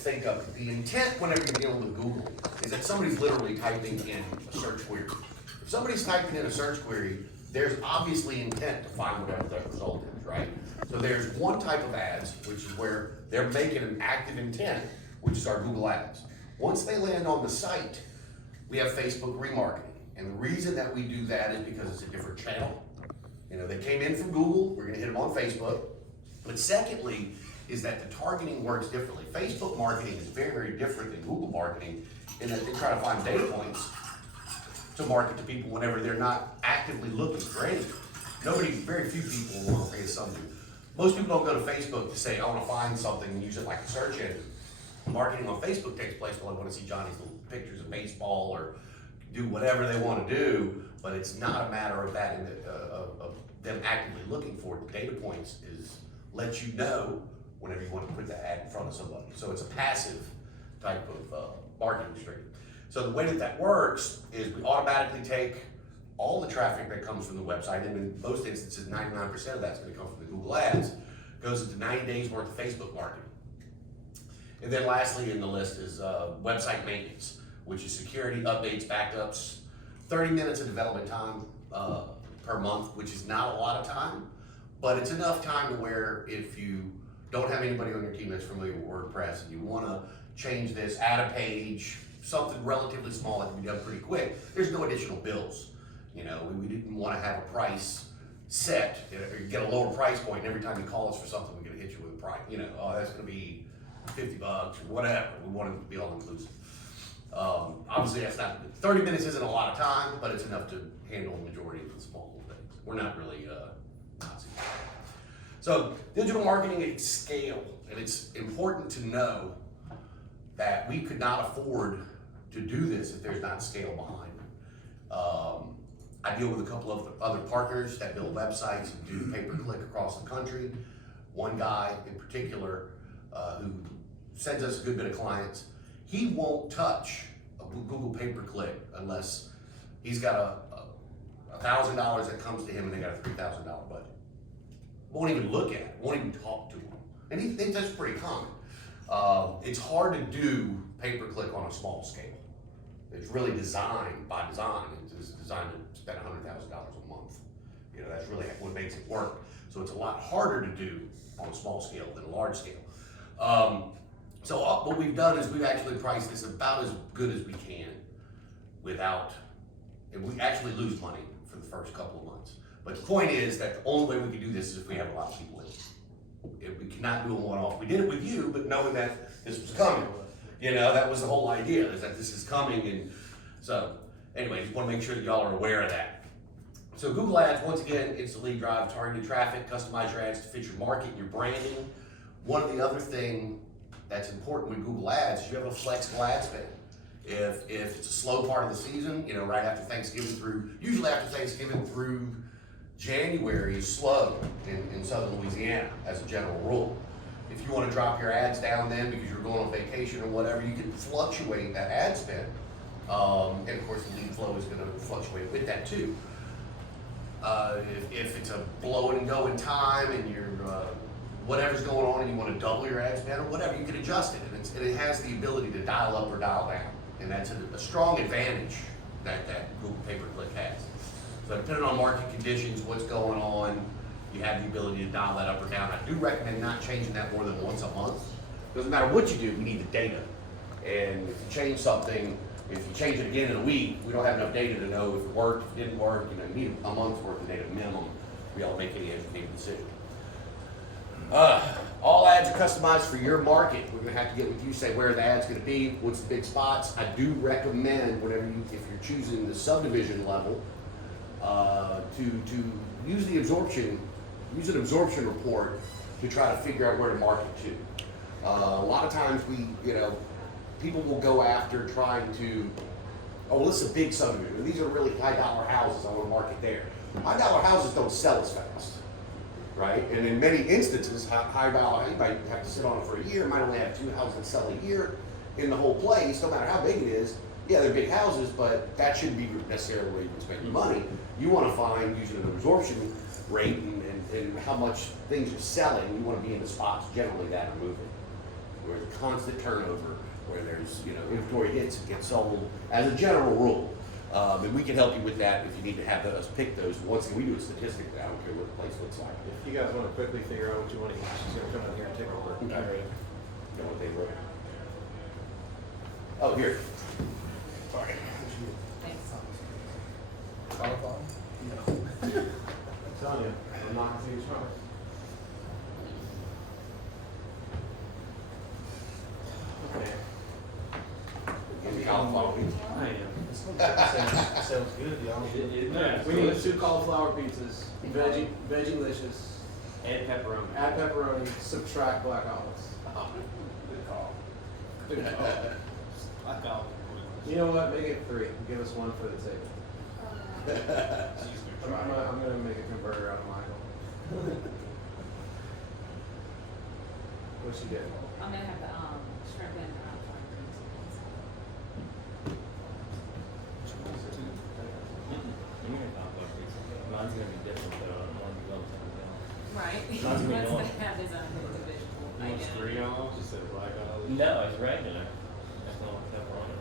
think of the intent whenever you're dealing with Google is that somebody's literally typing in a search query. If somebody's typing in a search query, there's obviously intent to find whatever that result is, right? So there's one type of ads, which is where they're making an active intent, which is our Google ads. Once they land on the site, we have Facebook remarketing. And the reason that we do that is because it's a different channel. You know, they came in from Google, we're gonna hit them on Facebook. But secondly, is that the targeting works differently. Facebook marketing is very, very different than Google marketing in that they try to find data points to market to people whenever they're not actively looking for anything. Very few people will say something. Most people don't go to Facebook to say, I wanna find something and use it like a search engine. Marketing on Facebook takes place when I wanna see Johnny's little pictures of baseball or do whatever they wanna do, but it's not a matter of that, of them actively looking for it. The data points lets you know whenever you want to put that ad in front of somebody. So it's a passive type of marketing stream. So the way that works is we automatically take all the traffic that comes from the website, and in most instances, 99% of that's going to come from the Google ads, goes into 90 days worth of Facebook marketing. And then lastly in the list is website maintenance, which is security, updates, backups, 30 minutes of development time per month, which is not a lot of time, but it's enough time to where if you don't have anybody on your team that's familiar with WordPress and you want to change this, add a page, something relatively small that can be done pretty quick, there's no additional bills. You know, we didn't want to have a price set, or get a lower price point, and every time you call us for something, we're going to hit you with a price. You know, oh, that's going to be $50 or whatever. We want it to be all inclusive. Obviously, that's not 30 minutes isn't a lot of time, but it's enough to handle the majority of the small things. We're not really Nazi. So digital marketing at scale, and it's important to know that we could not afford to do this if there's not scale behind it. I deal with a couple of other partners that build websites and do pay-per-click across the country. One guy in particular who sends us a good bit of clients, he won't touch a Google pay-per-click unless he's got $1,000 that comes to him and they got a $3,000 budget. Won't even look at it, won't even talk to him. And he thinks that's pretty common. It's hard to do pay-per-click on a small scale. It's really designed by design. It's designed to spend $100,000 a month. You know, that's really what makes it work. So it's a lot harder to do on a small scale than a large scale. So what we've done is we've actually priced this about as good as we can and we actually lose money for the first couple of months. But the point is that the only way we can do this is if we have a lot of people in. If we cannot do a one-off. We did it with you, but knowing that this was coming. You know, that was the whole idea, is that this is coming. And so anyway, just want to make sure that y'all are aware of that. So Google Ads, once again, it's the lead drive, targeted traffic, customize your ads to fit your market, your branding. One of the other thing that's important with Google Ads is you have a flexible ad spend. If it's a slow part of the season, you know, right after Thanksgiving usually after Thanksgiving through January is slow in southern Louisiana as a general rule. If you want to drop your ads down then because you're going on vacation or whatever, you can fluctuate that ad spend. And of course the lead flow is going to fluctuate with that too. If it's a blow and go in time and you're whatever's going on and you want to double your ad spend or whatever, you can adjust it. And it has the ability to dial up or dial down. And that's a strong advantage that Google pay-per-click has. So depending on market conditions, what's going on, you have the ability to dial that up or down. I do recommend not changing that more than once a month. Doesn't matter what you do, we need the data. And if you change something, if you change it again in a week, we don't have enough data to know if it worked, if it didn't work. You know, you need a month's worth of data minimum to be able to make any educated decision. All ads are customized for your market. We're gonna have to get with you, say where the ad's gonna be, what's the big spots. I do recommend if you're choosing the subdivision level, to use an absorption report to try to figure out where to market to. A lot of times people will go after trying to, oh, well, this is a big subdivision. These are really high dollar houses. I want to market there. High dollar houses don't sell as fast, right? And in many instances, high dollar, you might have to sit on it for a year, might only have 2 houses that sell a year in the whole place, no matter how big it is. Yeah, they're big houses, but that shouldn't be necessarily where you can spend your money. You want to find, using an absorption rate and how much things are selling, you want to be in the spots generally that are moving. where there's constant turnover, where there's, inventory hits and gets sold, as a general rule. And we can help you with that if you need to have us pick those. Once again, we do it statistically. I don't care what the place looks like. If you guys want to quickly figure out what you want to eat, she's going to come out here and take over. Okay. Know what they wrote. Oh, here. Sorry. Cauliflower? I'm telling you, I'm not going to see you smart. Okay. Give me cauliflower pizza. I am. Sounds good, y'all. Yeah, We need 2 cauliflower pizzas, veggie-licious, and pepperoni. add pepperoni, subtract black olives. Good call. Good call. Black olive. You know what, make it 3, give us 1 for the table. I'm gonna make a converter out of Michael. What's she get? I'm gonna have the shrimp and fried greens. Mine's gonna be different though. I don't want to go Right. Mine's gonna be That's normal. to have his own individual. I You want get it. 3 olives instead of black olives? No, it's regular. That's not pepperoni.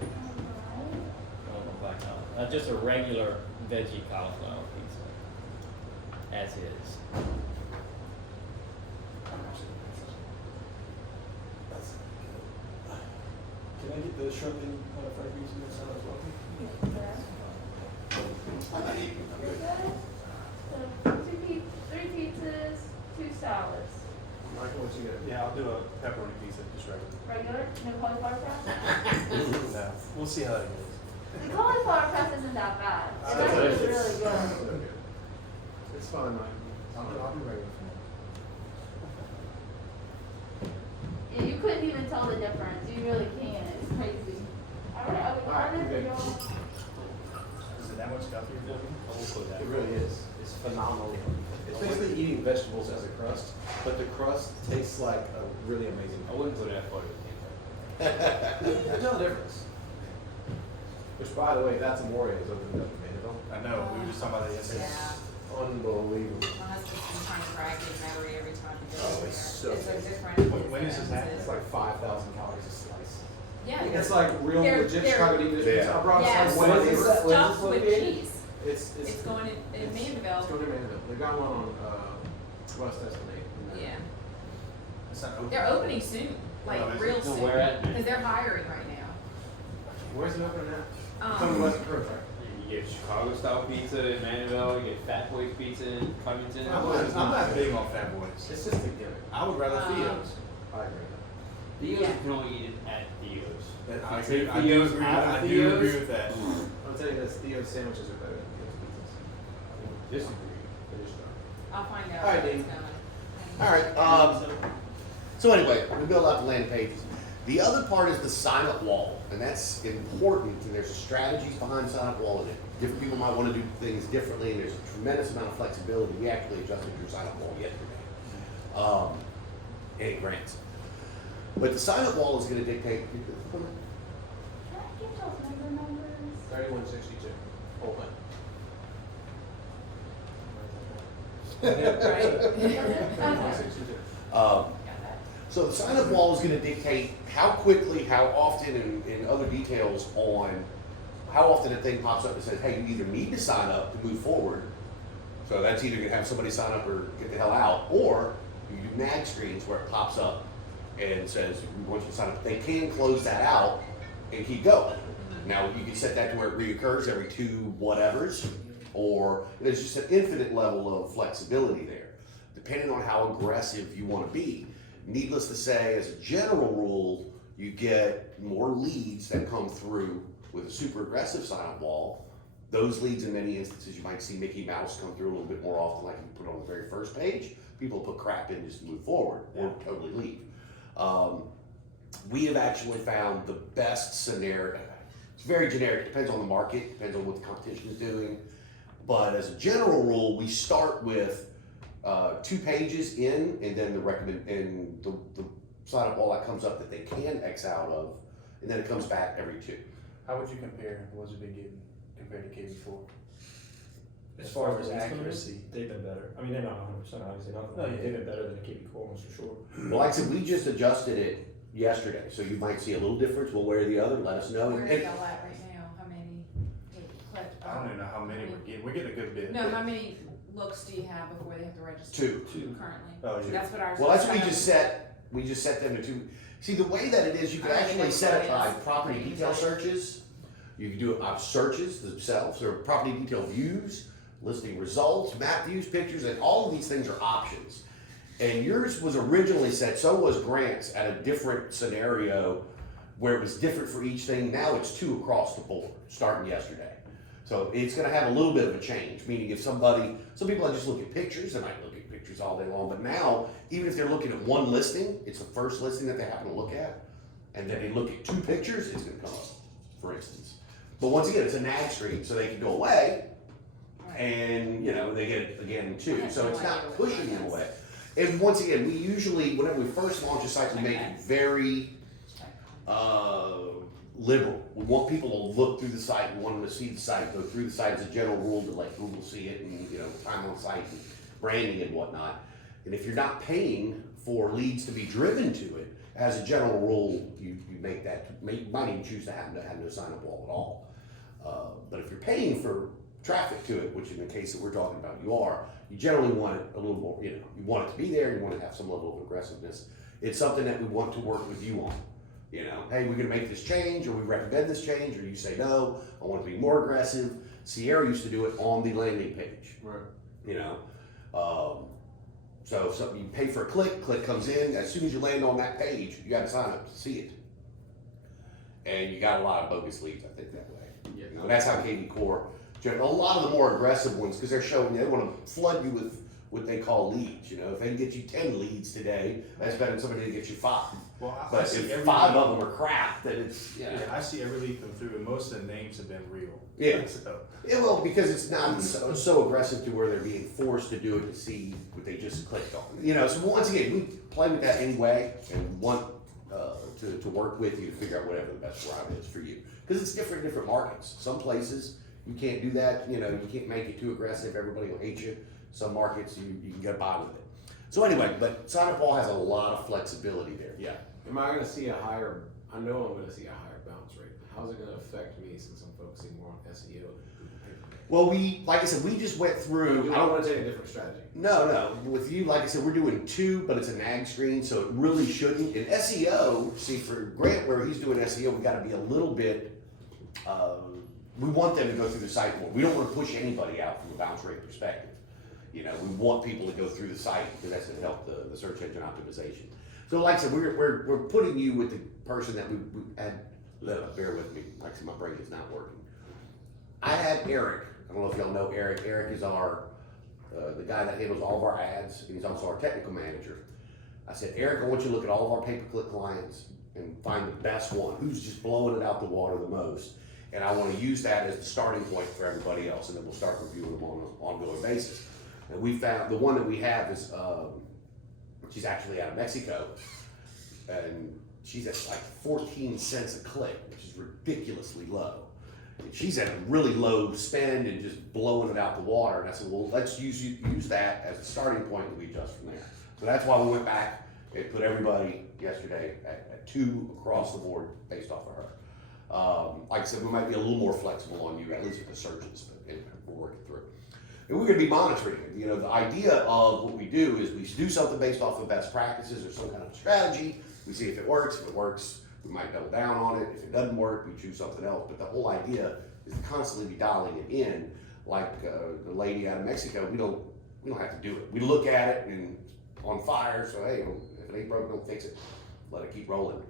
I don't want black olive. Just a regular veggie cauliflower pizza. As is. Can I get the shrimp and fried greens in this as well? I'm not eating. I'm good. So 3 pizzas, 2 salads. Michael, what you get? Yeah, I'll do a pepperoni pizza, just regular. Regular, no cauliflower crust? No, we'll see how that goes. The cauliflower crust isn't that bad. It's That's actually delicious. really good. It's fine, Mike. I'll be regular for Yeah, you couldn't even tell the difference. You really can't. It's crazy. Alright, are we Alright, on it? good. Is it that much stuff you're doing? I will put that. It really is. It's phenomenal. It's basically eating vegetables as a crust, but the crust tastes like a really amazing. I wouldn't put that for you. There's no difference. Which, by the way, that's Amorio's opening up in Mandeville. I know, we were just talking about that yesterday. Yeah. Unbelievable. My husband's been trying to drag his memory every time he goes Oh, there. it's so It's so good. different. When is this happening? It's like 5,000 calories a slice. Yeah. It's like real They're- legit they're- Chicago deep dish pizza. I brought Yeah, some. so When is it's this? When is this stuffed with located? cheese. It's going in It's Mandeville. going to Mandeville. They got one on West Esplanade. Yeah. It's not open. They're opening soon, like Oh, is it? real So soon. where at? Because they're hiring right now. Where's it opening at? It's on Um, West Approach, right? You get Chicago style pizza in Mandeville, you get Fat Boys pizza in Covington. I'm not big on Fat Boys. It's just a gimmick. I would rather Theo's. I agree. Theo's, Yeah. you can only eat it at Theo's. I If do, you take I do Theo's agree, out of I do agree Theo's, with that. I'll tell you this, Theo's sandwiches are better than Theo's pizzas. disagree. They just are. I'll find out All right, where it's Dean. going. All right. So anyway, we build out the landing pages. The other part is the sign-up wall, and that's important. And there's strategies behind sign-up wall, and different people might want to do things differently. And there's a tremendous amount of flexibility. We actually adjusted your sign-up wall yesterday. And it grants. But the sign-up wall is going to dictate. Can I get those member numbers? 3162. Whole thing. Right? Okay. 3162. Got that. So the sign-up wall is going to dictate how quickly, how often, and other details on how often a thing pops up that says, hey, you either need to sign up to move forward. So that's either going to have somebody sign up or get the hell out, or you do mag screens where it pops up and says, we want you to sign up. They can close that out and keep going. Now, you can set that to where it reoccurs every 2 whatevers, or there's just an infinite level of flexibility there, depending on how aggressive you want to be. Needless to say, as a general rule, you get more leads that come through with a super aggressive sign-up wall. Those leads, in many instances, you might see Mickey Mouse come through a little bit more often, like you put on the very first page. People put crap in just to move forward or totally leave. We have actually found the best scenario. It's very generic, depends on the market, depends on what the competition is doing. But as a general rule, we start with 2 pages in, and then the sign-up wall that comes up that they can X out of, and then it comes back every 2. How would you compare, what's it been getting compared to K before? As far as the leads coming in, accuracy. they've been better. I mean, they're not 100%, obviously, not, Oh, yeah. they've been better than the KB core ones for sure. Well, like I said, we just adjusted it yesterday, so you might see a little difference one way or the other, let us know. Where are And- y'all at right now? How many? I don't even know how many we're getting. We're getting a good bit. No, how many looks do you have before they have to register? Two. Currently. Oh, yeah. That's what ours. Well, that's what we is. just set, we just set them to two. See, the way that it is, you can I think actually that's set the it way by it's property pretty detail easy. searches. You can do it by searches themselves, or property detail views, listing results, map views, pictures, and all of these things are options. And yours was originally set, so was Grant's, at a different scenario where it was different for each thing. Now it's two across the board, starting yesterday. So it's gonna have a little bit of a change, meaning if some people that just look at pictures, they might look at pictures all day long, but now, even if they're looking at one listing, it's the first listing that they happen to look at, and then they look at two pictures, it's gonna come up, for instance. But once again, it's a nag stream, so they can go away, and, they get it again too, so it's not pushing them away. And once again, we usually, whenever we first launch a site, we make it very, liberal. We want people to look through the site, we want them to see the site, go through the site as a general rule to let Google see it and, time on site and branding and whatnot. And if you're not paying for leads to be driven to it, as a general rule, you make that, you might even choose to have no sign up wall at all. But if you're paying for traffic to it, which in the case that we're talking about you are, you generally want it a little more, you want it to be there, you want to have some level of aggressiveness. It's something that we want to work with you on. Hey, we're gonna make this change, or we recommend this change, or you say, no, I want it to be more aggressive. Sierra used to do it on the landing page. Right. So you pay for a click comes in, as soon as you land on that page, you gotta sign up to see it. And you got a lot of bogus leads, I think, that way. Yeah. That's how KB Core, a lot of the more aggressive ones, because they're showing, they wanna flood you with what they call leads, if they can get you 10 leads today, that's better than somebody to get you 5. Well, I But see if every 5 lead- of them are crap, then it's, Yeah, I see every lead come through, and most of the names have been real. Yeah. So, Yeah, well, because it's not so aggressive to where they're being forced to do it to see what they just clicked on. So once again, we play with that anyway and want to work with you to figure out whatever the best route is for you. Because it's different in different markets. Some places you can't do that, you can't make it too aggressive, everybody will hate you. Some markets you can get by with it. So anyway, but Sign Up Wall has a lot of flexibility there, yeah. Am I gonna see I know I'm gonna see a higher bounce rate. How's it gonna affect me since I'm focusing more on SEO than Google pay-per-click? Well, like I said, we just went through. I don't wanna take a different strategy. No. With you, like I said, we're doing 2, but it's a nag screen, so it really shouldn't. In SEO, see, for Grant, where he's doing SEO, we gotta be a little bit, we want them to go through the site more. We don't wanna push anybody out from a bounce rate perspective. We want people to go through the site because that's gonna help the search engine optimization. So like I said, we're putting you with the person that we had, bear with me, like I said, my brain is not working. I had Eric, I don't know if y'all know Eric. Eric is our, the guy that handles all of our ads, and he's also our technical manager. I said, Eric, I want you to look at all of our pay-per-click clients and find the best one, who's just blowing it out the water the most. And I wanna use that as the starting point for everybody else, and then we'll start reviewing them on an ongoing basis. And we found, the one that we have is, she's actually out of Mexico, and she's at like 14 cents a click, which is ridiculously low. And she's at a really low spend and just blowing it out the water. And I said, well, let's use that as a starting point and we adjust from there. So that's why we went back and put everybody yesterday at 2 across the board based off of her. Like I said, we might be a little more flexible on you, at least with the searches, but anyway, we'll work it through. And we're gonna be monitoring it. The idea of what we do is we do something based off of best practices or some kind of strategy. We see if it works. If it works, we might double down on it. If it doesn't work, we choose something else. But the whole idea is to constantly be dialing it in. Like the lady out of Mexico, we don't have to do it. We look at it and on fire. So hey, if it ain't broke, don't fix it. Let it keep rolling.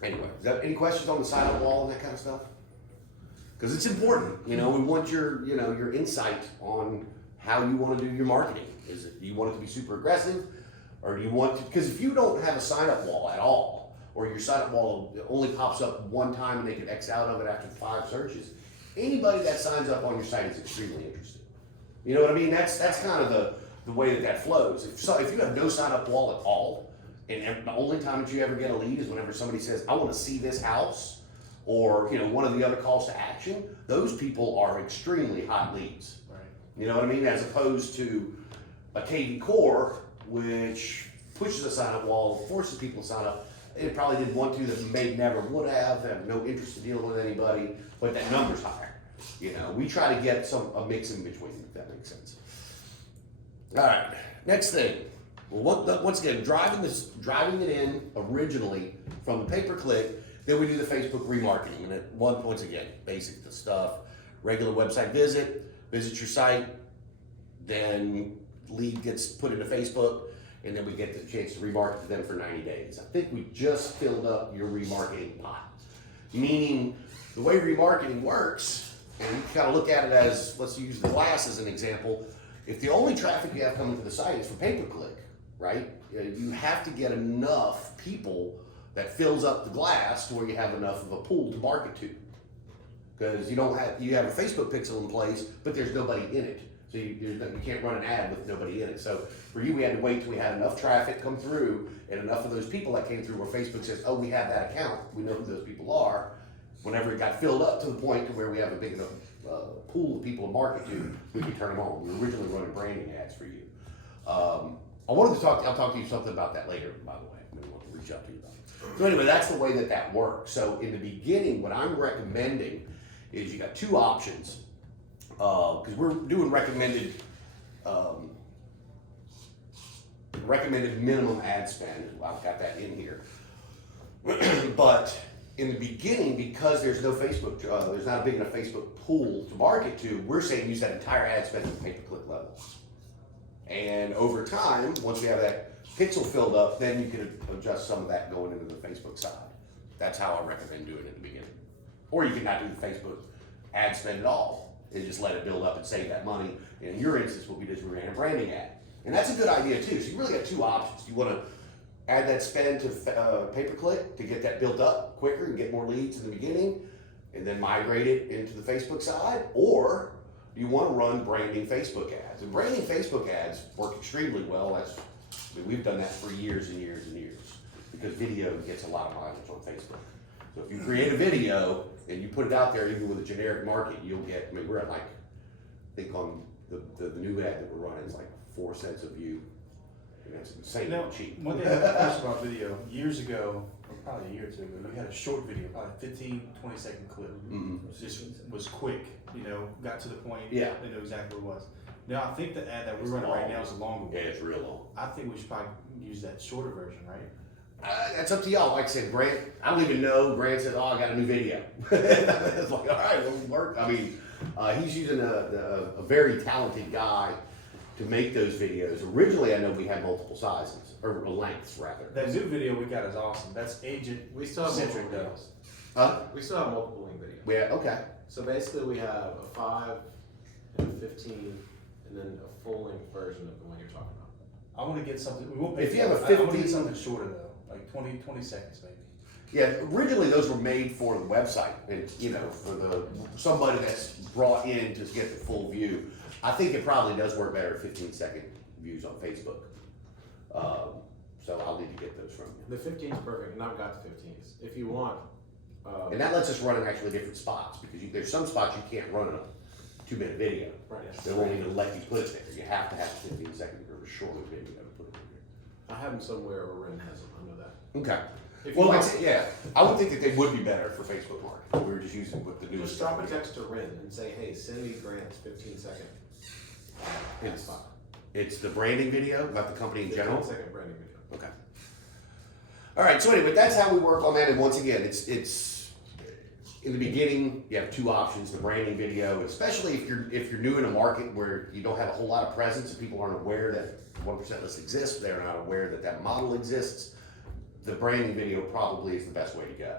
Anyway, any questions on the Sign Up Wall and that kind of stuff? Because it's important, we want your insight on how you want to do your marketing. Do you want it to be super aggressive, or do you want to? Because if you don't have a sign up wall at all, or your sign up wall only pops up one time and they can X out of it after 5 searches, anybody that signs up on your site is extremely interested. You know what I mean? That's kind of the way that flows. If you have no sign up wall at all, and the only time that you ever get a lead is whenever somebody says, I want to see this house, or, you know, one of the other calls to action, those people are extremely hot leads. Right. You know what I mean? As opposed to a KV Core, which pushes a sign up wall, forces people to sign up. They probably didn't want to, that may never would have no interest in dealing with anybody, but that number's higher. You know, we try to get a mix in between, if that makes sense. All right, next thing. Well, once again, driving it in originally from the pay-per-click, then we do the Facebook remarketing. And once again, basic the stuff, regular website visit your site, then lead gets put into Facebook, and then we get the chance to remarket to them for 90 days. I think we just filled up your remarketing pot. Meaning, the way remarketing works, and you kind of look at it as, let's use the glass as an example, if the only traffic you have coming to the site is for pay-per-click, right? You have to get enough people that fills up the glass to where you have enough of a pool to market to. Because you have a Facebook pixel in place, but there's nobody in it. So you can't run an ad with nobody in it. So for you, we had to wait till we had enough traffic come through and enough of those people that came through where Facebook says, oh, we have that account. We know who those people are. Whenever it got filled up to the point to where we have a big enough pool of people to market to, we could turn them on. We were originally running branding ads for you. I'll talk to you something about that later, by the way. I want to reach out to you about it. So anyway, that's the way that works. So in the beginning, what I'm recommending is you got two options. Because we're doing recommended minimum ad spend. I've got that in here. But in the beginning, because there's no Facebook, there's not a big enough Facebook pool to market to, we're saying use that entire ad spend at the pay-per-click level. And over time, once we have that pixel filled up, then you can adjust some of that going into the Facebook side. That's how I recommend doing it in the beginning. Or you can not do the Facebook ad spend at all and just let it build up and save that money. In your instance, what we did is we ran a branding ad. And that's a good idea too. So you really got two options. You want to add that spend to pay-per-click to get that built up quicker and get more leads in the beginning, and then migrate it into the Facebook side, or you want to run branding Facebook ads. And branding Facebook ads work extremely well. We've done that for years and years and years, because video gets a lot of mileage on Facebook. So if you create a video and you put it out there, even with a generic market, you'll get, I mean, we're at like, I think on the new ad that we're running is like 4 cents a view. And that's insanely Now, cheap. one thing I have a question about video, years ago, or probably a year or two ago, you had a short video, probably a 15, 20-second clip. Mhm. It just was quick, you know, got to the point. Yeah. They knew exactly what it was. Now, I think the ad that we're running right now is a longer Yeah, one. it's real long. I think we should probably use that shorter version, right? That's up to y'all. Like I said, Grant, I don't even know. Grant said, oh, I got a new video. It's like, all right, well, work. I mean, he's using a very talented guy to make those videos. Originally, I know we had multiple sizes, or lengths rather. That new video we got is awesome. That's agent We still have centric multiple though. videos. Huh? We still have multiple link videos. Yeah, okay. So basically we have a 5 and a 15 and then a full length version of the one you're talking about. I want to get something, we won't pay. If you have a I want to 15 get something shorter though, like 20 seconds maybe. Yeah, originally those were made for the website and, you know, for somebody that's brought in to get the full view. I think it probably does work better at 15-second views on Facebook. So I'll need to get those from you. The 15 is perfect, and I've got the 15s. If you want, And that lets us run in actually different spots, because there's some spots you can't run in a 2-minute video. right. They won't even let you put it there. You have to have a 15-second or a shorter video to put it in I have them somewhere where Ren has them. I know that. there. Okay. If Well, you like I want, said, yeah, I would think that they would be better for Facebook marketing. We were just using what the newest just drop a stuff. text to Ren and say, hey, send me Grant's 15-second. It's It's the branding video, not the company in general. 15-second branding video. Okay. All right. So anyway, that's how we work on that. And once again, it's in the beginning you have two options: the branding video, especially if you're new in a market where you don't have a whole lot of presence and people aren't aware that 1% list exists. They're not aware that that model exists. The branding video probably is the best way to go.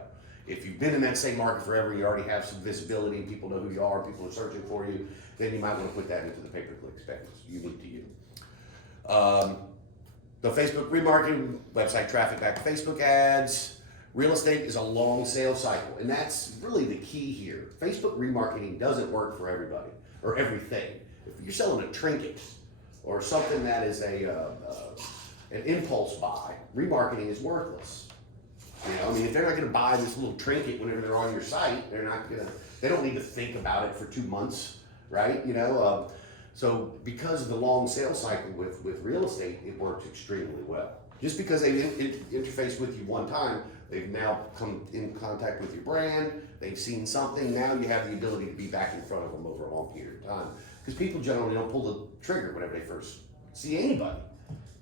If you've been in that same market forever, you already have some visibility, and people know who you are, people are searching for you, then you might want to put that into the pay-per-click spend. It's unique to you. The Facebook remarketing, website traffic back to Facebook ads. Real estate is a long sales cycle, and that's really the key here. Facebook remarketing doesn't work for everybody or everything. If you're selling a trinket or something that is an impulse buy, remarketing is worthless. You know, I mean, if they're not gonna buy this little trinket whenever they're on your site, they don't need to think about it for 2 months, right? You know, so because of the long sales cycle with real estate, it works extremely well. Just because they interface with you one time, they've now come in contact with your brand, they've seen something, now you have the ability to be back in front of them over a long period of time. Because people generally don't pull the trigger whenever they first see anybody.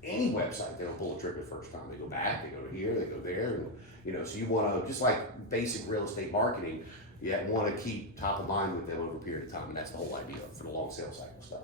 Any website, they don't pull the trigger the first time. They go back, they go to here, they go there, and, you know, so you wanna, just like basic real estate marketing, you wanna keep top of mind with them over a period of time, and that's the whole idea for the long sales cycle stuff.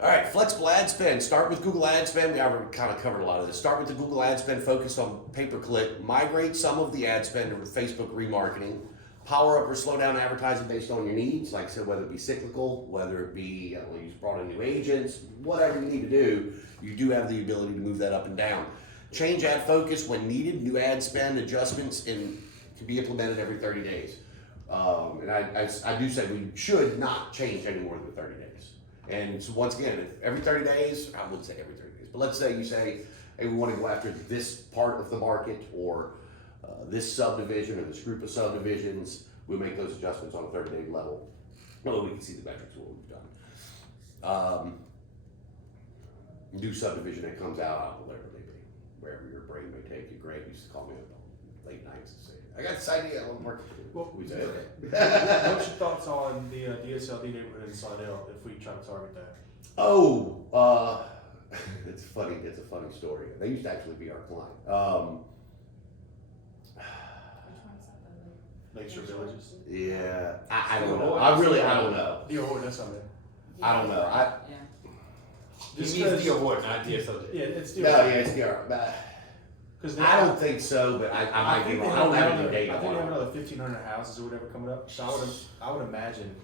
All right, flexible ad spend. Start with Google ad spend. We already kind of covered a lot of this. Start with the Google ad spend, focus on pay-per-click. Migrate some of the ad spend to Facebook remarketing. Power up or slow down advertising based on your needs. Like I said, whether it be cyclical, whether it be you brought in new agents, whatever you need to do, you do have the ability to move that up and down. Change ad focus when needed. New ad spend adjustments can be implemented every 30 days. And I do say we should not change any more than 30 days. And so once again, if every 30 days, I wouldn't say every 30 days, but let's say you say, hey, we want to go after this part of the market or this subdivision or this group of subdivisions, we make those adjustments on a 30-day level. Although we can see the metrics of what we've done. New subdivision that comes out, whatever it may be, wherever your brain may take you. Greg used to call me up on late nights and say, I got this idea, I want to market it. Well, We say, okay. What's your thoughts on the DSLD neighborhood in Slidell if we try to target that? Oh, it's funny. It's a funny story. They used to actually be our client. Which one is that? Lakeshore Villages? Yeah, I don't know. I don't know. D.O. that's on there. I don't know. Yeah. Just He means 'cause- D.O. Horton, not DSLD. Yeah, it's No, D.O. yeah, it's DR. Because I don't think so, but I might be think they wrong. I don't have any another, data I think on they have it. another 1,500 houses or whatever coming up. So I would imagine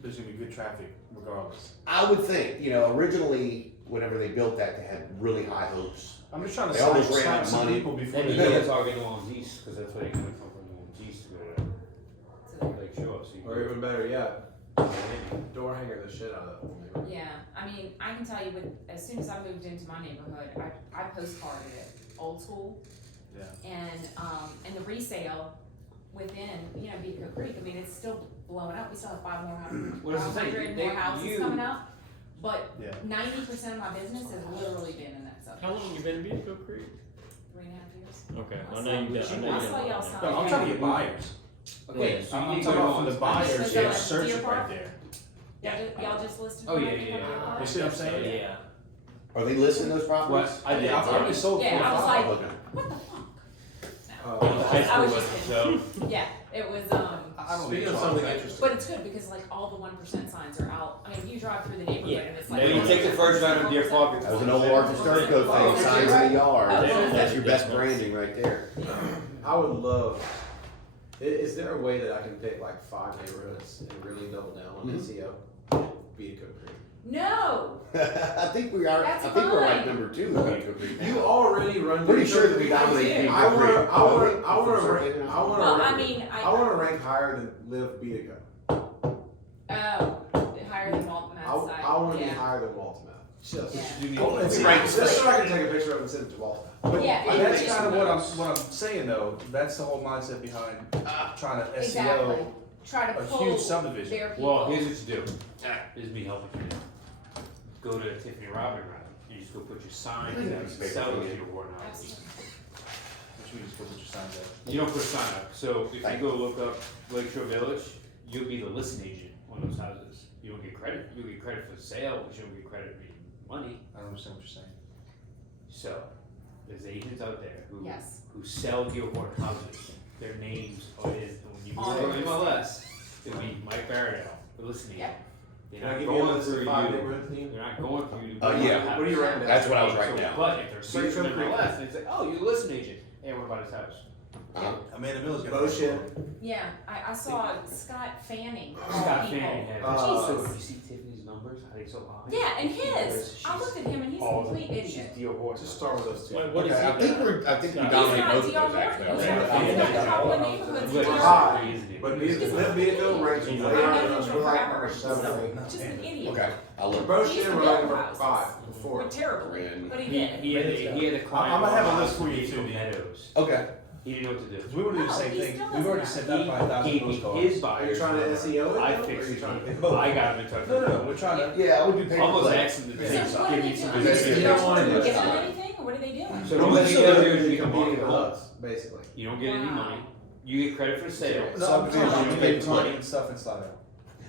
there's gonna be good traffic regardless. I would think, you know, originally, whenever they built that, they had really high hopes. I'm just trying to They almost slap ran out of some money. people before And they you do gotta it. target New Orleans East, because that's where they come from New Orleans East to go to Lake Shore, so you Or even better yet, door hanger the shit out of them. Yeah, I mean, I can tell you as soon as I moved into my neighborhood, I postcarded it, old school. Yeah. And the resale within, you know, Beaco Creek, I mean, it's still blowing up. We still have 500 What is the thing? 500 more houses coming up. But Yeah. 90% of my business has literally been in that How subdivision. long have you been in Beaco Creek? 3.5 years. Okay, I I know saw- you got. I know I you saw y'all got. sign. No, I'm trying to get buyers. Okay, so you I'm need to talking go about from the on. buyers, So yeah, Deer search it Park? right there. Y'all just listed. Oh, them yeah, right yeah, there? yeah. You see what I'm saying? Yeah. Are they listing those properties? What? I did. Yeah, I've already sold Yeah, 4 I or was 5. like- Okay. What the fuck? High I school was was just so. Yeah, it was, I don't Speaking think of so. something interesting. but it's good because like all the 1% signs are out. I mean, you drive through the neighborhood Yeah. and it's like. Maybe You take the first round of Deer Park. That was an old Marcus Sturco Oh, thing, signs in the yard. Oh, That's your best branding right there. I would love, is there a way that I can pick like 5 neighborhoods and really double down on Mhm. SEO? Beaco Creek. No, I think we are. That's I think we're fine. like number 2 in Beaco Creek. You already run. Pretty Beaco sure that we Creek. dominate I Beaco wanna, Creek. I wanna, I wanna From rank, survey I wanna well, rank, I mean, I wanna rank higher than Live Beaco. higher than Malt Matt's side. I wanna be Yeah. higher than Walton. Just. Yeah. Oh, and see, Right. just so I can take a picture of it and send it to Walton. But Yeah, but it that's is. kind of what I'm saying though. That's the whole mindset behind trying to Exactly. SEO Try to a pull huge subdivision. their people. Well, here's what you do. Here's me helping you. Go to Tiffany Robin route. You just go put your sign and then sell it to your Horton houses. Absolutely. Which we just put your signs up. You don't put a sign up. So if you go look up Lakeshore Village, you'll be the listing agent on those houses. You don't get credit. You'll get credit for the sale, but you don't get credit for money. I don't understand what you're saying. So there's agents out there Yes. who sell Deer Horton houses. Their names are when you go On to the MLS, it'll be Mike Baradell, the listing Yep. agent. They're Can I not give you a going list of through 5 you. neighborhoods, Dean? They're not going through you. Yeah. What do you rank that? That's what I was So, writing down. but if they're searching Beaco in Creek. MLS and they say, oh, you're a listing agent, hey, what about his house? Amanda Mills got Bullshit. Yeah, I saw Scott Fanning. Scott people. Fanning had Jesus. so you see Tiffany's numbers, how they so high? Yeah, and his. She's I looked at him and he's a all- complete She's idiot. Deer Horton. Just start with those 2. What is Okay, he? I think we He's dominate not both of DR those actually. Morgan. Yeah. He's got a couple of neighborhoods. But in he's DR. high. isn't But he? Live Beaco ranks He's way not- higher than us. We're like number 7 or 8. Just an idiot. Okay, I'll look. Motion, we're like number Houses. 5 before. Terribly, but he He did. had a client. I'm gonna have a on list for you Beaco too, Dean. Meadows. post. Okay. He didn't know what to do. Cause we wanna do the No, same he thing, still we've already doesn't sent out 5,000 He gave me postcards. his Are you buyers. trying to number. SEO it? I though, or fixed are you it. trying to? Both. I got him in touch. No, we're trying to, Yeah, I would do pay per Almost click. asked him to So do what some- are give they me doing? some. That's Are the they other not one. giving Yeah. them anything, or what are they doing? So No, what but you so gotta the- do is You you can can be the with us, basically. You don't get any Wow. money. You get credit for sale. no, I'm Subdivision, talking you about pay the per click. and stuff and slide out.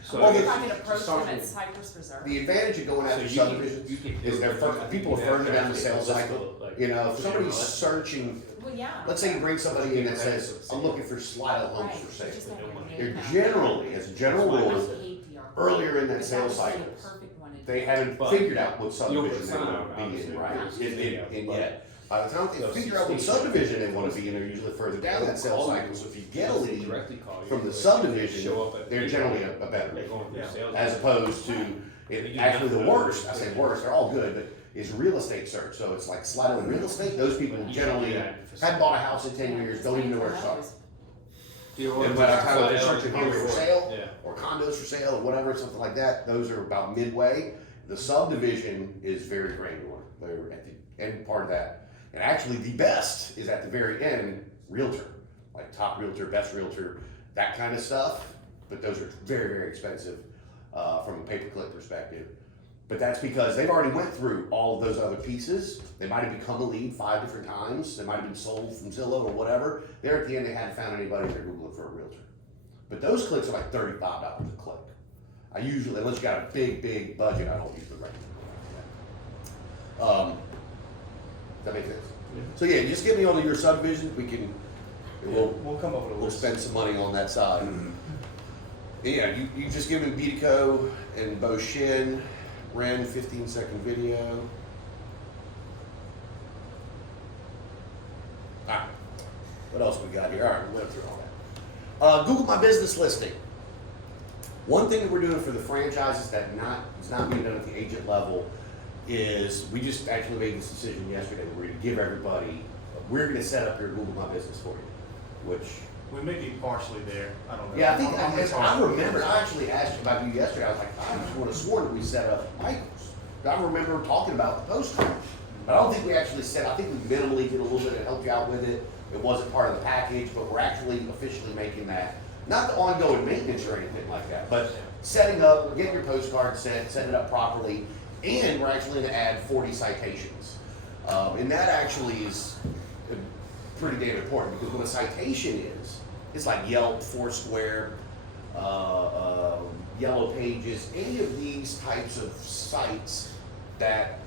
So Well, I If guess- I can approach start them at with- Cypress Reserve. The advantage of going so after you subdivisions can is they're people are further down the sales cycle. Like, You know, if you somebody's know, searching, Well, yeah. let's say you bring somebody in that says, I'm looking for slide out homes Right, for it's sale. just like a They're name. generally, as a general I rule, hate PR. earlier in that But sales would be a cycle, perfect one to they do. haven't But- figured out what You'll subdivision put they sign want out, to be in, obviously, right? because And but- yet, by the time they So figure out what 60 subdivision they want to be in, they're usually further down that sales cycle. So if you get a lead directly call you, from the like, subdivision, show up at the they're meeting, generally a better they're lead. going through Yeah. sales. As opposed to, actually the worst, I say worst, they're all good, but is real estate search. So it's like Slido in real estate, those people You generally can't do that for hadn't bought a house in 10 years, don't even know where to start. And by the time they're searching homes for sale, Yeah. or condos for sale, or whatever, something like that, those are about midway. The subdivision is very granular, they're at the end part of that. And actually, the best is at the very end, realtor, like top realtor, best realtor, that kind of stuff. But those are very, very expensive, from a pay-per-click perspective. But that's because they've already went through all of those other pieces. They might have become a lead 5 different times. They might have been sold from Zillow or whatever. There at the end, they hadn't found anybody. They're Googling for a realtor. But those clicks are like $35 a click. I usually, unless you got a big, big budget, I don't usually recommend that. Does that make sense? So yeah, just get me on your subdivisions. We'll come up with a We'll list. spend some money on that side. Yeah, you just give him Betico and Bo Shin, Ren 15-second video. Alright, what else we got here? Alright, we went through all that. Google My Business listing. One thing that we're doing for the franchises that is not being done at the agent level is, we just actually made this decision yesterday. We're gonna give everybody, we're gonna set up your Google My Business for you, which We may be partially there, I don't know. yeah, I think, I'm gonna talk. I remember, I actually asked you about you yesterday, I was like, I just would have sworn that we set up Michael's. I remember talking about the postcard, but I don't think we actually set, I think we minimally did a little bit to help you out with it. It wasn't part of the package, but we're actually officially making that, not the ongoing maintenance or anything like that, but setting up, getting your postcard set, setting it up properly, and we're actually gonna add 40 citations. And that actually is pretty damn important, because what a citation is, it's like Yelp, Foursquare, Yellow Pages, any of these types of sites that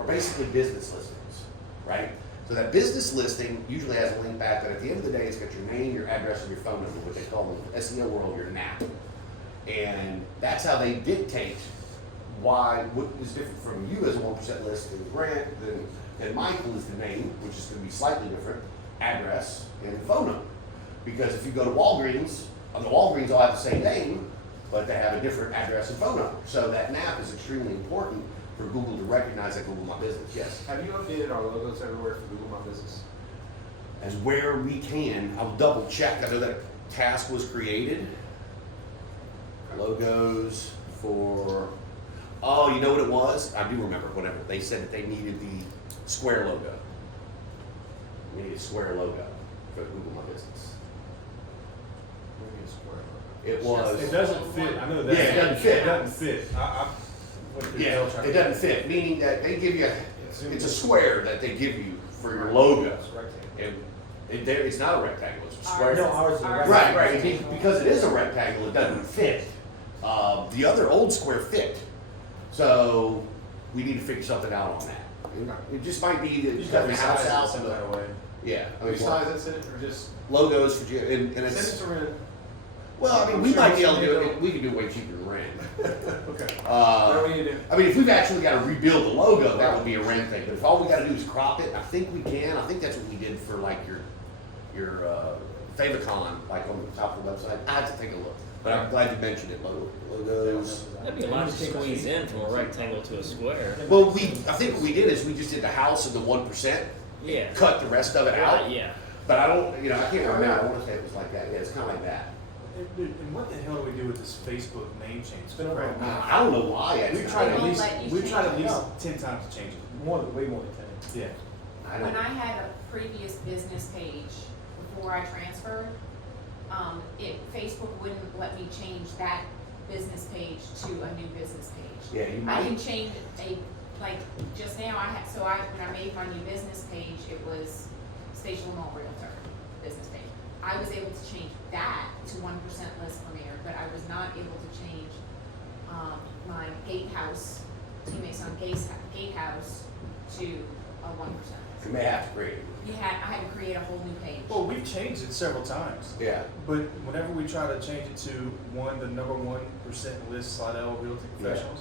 are basically business listings, right? So that business listing usually has a link back that at the end of the day, it's got your name, your address, and your phone number, what they call in the SEO world your NAP. And that's how they dictate what is different from you as a 1% list than Grant, than Michael is the name, which is gonna be slightly different, address and phone number. Because if you go to Walgreens, the Walgreens all have the same name, but they have a different address and phone number. So that NAP is extremely important for Google to recognize that Google My Business, yes. Have you updated our logos everywhere for Google My Business? As where we can, I'll double check, I know that a task was created. Logos for, oh, you know what it was? I do remember, whatever, they said that they needed the square logo. We need a square logo for Google My Business. Maybe a square logo. It was. It doesn't fit, I know that. Yeah, it doesn't fit. It doesn't fit. I went through Yeah, Dell trying it to- doesn't fit, meaning that they give you, it's a square that they give you for your logo. It's rectangle. And it's not a rectangle, it's a square. No, ours is a Ours- Right, right, because it is a rectangle, it doesn't fit. The other old square fit, so we need to figure something out on that. It just might be that You you just cut gotta the house resize it out, some but, kind of way. yeah. I mean, Besides, that's it, or just logos for, and send it it's, to Ren. well, I mean, we might be able to do it, we can do it way cheaper than Rand. Okay. Uh, Whatever you do. I mean, if we've actually got to rebuild the logo, that would be a rent thing. But if all we got to do is crop it, I think we can. I think that's what we did for like your Favicon, like on the top of the website. I have to take a look, but I'm glad you mentioned it. Logos. That'd be a lot to squeeze in from a rectangle to a square. Well, I think what we did is we just did the house and the 1%, Yeah. cut the rest of it out. Yeah. But I don't, I can't remember. I want to say it was like that. Yeah, it's kind of like that. And what the hell do we do with this Facebook name change? It's been over a month. I don't know why. It's We've not- tried at won't least, let you we've tried at change it. least 10 times to change it. Way more than 10. Yeah. I When don't. I had a previous business page before I transferred, Facebook wouldn't let me change that business page to a new business page. Yeah, you I can might, change like, just now when I made my new business page, it was Station Mall Realtor business page. I was able to change that to 1% list premier, but I was not able to change, my gatehouse, teammates on gatehouse to a 1% list. you may have to create it. I had to create a whole new page. Well, we've changed it several times, Yeah, but whenever we try to change it to the number 1% list, Slidell Realty Yeah. Professionals,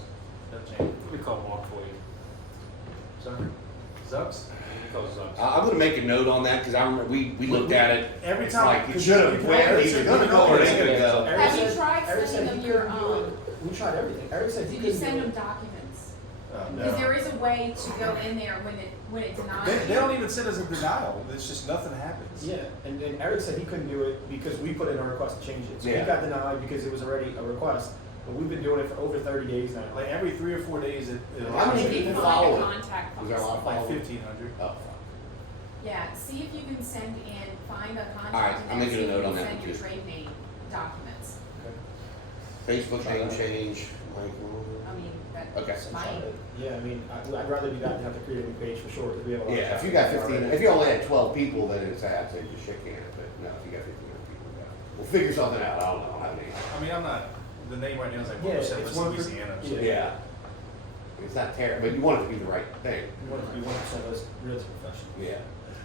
doesn't change. We call them walk for you. Sorry, Zucks. We call them subs. I'm gonna make a note on that, cause I remember, we looked at it, Every it's time. like, it 'cause should've, you can well, always either say, gonna go or it ain't gonna go. Eric Have you said- tried Eric sending said them he your, couldn't do it. We tried everything. Eric said he did you couldn't send do them it. documents? No. Because there is a way to go in there when it denies They you. don't even send us a denial. It's just nothing happens. Yeah, and Eric said he couldn't do it because we put in a request to change it. So Yeah. he got denied because it was already a request. But we've been doing it for over 30 days now. Like every 3 or 4 days, How many If you people find follow a it? contact Is there a lot of policy. like followers? 1,500. Oh, Yeah, see if you can send in, find a contact. All right, and I'm then making see a if note you on can that Send one, your too. trade name documents. Facebook name change, like, I mean, that okay. might. Yeah, I mean, I'd rather do that than have to create a new page for sure, because we have a lot of. Yeah, if you traffic got 15, already. if you only had 12 people, then it's, I'd say just shit can it, but no, if you got 1,500 people, yeah. We'll figure something out, I don't know, I mean, I mean, I'm not. The name right now is like Yeah, 1% it's list 1%. Louisiana. So. Yeah. yeah. It's not terrible, but you want it to be the right thing. We want it to be 1% less realty professional. Yeah.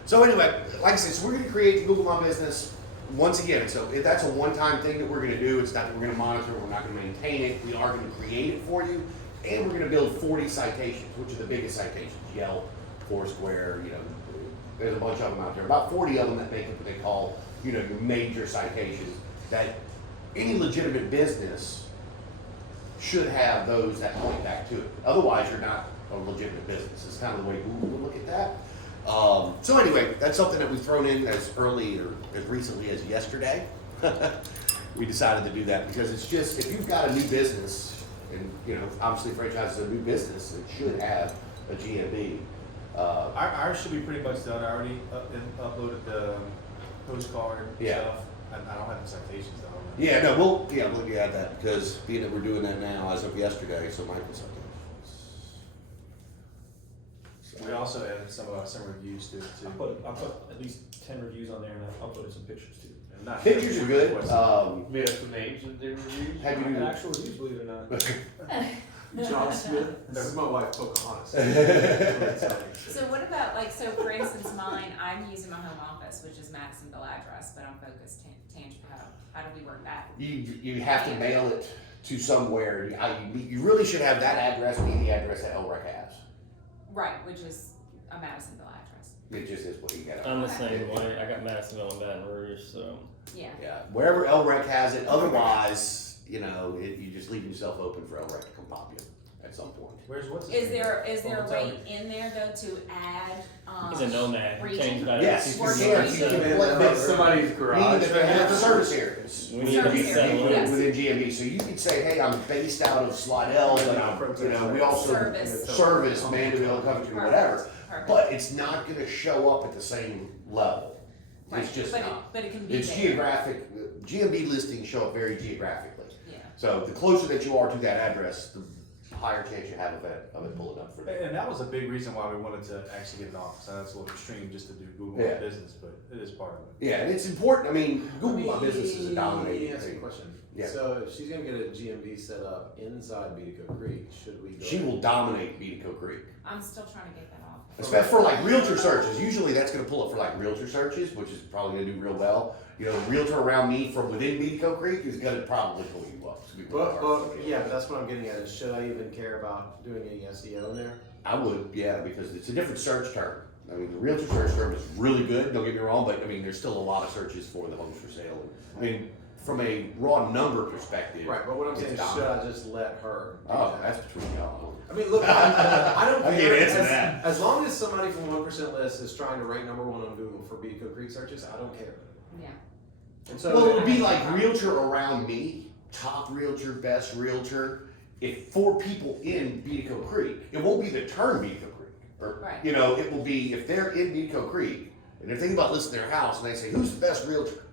So anyway, like I said, so we're gonna create the Google My Business once again. So if that's a one-time thing that we're gonna do, it's not that we're gonna monitor, we're not gonna maintain it. We are gonna create it for you, and we're gonna build 40 citations, which are the biggest citations: Yelp, Foursquare. You know, there's a bunch of them out there. About 40 of them that make up what they call, you know, your major citations. That any legitimate business should have those that point back to it. Otherwise, you're not a legitimate business. It's kind of the way Google would look at that. So anyway, that's something that we've thrown in as early or as recently as yesterday. We decided to do that because it's just, if you've got a new business, and you know, obviously franchise is a new business, it should have a GMB. Ours should be pretty much done. I already uploaded the postcard Yeah. stuff. I don't have the citations though. Yeah, no, we'll add that because being that we're doing that now as of yesterday, so Michael's citations. We also added some reviews to it I too. put at least 10 reviews on there, and I uploaded some pictures too. And not- Pictures are good. Made up some names and their reviews. Had you And do actual reviews, believe it or not. John Smith, this is my wife Pocahontas. So what about, like, so for instance, mine, I'm using my home office, which is Madisonville address, but I'm focused Tangier. How do we work that? You have to mail it to somewhere. You really should have that address be the address that LREC has. Right, which is a Madisonville address. It just is what you got. I'm the same way. I got Madisonville and Baton Rouge, so. Yeah. Yeah, wherever LREC has it. Otherwise, you know, you just leave yourself open for LREC to come pop you at some point. What's his Is name? there a Tell way me. in there though to add, He's a nomad. He region? changed that. Yes, Or you can. region. You can put Somebody's meaning garage. that they have service areas. We need to be Service settled area, in. yes. Within GMB, so you could say, hey, I'm based out of Slidell, but I'm, you know, we also service Mandeville, Covington, whatever. Perfect. But it's not gonna show up at the same level. Right, It's just but not. But it can be It's there. geographic, GMB listings show up very geographically. Yeah. So the closer that you are to that address, the higher chance you have of it pulling up for you. And that was a big reason why we wanted to actually get an office. I know it's a little extreme just to do Google Yeah. My Business, but it is part of it. Yeah, and it's important, I mean, Google My Business is a dominating Let me ask you a thing. question. Yeah. So if she's gonna get a GMB set up inside Beatico Creek, should we go? She will dominate Beatico Creek. I'm still trying to get that off. Especially for like realtor searches, usually that's gonna pull up for like realtor searches, which is probably gonna do real well. You know, realtor around me from within Beatico Creek is gonna probably pull you up. It's gonna be really hard But, to get. yeah, but that's what I'm getting at, is should I even care about doing any SEO in there? I would, yeah, because it's a different search term. I mean, the realtor search term is really good, don't get me wrong, but I mean, there's still a lot of searches for the homes for sale. I mean, from a raw number perspective. Right, but what I'm it's saying is, should dominant. I just let her? do Oh, that? that's between y'all. I mean, look, I don't I'll care. get into As, that. as long as somebody from 1% list is trying to rank number 1 on Google for Beatico Creek searches, I don't care. Yeah. And so, Well, it would be like realtor around me, top realtor, best realtor. If 4 people in Beatico Creek, it won't be the term Beatico Creek. Or, Right. you know, it will be, if they're in Beatico Creek, and they're thinking about listing their house, and they say, who's the best realtor?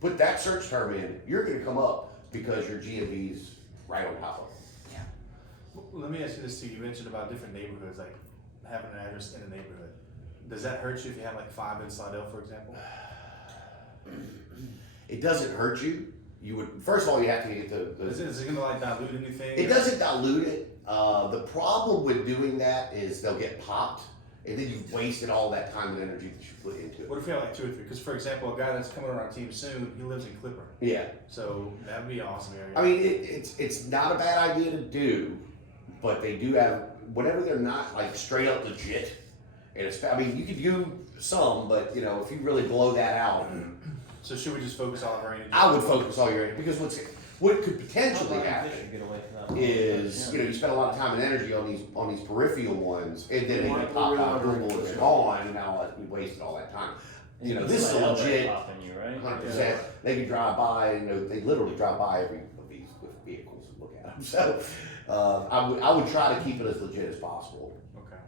Put that search term in, you're gonna come up because your GMV's right on top of it. Well, let me ask you this too, you mentioned about different neighborhoods, like having an address in a neighborhood. Does that hurt you if you have like 5 in Slidell, for example? It doesn't hurt you. You would, first of all, you have to get Is it gonna like dilute anything? it doesn't dilute it. The problem with doing that is they'll get popped, and then you've wasted all that time and energy that you put into it. What if you have like 2 or 3? Because for example, a guy that's coming on our team soon, he lives in Clipper, Yeah. so that'd be an awesome area. I mean, it's not a bad idea to do, but they do have, whenever they're not like straight up legit, and it's, I mean, you could do some, but you know, if you really blow that out, So should we just focus all of our energy? I would focus all your, because what could potentially happen Get away from that. is, you know, you spend a lot of time and energy on these peripheral ones, and then they You get want popped to out, really Google, it's understand. gone, and now like, we wasted all that time. You know, this is Slidell, they're legit, popping you, right? 100%. They can drive by, you know, they literally drive by every of these with vehicles and look at them. So, I would try to keep it as legit as possible. Okay.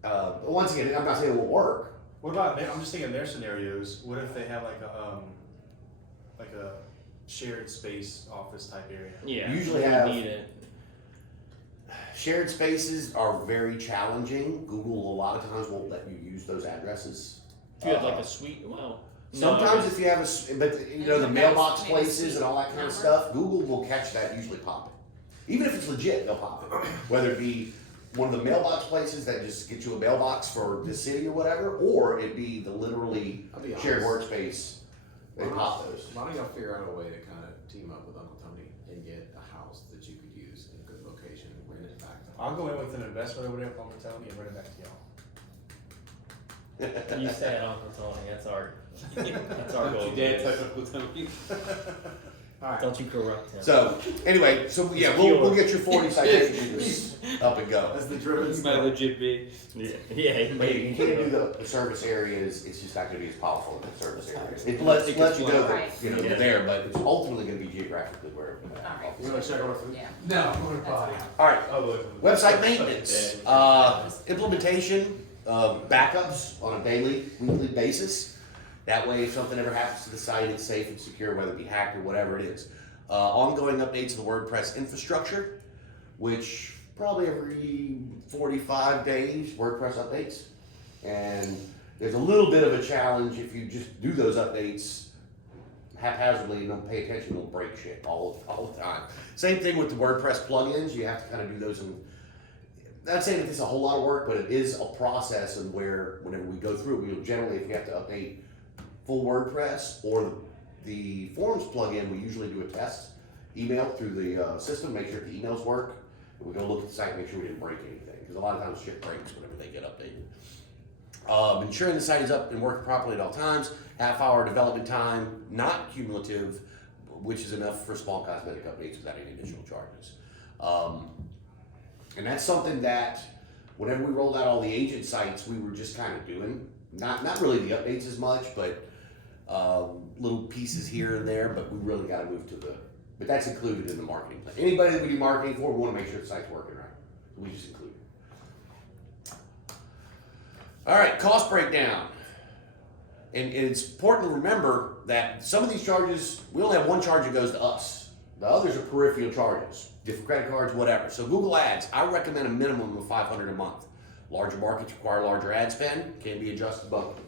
But once again, I'm not saying it won't work. What about, I'm just thinking their scenarios, what if they have like a shared space office type area? Yeah. Usually you have- need it. Shared spaces are very challenging. Google a lot of times won't let you use those addresses. If you had like a suite, well. Sometimes if you have but you know, the And mailbox maybe places and all that kind of number. stuff, Google will catch that, usually pop it. Even if it's legit, they'll pop it. Whether it be one of the mailbox places that just get you a mailbox for the city or whatever, or it be the literally I'll be shared honest. workspace, they Why don't- pop those. Why don't y'all figure out a way to kind of team up with Uncle Tony and get a house that you could use in a good location and rent it back to I'll go in with an investment over there from Uncle Tony and bring it back to y'all. You stay at Uncle Tony, that's our, that's our goal. Your dad touch up with something. Alright, Don't you corrupt him. So, anyway, so yeah, we'll get your 40 citations up and go. that's the driven Might stuff. legit be. Yeah, But you can't do the service areas, it's just not gonna be as powerful in the service areas. It lets you know, Right. you know, they're there, but it's ultimately gonna be geographically where. Alright. You wanna check on our food? Yeah. No, I'm gonna That's buy. fine. Alright, Oh, look. website maintenance, implementation, backups on a daily, weekly basis. That way, if something ever happens to the site, it's safe and secure, whether it be hacked or whatever it is. Ongoing updates of the WordPress infrastructure, which probably every 45 days, WordPress updates. And there's a little bit of a challenge if you just do those updates haphazardly and don't pay attention, it'll break shit all the time. Same thing with the WordPress plugins, you have to kind of do those in, not saying that it's a whole lot of work, but it is a process, and where whenever we go through it, we'll generally, if you have to update full WordPress or the Forms plugin, we usually do a test email through the system, make sure the emails work. And we go look at the site, make sure we didn't break anything, because a lot of times shit breaks whenever they get updated. Ensuring the site is up and working properly at all times. Half-hour development time, not cumulative, which is enough for small cosmetic updates without any additional charges. And that's something that whenever we rolled out all the agent sites, we were just kind of doing. Not really the updates as much, but little pieces here and there, but we really got to move to but that's included in the marketing plan. Anybody that we do marketing for, we want to make sure the site's working right. We just include it. All right, cost breakdown. And it's important to remember that some of these charges, we only have one charge that goes to us. The others are peripheral charges, different credit cards, whatever. So Google Ads, I recommend a minimum of $500 a month. Larger markets require larger ad spend, can be adjusted monthly.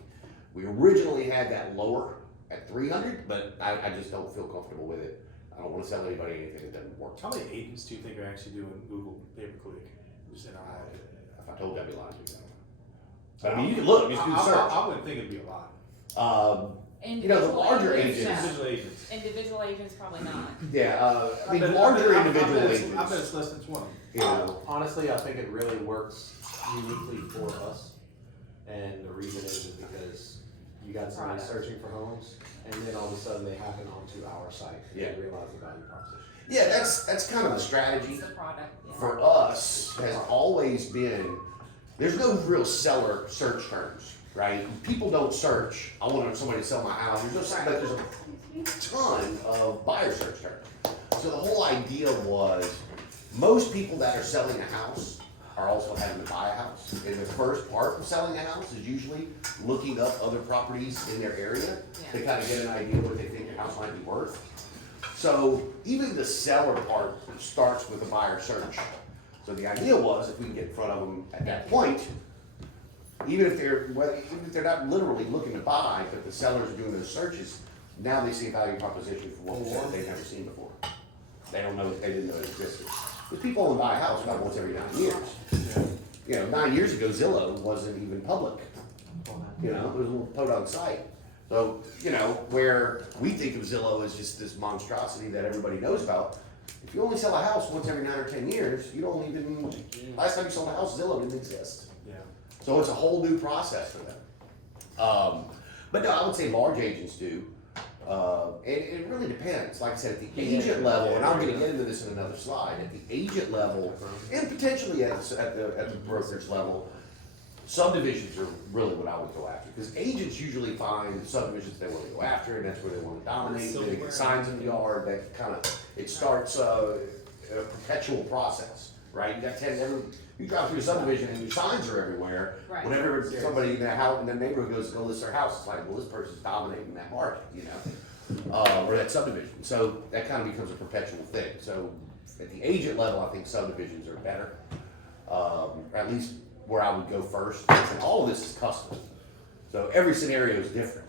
We originally had that lower at $300, but I just don't feel comfortable with it. I don't want to sell anybody anything that doesn't work. How many agents do you think are actually doing Google pay-per-click? Just in our If I told you, I'd be lying to you. But I mean, you can look, just do the search. I wouldn't think it'd be a lot. You know, the larger agents. Individual agents. Individual agents, probably not. Yeah, I mean, bet- larger I bet individual it's- agents. I bet it's less than 20. You know, Honestly, I think it really works uniquely for us. And the reason is because you got somebody Product. searching for homes, and then all of a sudden they happen onto our site, and Yeah. they realize the value proposition. yeah, that's kind of the strategy It's the product, yeah. for us. Has always been there's no real seller search terms, right? People don't search. I want somebody to sell my house. There's no, but there's a ton of buyer search terms. So the whole idea was most people that are selling a house are also having to buy a house. And the first part of selling a house is usually looking up other properties in their area to kind of get an idea what they think your house might be worth. So even the seller part starts with a buyer search. So the idea was if we can get in front of them at that point, even if they're not literally looking to buy, but the sellers are doing those searches, now they see a value proposition for what they've never seen before. They don't know, they didn't know it existed. Because people only buy a house about once every 9 years. You know, 9 years ago, Zillow wasn't even public. You know, it was a little podunk site. So, you know, where we think of Zillow as just this monstrosity that everybody knows about, if you only sell a house once every 9 or 10 years, you don't even, last time you sold a house, Zillow didn't exist. Yeah. So it's a whole new process for them. But no, I would say large agents do. It really depends. Like I said, at the agent level, and I'm gonna get into this in another slide, at the agent level, and potentially at the brokerage level, subdivisions are really what I would go after. Because agents usually find subdivisions they wanna go after, and that's where they wanna dominate, they get signs in the yard, that kind of, it starts a perpetual process, right? You got you drive through a subdivision and your signs are everywhere. Right. Whenever somebody in that house, in the neighborhood goes to go list their house, it's like, well, this person's dominating that market, you know, or that subdivision. So that kind of becomes a perpetual thing. So at the agent level, I think subdivisions are better, or at least where I would go first. And all of this is custom, so every scenario is different.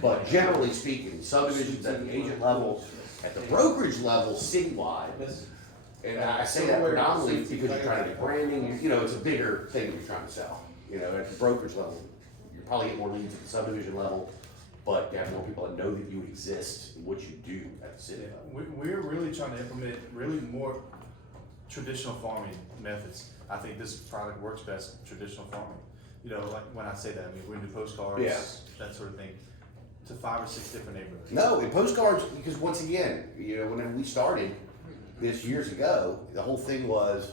But generally speaking, subdivisions at the agent level, at the brokerage level, citywide. And I say that predominantly because you're trying to get branding, you know, it's a bigger thing you're trying to sell. You know, at the brokerage level, you probably get more leads at the subdivision level, but you have more people that know that you exist and what you do at the city level. We're really trying to implement really more traditional farming methods. I think this product works best traditional farming. You know, like when I say that, I mean, we're gonna do postcards, Yeah. that sort of thing, to 5 or 6 different neighborhoods. No, in postcards, because once again, you know, whenever we started this years ago, the whole thing was,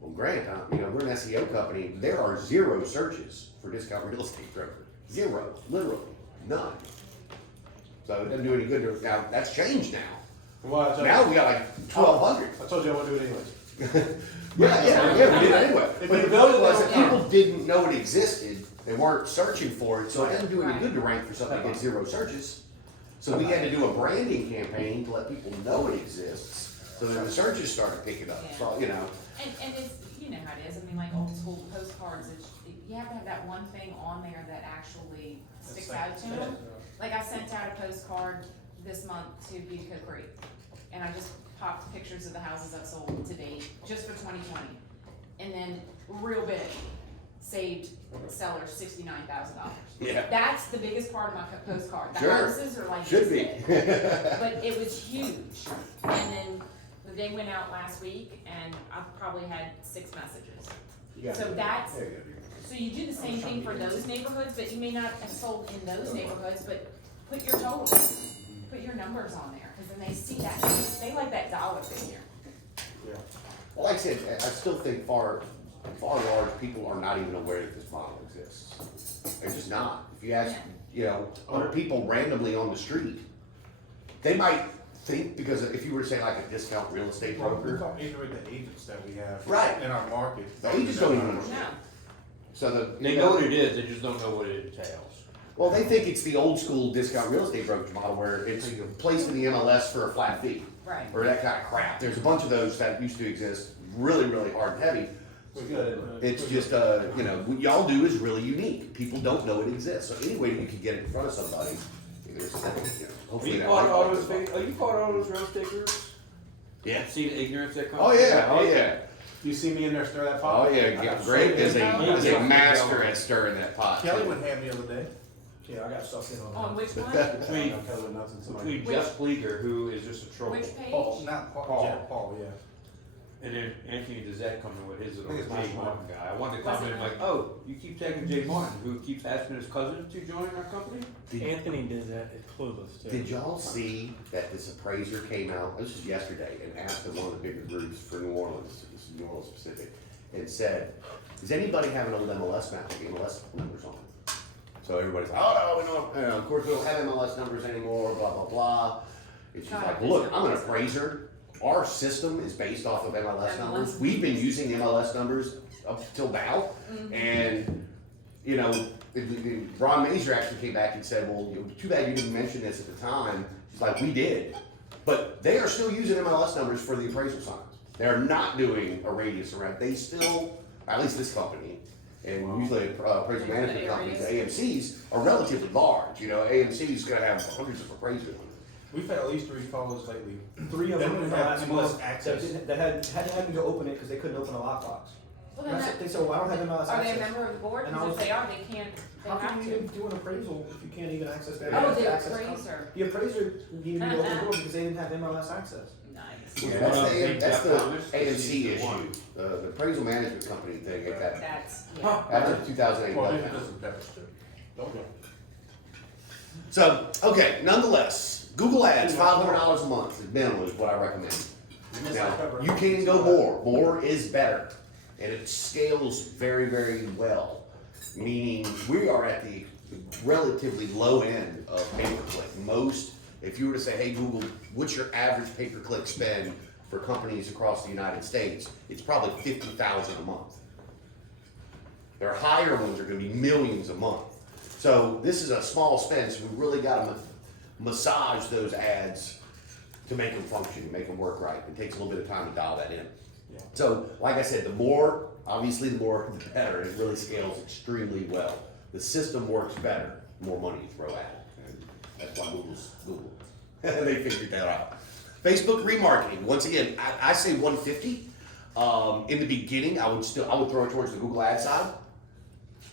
well, Grant, you know, we're an SEO company. There are 0 searches for discount real estate broker. 0, literally, none. So it doesn't do any good. Now that's changed now. Well, Now we got like 1,200. I told you I wouldn't do it anyways. Yeah, we did it anyway. If But you the build point it, was they'll that come. people didn't know it existed. They weren't searching for it, so it doesn't do any good to rank for something that gets 0 searches. So we had to do a branding campaign to let people know it exists. So then the searches started picking up. So, you know. And it's, you know how it is, I mean, like old school postcards, you have to have that one thing on there that actually sticks out to them. Like I sent out a postcard this month to Buco Creek, and I just popped pictures of the houses I've sold to date, just for 2020. And then, real big, saved sellers $69,000. Yeah. That's the biggest part of my postcard. The Sure. houses are like Should this be. big. But it was huge. And then they went out last week, and I probably had 6 messages. So that's, so you do the same thing for those neighborhoods, but you may not have sold in those neighborhoods, but put your totals, put your numbers on there, because then they see that, they like that dollar figure. Well, like I said, I still think far large people are not even aware that this model exists. They're just not. If you ask, you know, other people randomly on the street, they might think, because if you were to say like a discount real estate We broker, call ignorant the agents that we have Right. in our market. the agents don't even understand. No, So They know what it is, they just don't know what it entails. well, they think it's the old school discount real estate brokerage model where it's placed in the MLS for a flat fee. right. Or that kind of crap. There's a bunch of those that used to exist, really, really hard and heavy. It's just, you know, what y'all do is really unique. People don't know it exists. So any way you can get it in front of somebody, either it's, you know, Are hopefully you that part of light all bulb those, goes off. are you part of all those real estate groups? Yeah. See the ignorance that comes? Oh, yeah, oh, yeah. You see me in there stir that pot? Oh, yeah. Greg is a master at stirring that pot. Kelly went ham the other day. Yeah, I got stuck in on that. On which one? Between, I'm telling nothing to somebody. between Jeff Pleager, who is just a troll, Which page? Paul, not Paul, Paul. Jeff, Paul, yeah. and then Anthony Dezette coming with his little I think it's Jay Jay Martin guy. I wanted to Was comment it? like, oh, you keep tagging Jay Martin, who keeps asking his cousin to join our company? Anthony does that at Clueless too. Did y'all see that this appraiser came out, this was yesterday, and asked in one of the bigger groups for New Orleans, this is New Orleans specific, and said, does anybody have an old MLS map with the MLS numbers on it? So everybody's like, oh, no, we don't, of course we don't have MLS numbers anymore, blah, blah, blah. And she's God, like, there's look, no I'm an MLS. appraiser, our system is based off of MLS MLS. numbers. We've been using the MLS numbers up till now, and, you know, Ron Mazur actually came back and said, well, too bad you didn't mention this at the time. He's like, we did. But they are still using MLS numbers for the appraisal signs. They're not doing a radius around, they still, at least this company, and usually appraisal management companies, the AMCs are relatively large, you know, AMC's gonna have hundreds of appraisers. We've had at least 3 calls lately. 3 of That them in would the have last MLS month access. that had to have me go open it because they couldn't open a lockbox. Well, And then I said, they said, well, I don't have MLS Are they a access. member of the board? And I Because was- if they are, they can't, they How can have you to. even do an appraisal if you can't even access that? Oh, MLS the access code? appraiser. The appraiser needed me to open the door because they didn't have MLS access. Nice. Yeah, Well, that's the promise, AMC it's the one. issue, the appraisal management company thing, that, That's, yeah. after 2008 Well, meltdown. it doesn't demonstrate. Okay. So, okay, nonetheless, Google Ads, $500 a month is minimum is what I recommend. Now, you can go more, more is better, and it scales very, very well. Meaning, we are at the relatively low end of pay-per-click. Most, if you were to say, hey Google, what's your average pay-per-click spend for companies across the United States? It's probably $50,000 a month. Their higher ones are gonna be millions a month. So this is a small spend, so we really gotta massage those ads to make them function, make them work right. It takes a little bit of time to dial that in. Yeah. So, like I said, the more, obviously the more, the better. It really scales extremely well. The system works better, the more money you throw at it. And that's why Google's Google. They figured that out. Facebook remarketing, once again, I say 150. In the beginning, I would throw it towards the Google ad side,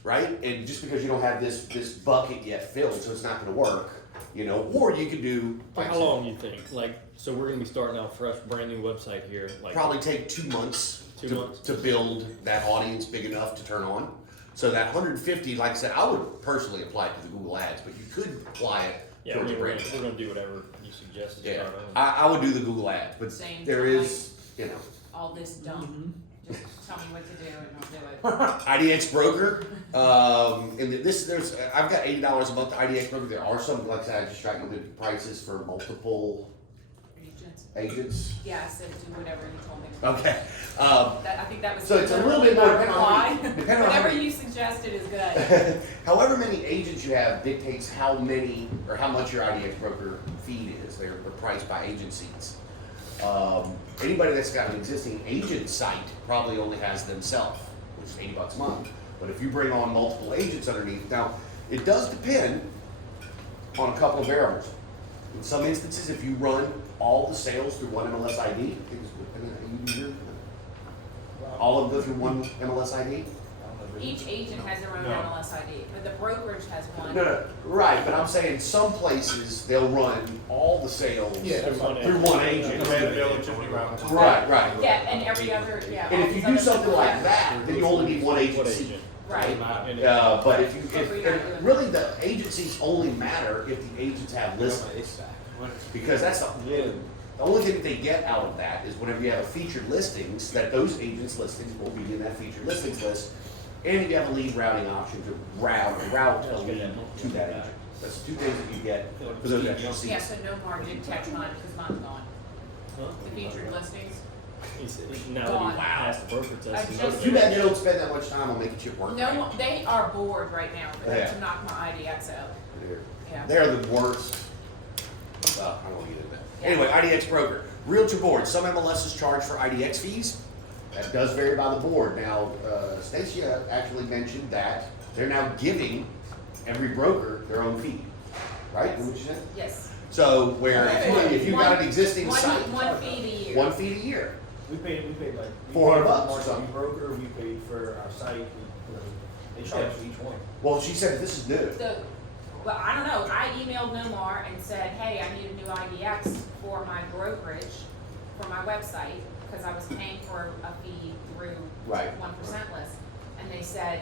right? And just because you don't have this bucket yet filled, so it's not gonna work, you know, or you could do. How long you think? Like, so we're gonna be starting out fresh, brand new website here, like. Probably take 2 months. 2 months. To build that audience big enough to turn on. So that 150, like I said, I would personally apply it to the Google ads, but you could apply it Yeah, I towards mean, the we're brand. gonna do whatever you suggest to Yeah, start on. I would do the Google ads, but Same there time, is, you know, All this dumb, just tell me what to do and I'll do it. IDX broker. And I've got $80 a month to IDX broker. There are some, like I said, I just tried to do prices for multiple Regents. agents. Yeah, I said do whatever you told me to do. Okay. I think that was. So it's a little bit literally more my depending on reply. depending on Whatever how- you suggested is good. However many agents you have dictates how many or how much your IDX broker feed is. They're priced by agencies. Anybody that's got an existing agent site probably only has themselves, which is $80 a month. But if you bring on multiple agents underneath, now it does depend on a couple of variables. In some instances, if you run all the sales through one MLS ID, all of them go through one MLS ID. Each agent has their own No. MLS ID, but the brokerage has one. No, right, but I'm saying some places they'll run all the sales Yeah, through one agent. Red Village, Tiffany Brown. Right, right. Yeah, and every other, yeah. And all if you these do other something people, like yeah. that, then you only need one What agency. agent? Right. And But if you, But we're not and doing really the agencies only matter if the agents have listings. Because that's the only thing that they get out of that is whenever you have featured listings, that those agents' listings will be in that featured listings list. And if you have a lead routing option to route a lead to that agent. That's two things that you get for those agencies. Yeah, so no more did catch mine because mine's gone. Huh? The featured listings. Now that Gone. he passed the broker test. I he just- knows Too bad you don't spend that much time on making shit work. No, right. mo- they are bored right now for them Yeah. to knock my IDX out. Yeah. They're the worst. I don't want to get into that. Yeah. Anyway, IDX broker. Realtor board. Some MLSs charge for IDX fees. That does vary by the board. Now, Stacia actually mentioned that they're now giving every broker their own fee. Right? Yes. What you said? Yes. So where if you've got an existing One- site, One fee a year. 1 fee a year. We paid like. $400 or Marketing something. broker, we paid for our site, they charge for each one. Well, she said this is new. Well, I don't know, I emailed Nomar and said, hey, I need a new IDX for my brokerage, for my website, because I was paying for a fee through Right. 1% list. And they said,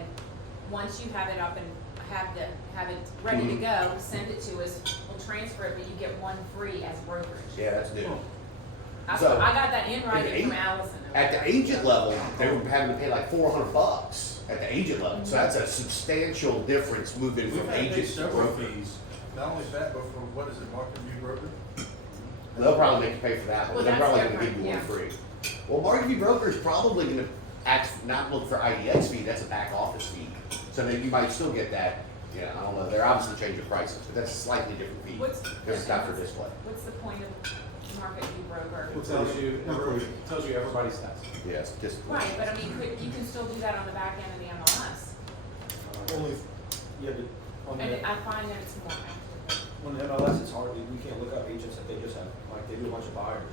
once you have it up and have it ready to go, send it to us, we'll transfer it, but you get one free as brokerage. Yeah, that's new. So I got that in writing from At Allison. At the agent level, they were having to pay like $400 at the agent level. So that's a substantial difference moving We've from had to pay agent to several broker. fees, not only that, but for, what is it, market review broker? They'll probably make you pay for that, but Well, they're that's probably gonna give different, you one yeah. free. Well, Market View Broker is probably gonna not look for IDX fee, that's a back office fee. So then you might still get that, yeah, I don't know, they're obviously changing prices, but that's a slightly different fee. What's, Because it's not for display. what's the point of Market View Broker? It tells you everybody's stats. Yes, just. Right, but I mean, you can still do that on the back end of the MLS. Only, yeah, but on And the, I find that it's more accurate. on the MLS, it's hard, we can't look up agents that they just have, like, they do a bunch of buyers,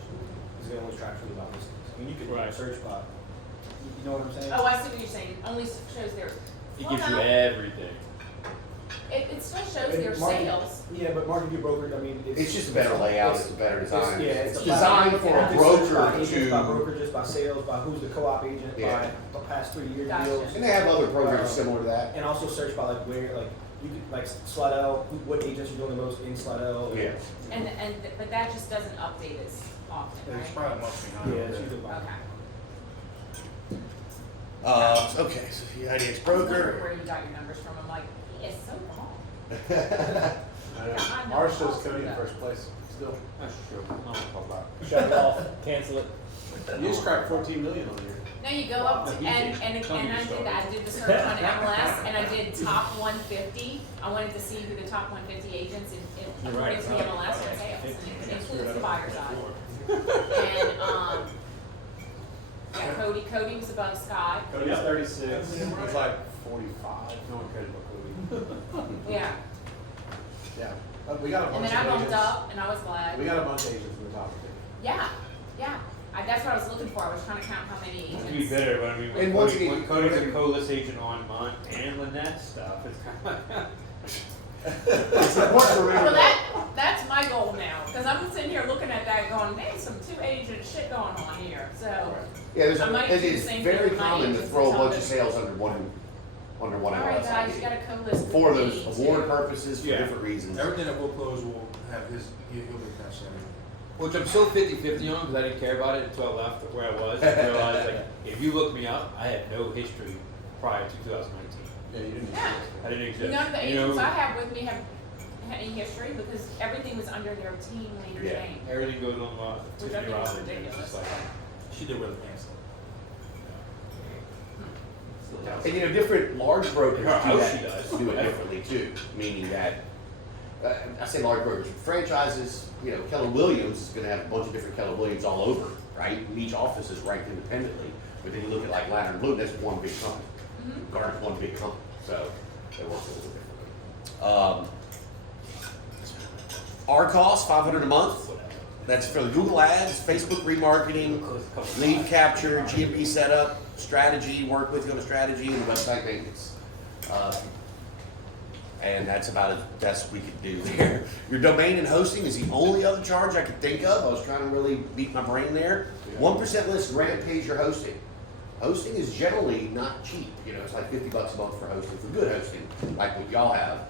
because they only track for about listings. I mean, you could Right. search by, you know what I'm saying? Oh, I see what you're saying, only shows their, It well, gives you no, everything. it still shows And their market- sales. Yeah, but Market View Broker, I mean, It's just a better layout, it's a better design. Yeah, It's the designed platform. for a And you can search by broker agents, By to, brokerages, by sales, by who's the co-op agent, Yeah. by the past 3 year Gotcha. deals. and they have other programs similar to that. And also search by like where, like, you could, like Slidell, what agents are doing the most in Slidell. Yeah. But that just doesn't update as often, It's right? probably a month behind. Yeah, it's usually about. Okay. Okay, so the IDX I was wondering broker. where you got your numbers from, I'm like, it's so wrong. I Yeah, I know. know. Ours shows I'll Cody do in that. first place, still. That's true. No, I'll talk about it. Shut it off, cancel it. You just cracked 14 million on here. No, you go up to, and I did the search on MLS, and I did top 150. I wanted to see who the top 150 agents in You're according right, to the right, MLS right. and sales, and it That's includes weird. the buyer's eye. And, yeah, Cody was above Scott. Cody's 36, it's like 45. No one cares about Cody. Yeah, Yeah, we got a and bunch then I of bumped agents. up, and I was glad. We got a bunch of agents in the top 50. Yeah, yeah. That's what I was looking for. I was trying to count how many To be agents. better, but I mean, And when once Cody, again- when Cody's a co-list agent on mine and Lynette's stuff, it's kind of It's important to remember Well, that. that's my goal now, because I'm sitting here looking at that going, there's some two agent shit going on here, so. Yeah, there's, I might do the it's same very thing with my common to agents throw a and tell bunch of them- sales under one Alright, guys, you MLS got a co-list. with for me, those too. award purposes, for Yeah. different reasons. Everything that will close will have he'll be attached to everything. Which I'm still 50-50 on because I didn't care about it until I left where I was and realized like if you look me up, I had no history prior to 2019. Yeah, you didn't. Yeah. I didn't exist. None of the You know, agents I have with me have any history, because everything was under their team leader's Yeah. name. everything goes on Which I Tiffany think is Robinson. It's ridiculous. just like She did really fancy. And you know, different large brokers Her house she do does. do it differently too, meaning that, I say large brokers, franchises, you know, Keller Williams is gonna have a bunch of different Keller Williams all over, right? Each office is ranked independently, but then you look at like Ladder and Blue, that's one big company. Mhm. Garner's one big company, so they work a little differently. Our cost, $500 a month, that's for the Google Ads, Facebook remarketing, lead capture, GMP setup, strategy, work with you on a strategy, and website maintenance. And that's about as best we could do there. Your domain and hosting is the only other charge I could think of. I was trying to really beat my brain there. 1% list grant pays your hosting. Hosting is generally not cheap. You know, it's like $50 a month for hosting, for good hosting, like what y'all have.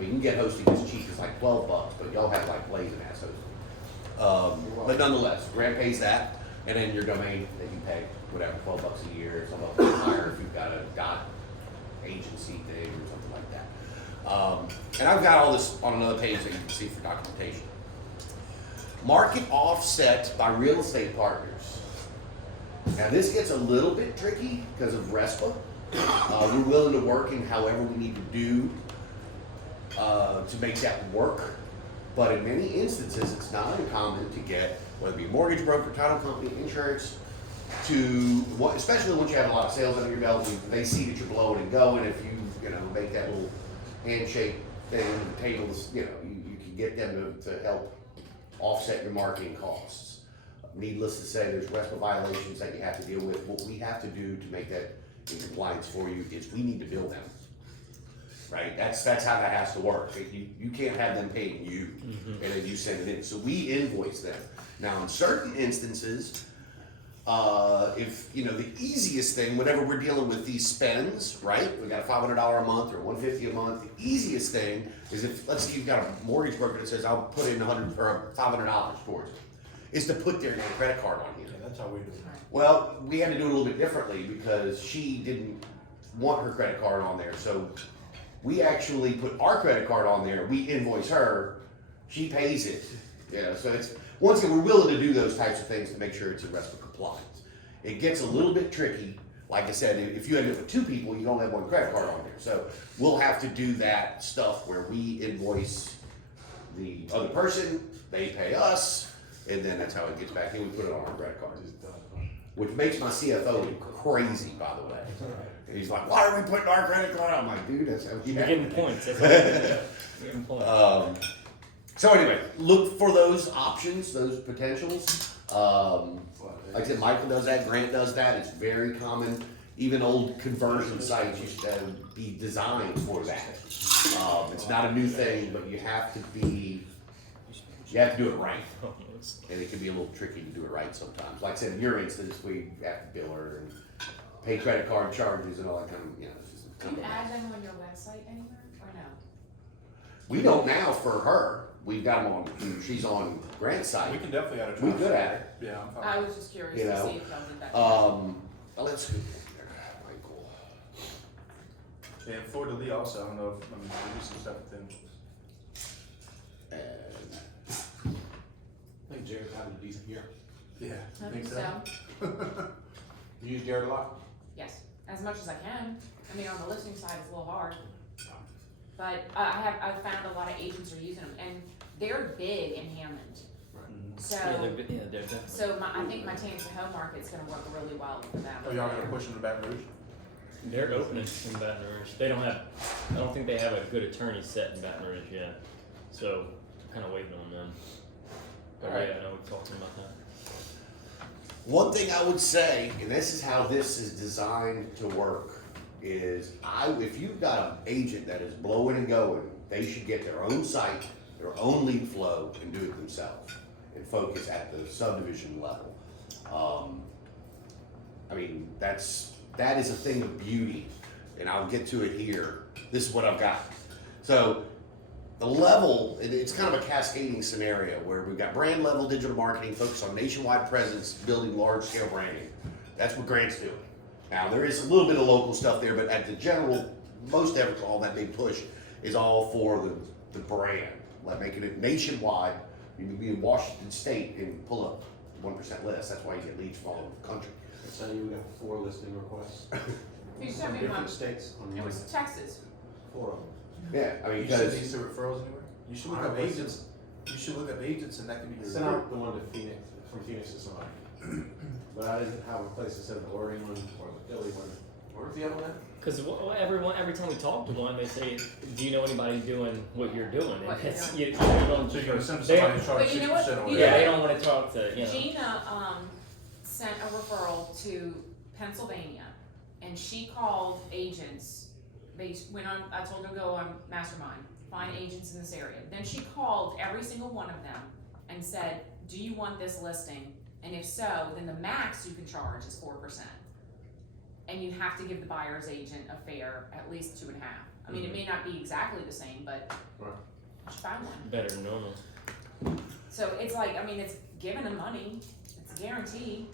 You can get hosting as cheap as like $12, but y'all have like blazing ass hosting. But nonetheless, grant pays that, and then your domain that you pay, whatever, $12 a year, some of them higher if you've got a dot agency thing or something like that. And I've got all this on another page that you can see for documentation. Market offset by real estate partners. Now this gets a little bit tricky because of RESPA. We're willing to work in however we need to do to make that work. But in many instances, it's not uncommon to get, whether it be a mortgage broker, title company, insurance, especially once you have a lot of sales under your belt, they see that you're blowing and going. If you make that little handshake thing on the tables, you can get them to help offset your marketing costs. Needless to say, there's RESPA violations that you have to deal with. What we have to do to make that in compliance for you is we need to bill them. Right? That's how that has to work. You can't have them paying you and then you send it in. So we invoice them. Now in certain instances, if the easiest thing, whenever we're dealing with these spends, right? We got a $500 a month or $150 a month. The easiest thing is if, let's say you've got a mortgage broker that says, I'll put in $100 or $500 towards it, is to put their credit card on here. Yeah, that's how we do it. Well, we had to do it a little bit differently because she didn't want her credit card on there. So we actually put our credit card on there. We invoice her. She pays it. You know, so it's, once again, we're willing to do those types of things to make sure it's in RESPA compliance. It gets a little bit tricky. Like I said, if you end up with two people, you don't have one credit card on there. So we'll have to do that stuff where we invoice the other person, they pay us, and then that's how it gets back in. We put it on our credit card. Which makes my CFO crazy, by the way. And he's like, why are we putting our credit card? I'm like, dude, that's how you You're have getting to points. That's all. You're getting points. So anyway, look for those options, those potentials. Like I said, Michael does that, Grant does that, it's very common. Even old conversion sites used to be designed for that. It's not a new thing, but you have to do it right. And it can be a little tricky to do it right sometimes. Like I said, in your instance, we have to bill her and pay credit card charges and all that kind of, it's just Do kind you of. add them on your website anywhere, or no? We don't now for her. We've got them on, she's on Grant's site. We can definitely add a We drive. good at it. Yeah, I'm fine. I was just curious You to know, see if y'all did that. Let's see here, Michael. And Fleur de Lis also, I don't know if, we do some stuff with them. And I think Jared's having a decent year. Yeah, I think so, You use Jared a lot? yes, as much as I can. I mean, on the listing side, it's a little hard. But I've found a lot of agents are using them, and they're big in Hammond. So, They're definitely. so I think my Tampa home market's gonna work really well for them. Oh, y'all gonna push them to Baton Rouge? They're opening in Baton Rouge. They don't have, I don't think they have a good attorney set in Baton Rouge yet. So, kind of waiting on them. But Alright. yeah, I know we're talking about that. one thing I would say, and this is how this is designed to work, is if you've got an agent that is blowing and going, they should get their own site, their own lead flow, and do it themselves, and focus at the subdivision level. I mean, that is a thing of beauty, and I'll get to it here. This is what I've got. So the level, it's kind of a cascading scenario where we've got brand level digital marketing, focused on nationwide presence, building large scale branding. That's what Grant's doing. Now, there is a little bit of local stuff there, but at the general, most of all that big push is all for the brand, like making it nationwide. You can be in Washington State and pull up 1% list. That's why you get leads from all over the country. So you got 4 listing requests You from sent me one, different states on it was Texas. 4 of them. Yeah, I mean, You send because these to referrals anywhere? You should look up agents, and that can be your. Sent out the one to Phoenix, from Phoenix to somebody. But I didn't have a place to send the Oregon one or the Philly one. Where's the other one at? Because every time we talk to one, they say, "Do you know anybody doing what you're doing?" What And you're it's, doing. So you're gonna send they somebody don't- to charge But you know what? 6% or You yeah, whatever? they don't want to talk to Gina, sent a referral to Pennsylvania, and she called agents. They went on, I told her to go on Mastermind, find agents in this area. Then she called every single one of them and said, do you want this listing? And if so, then the max you can charge is 4%. And you have to give the buyer's agent a fair, at least 2.5. I mean, it may not be exactly the same, but Right. she found one. better than normal. So it's like, I mean, it's giving them money, it's a guarantee.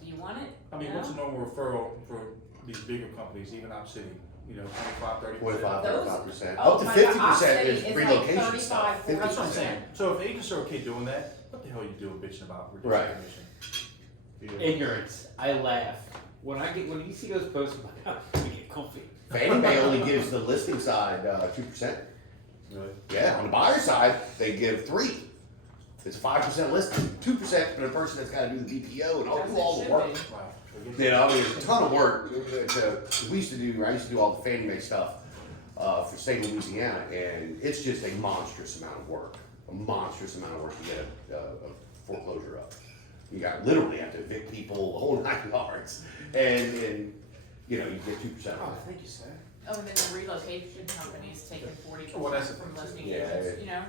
Do you want it? I mean, No? what's a normal referral for these bigger companies, even out city, 25, 30%? 25, Those- 35%, Oh up to my God, 50% Offset is is relocation like 35, stuff. 40%. That's what I'm saying. So if agents are okay doing that, what the hell are you doing bitching about reducing Right. commission? Ignorance. I laugh. When you see those posts, I'm like, oh, we get comfy. Fannie Mae only gives the listing side 2%. Really? Yeah, on the buyer side, they give 3%. It's a 5% listing, 2% for the person that's got to do the BPO and As do it all the should work. be. Wow. You know, I mean, it's a ton of work. I used to do all the Fannie Mae stuff for state of Louisiana, and it's just a monstrous amount of work. A monstrous amount of work to get a foreclosure up. You literally have to evict people, the whole 9 yards, and you know, you get 2% Oh, off. thank you, sir. Oh, and then the relocation company's taking 40% Well, that's a- from listing yeah, agents, you know?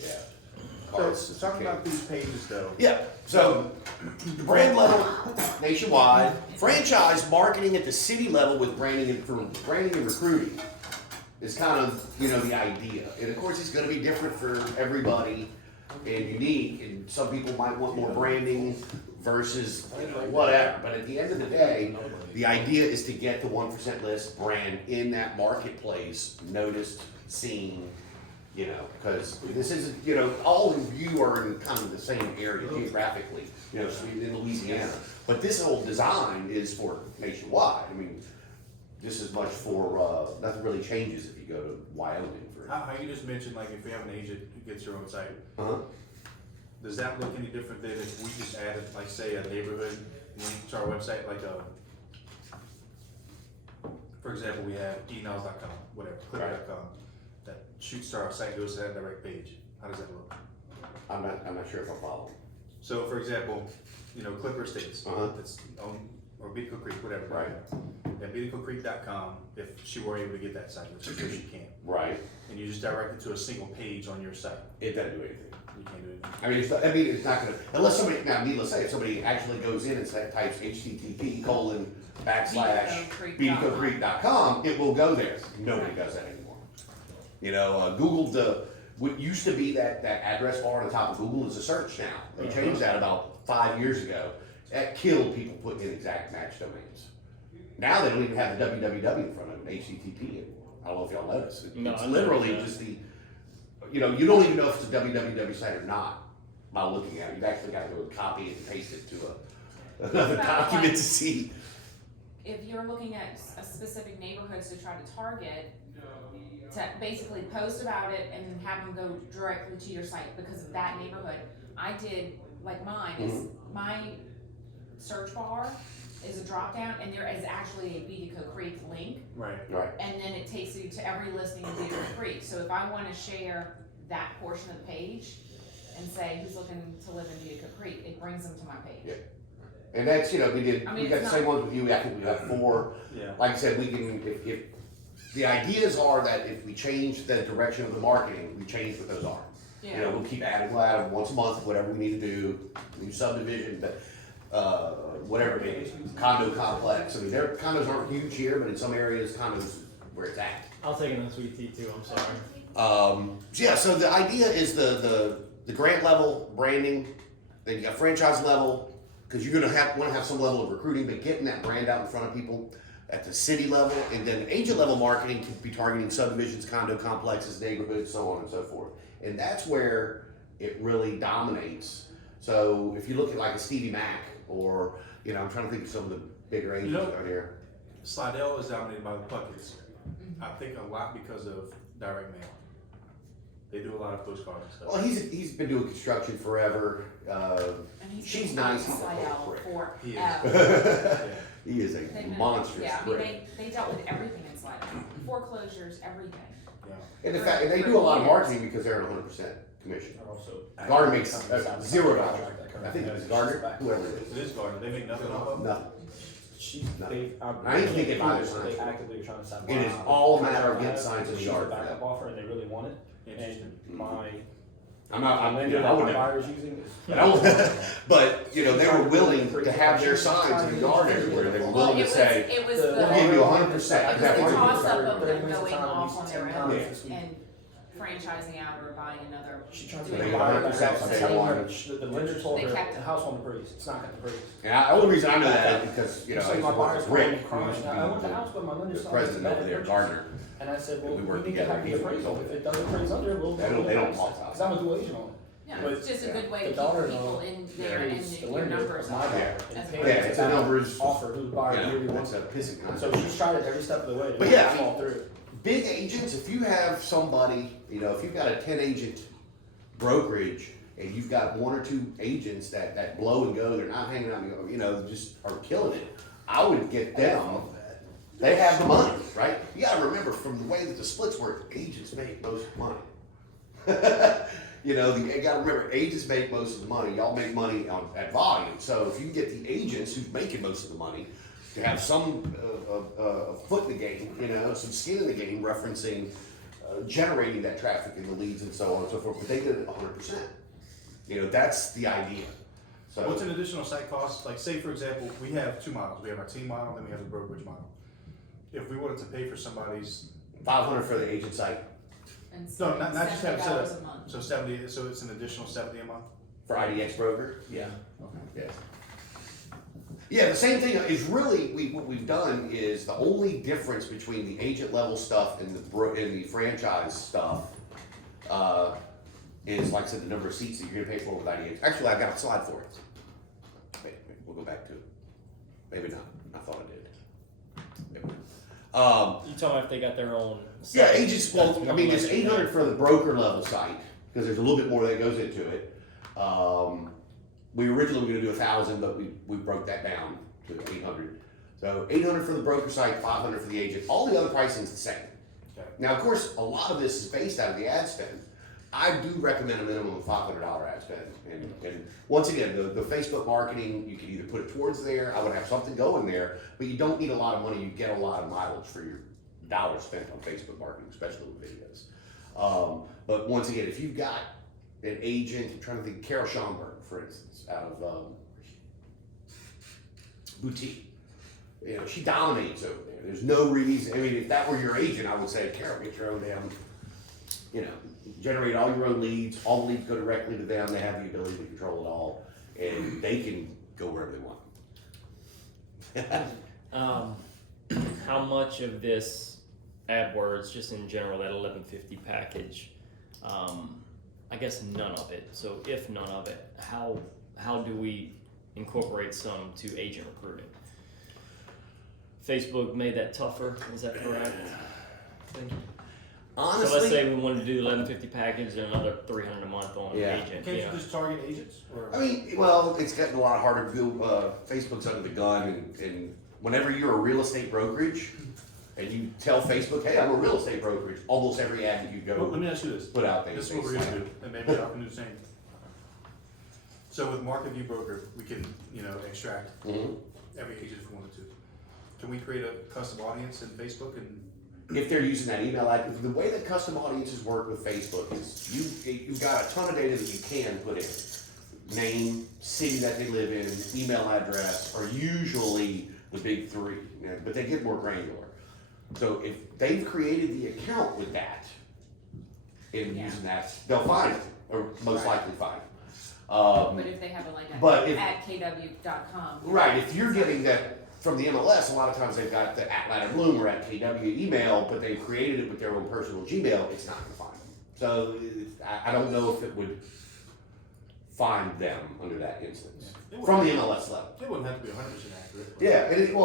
Yeah. So, Cards, talking okay. about these pages though. Yeah, so brand level, nationwide, franchise marketing at the city level with branding and recruiting is kind of, the idea. And of course, it's gonna be different for everybody and unique, and some people might want more branding versus, whatever. But at the end of the day, the idea is to get the 1% list brand in that marketplace, noticed, seen, You know, because this isn't, you know, all of you are in kind of the same area geographically, you know, so in Louisiana. But this whole design is for nationwide. I mean, just as much for, nothing really changes if you go to Wyoming for. How you just mentioned, like, if you have an agent who gets your own site, Uh-huh. does that look any different than if we just added, like, say, a neighborhood link to our website, like for example, we have emails.com, whatever, clipper.com, that shoots to our site, goes to that direct page. How does that look? I'm not sure if I follow. So, for example, you know, Clipper Estates, Uh-huh. that's on, or Beagle Creek, whatever. Right. At BeagleCreek.com, if she were able to get that site, which I'm sure she can, Right. and you just direct it to a single page on your site, It doesn't do anything. you can't do anything. I mean, it's not gonna, unless somebody, now needless to say, if somebody actually goes in and types http://beacocreek.com, it will go there. Nobody does that anymore. You know, Google, what used to be that address bar on the top of Google is a search now. They changed that about 5 years ago. That killed people putting in exact match domains. Now they don't even have the www in front of it, HTTP anymore. I don't know if y'all noticed. No, It's I literally noticed just the, you know, you don't even know if it's a www site or not by looking at it. You've actually got to go and copy and paste it to another About document like- to see. If you're looking at a specific neighborhoods to try to target, to basically post about it and have them go directly to your site because of that neighborhood. I did, like mine, is my search bar is a drop down and there is actually a Beatico Creek link. Right. Right. And then it takes you to every listing in Beaver Creek. So if I wanna share that portion of the page and say who's looking to live in Beaver Creek, it brings them to my page. Yeah. And that's, you know, we I mean, we got the it's same not- ones with you. I think we have 4. Yeah. Like I said, we can, if the ideas are that if we change the direction of the marketing, we change what those are. You know, we'll keep adding, we'll add them once a month, whatever we need to do, new subdivision, but, whatever, maybe condo complex. I mean, their condos aren't huge here, but in some areas, condos where it's at. I'll take it on sweet tea too, I'm sorry. Yeah, so the idea is the grant level branding, then you got franchise level, because you're gonna wanna have some level of recruiting, but getting that brand out in front of people at the city level, and then agent level marketing can be targeting subdivisions, condo complexes, neighborhoods, so on and so forth. And that's where it really dominates. So if you look at like a Stevie Mac, or, you know, I'm trying to think of some of the bigger agents know- out here. Slidell is dominated by the Puckets. I think a lot because of direct mail. They do a lot of postcards and stuff. Well, he's been doing construction forever, And he's she's been nice. on Slidell He is. forever. He is a They've been- monstrous Yeah, I mean, prick. they dealt with everything in Slidell, foreclosures, everything. Yeah. And in fact, they do a lot of marketing because they're at 100% commission. They're also. Gardner makes $0. Contract that I think currently it's has Gardner, back. whoever it It is. is Gardner. They make nothing off of it. Nothing. She, No. they, I ain't thinking either They side. actively are trying to sign. It is all a matter of getting signs in the She's yard a for backup them. offer and they really want it. Interesting. And my, I'm not, I I would never. buyer's using is. I don't, but, you know, they were willing to have their signs in the yard everywhere. They were Well, willing it to was, say, it was the- we'll give you the, 100%. it was the Yeah. toss up of them 30 minutes going of time, off on used their 10 own times this week. and franchising out or buying another. She tried to They make a got buyer 100% back house. I'm they telling want her, it. the lender told They her, kept the it. house on the breeze, it's not got the breeze. and the only reason I know that is because, you know, I So used my to work buyer's with Rick, who crying, used to I went to the house, but my be lender the saw president it's a over there, bad Gardner. And I said, well, We we work need to together. have the He's appraisal, always if it doesn't appraise under, we'll. They don't talk about it. Cause I'm a dual agent on it. Yeah, But it's just a good way the to daughter keep people in there and Is the your lender numbers of my up. buyer, Yeah. and That's paying right. Yeah, for it's that a numbers, offer, who the buyer you really know, wants. that's a pissing So contest. she's tried it every step of the way. But yeah, I'm all through it. Big agents, if you have somebody, you know, if you've got a 10 agent brokerage and you've got 1 or 2 agents that blow and go, they're not hanging out, you know, just are killing it, I would get them. They have the money, right? You gotta remember from the way that the splits work, agents make most of the money. You know, you gotta remember, agents make most of the money. Y'all make money at volume. So if you can get the agents who's making most of the money to have some foot in the game, you know, some skin in the game, referencing generating that traffic and the leads and so on and so forth, but they did it 100%. You know, that's the idea. So What's an additional site cost? Like, say, for example, we have 2 models. We have our team model, then we have the brokerage model. If we wanted to pay for somebody's, 500 for the agent site And no, not just have it set $70 up. a month. So 70, so it's an additional 70 a month? for IDX broker. Yeah. Okay. Yes. Yeah, the same thing is really, what we've done is the only difference between the agent level stuff and the franchise stuff is, like I said, the number of seats that you're gonna pay for with IDH. Actually, I got a slide for it. Wait, we'll go back to it. Maybe not. I thought I did. Maybe not. You talking about if they got their own? Yeah, site, agents, well, that's I mean, more it's like- 800 for the broker level site, because there's a little bit more that goes into it. We originally were gonna do 1,000, but we broke that down to 800. So 800 for the broker site, 500 for the agent. All the other pricing's the same. Okay. Now, of course, a lot of this is based out of the ad spend. I do recommend a minimum of $500 ad spend. And once again, the Facebook marketing, you can either put it towards there, I would have something going there, but you don't need a lot of money, you get a lot of mileage for your dollars spent on Facebook marketing, especially with videos. But once again, if you've got an agent, I'm trying to think, Carol Schomburg, for instance, out of Boutique. You know, she dominates over there. There's no reason, I mean, if that were your agent, I would say, Carol, get your own damn, you know, generate all your own leads, all the leads go directly to them, they have the ability to control it all, and they can go wherever they want. How much of this AdWords, just in general, that 1150 package, I guess none of it. So if none of it, how do we incorporate some to agent recruiting? Facebook made that tougher, is that correct? Honestly, So let's say we wanted to do the 1150 package and another 300 a month on Yeah. agent. Can't you Yeah. just target agents, or? I mean, well, it's getting a lot harder to do. Facebook's under the gun, and whenever you're a real estate brokerage, and you tell Facebook, hey, I'm a real estate brokerage, almost every ad that you Well, let go me ask you this. put out there. This is what we're gonna do, and maybe y'all can do the same. So with Market View Broker, we can, extract Mhm. every agent if we wanted to. Can we create a custom audience in Facebook and? If they're using that email ad, the way that custom audiences work with Facebook is you've got a ton of data that you can put in. Name, city that they live in, email address are usually the big three, but they get more granular. So if they've created the account with that, and Yeah. using that, they'll find it, or most likely find it. But if they have it like But if- at kw.com. Right, if you're getting that from the MLS, a lot of times they've got the @Ladder Bloom or @KW email, but they've created it with their own personal Gmail, it's not gonna find them. So I don't know if it would find them under that instance, from the MLS level. It wouldn't have to be 100% accurate. but- Yeah, and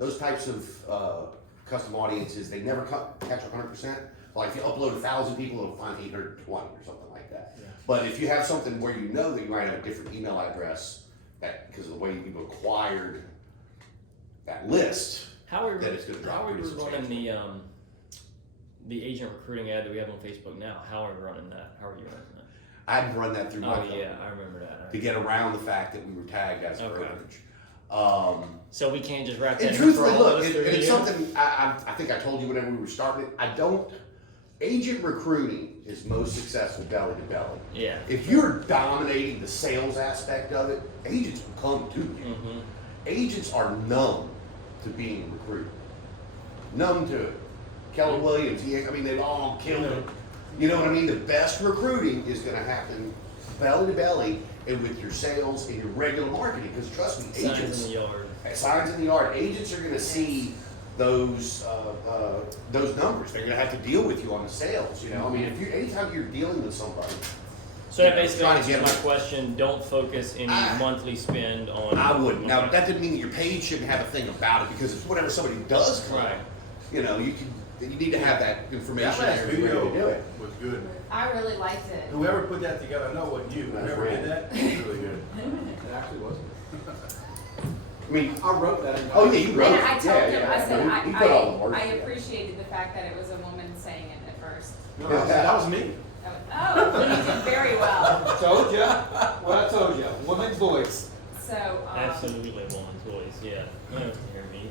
those types of custom audiences, they never catch 100%. Like if you upload 1,000 people, it'll find 820 or something like that. Yeah. But if you have something where you know that you might have a different email address, that because of the way you've acquired that list, How are we, That it's gonna drop how are we pretty running the agent recruiting ad that we have on Facebook now? How are we running that? How are you running that? I'd run that through my Oh company yeah, I remember that. to get around the fact that we were tagged as a Okay. brokerage. So we can't just wrap that And in for truthfully, all of look, us and through it's you? something I think I told you whenever we were starting it. Agent recruiting is most successful belly to belly. Yeah. If you're dominating the sales aspect of it, agents will come to you. Mm-hmm. Agents are numb to being recruited. Numb to it. Keller Williams, they've all killed it. You know what I mean? The best recruiting is gonna happen belly to belly and with your sales and your regular marketing, because trust me, Signs agents, in the yard. signs in the yard, agents are gonna see those numbers. They're gonna have to deal with you on the sales, you know? I mean, anytime you're dealing with somebody, So that Yeah, basically trying to answers get my them. question. Don't focus any monthly spend on. I wouldn't. Now, Okay. that didn't mean that your page shouldn't have a thing about it, because if whenever somebody does come, Right. you need to have that information That last there to be ready to do video it. was good. I really liked it. Whoever put that together, I know it wasn't you, That's whoever right. did that, it was really good. It actually wasn't. I mean, I wrote that. oh yeah, you wrote And it. I told Yeah, him, yeah, I said, yeah. He put all the work I together. appreciated the fact that it was a woman saying it at first. No, that was me. Oh, you did very well. Told ya, what I told ya, woman's voice. So, Absolutely, woman's voice. Yeah. You don't have to hear me.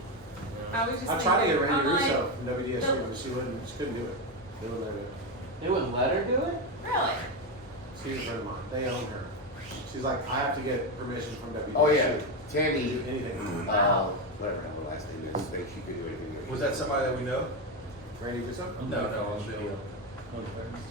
I was just I tried to get thinking, Randy I'm like, Russo from WDSU, but she couldn't do it. They wouldn't let her do it. They wouldn't let her do it? Really? She's a friend of mine, they own her. She's like, I have to get permission from WDSU. Oh yeah, To Tammy, do anything. whatever her last name is, they she could do anything. Was that somebody that we know? Randy Russo? No, no, Bill.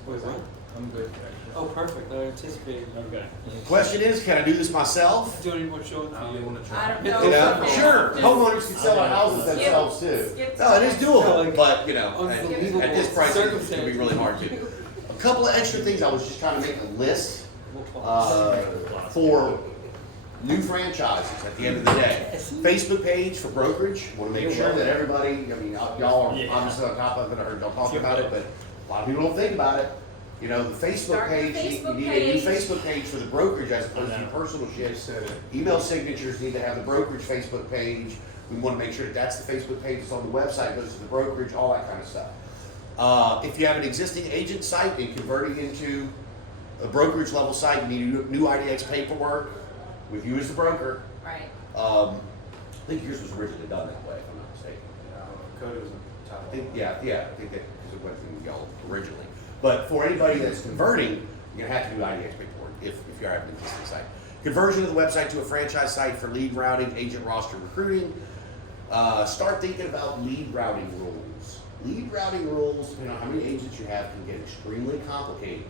What is that? I'm good. Oh, perfect. I anticipated. Okay. Question is, can I do this myself? Don't even want to show it I to don't you. even wanna I try. don't know. You know, Okay. sure, Just homeowners can sell their houses skip- themselves too. skip No, it is to doable, like but at this unbelievable price, it's gonna be really hard to. circumstances. couple of extra things, I was just trying to make a list, for new franchises at the end of the day. Facebook page for brokerage, wanna make sure that everybody, I mean, y'all are obviously on top of it, I heard y'all talking about it, but a lot of people don't think about it. You know, the Facebook Start your page, you Facebook need a new page. Facebook page for the brokerage as opposed to your personal shit. Email signatures need to have the brokerage Facebook page. We wanna make sure that that's the Facebook page that's on the website, goes to the brokerage, all that kind of stuff. If you have an existing agent site and converting into a brokerage level site, you need new IDX paperwork with you as the broker. Right. I think yours was originally done that way, if I'm not mistaken. Cody was a top. I think that, because it went through y'all originally. But for anybody that's converting, you're gonna have to do IDX paperwork if you have an existing site. Conversion of the website to a franchise site for lead routing, agent roster recruiting. Start thinking about lead routing rules. Lead routing rules, you know, how many agents you have can get extremely complicated.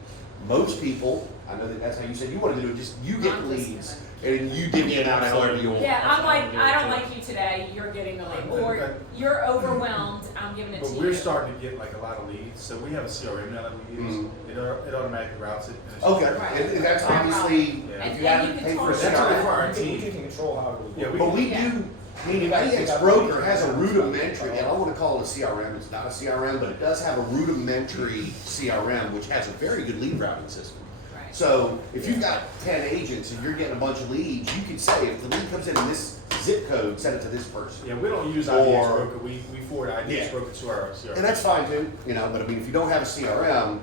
Most people, I know that's how you said you wanted to do it, just you get I'm just leads and you divvy them out however you want. Yeah, I'm like, fine. I don't like you today, you're getting the lead, or you're overwhelmed, I'm giving it to But you. we're starting to get like a lot of leads, so we have a CRM now that we use. It automatically routes it. And it's Okay, Right. and that's obviously, Yeah. if And you haven't you paid can for a totally- That's only for CRM. our We team. can control how we. Yeah, we But we Yeah. do, I mean, if IDX Broker has a rudimentary, and I don't wanna call it a CRM, it's not a CRM, but it does have a rudimentary CRM, which has a very good lead routing system. Right. So if you've got 10 agents and you're getting a bunch of leads, you can say, if the lead comes in this zip code, send it to this person. Yeah, we don't use IDX Or- Broker, we forward IDX Yeah. Broker to our CRM. And that's fine too, you know, but I mean, if you don't have a CRM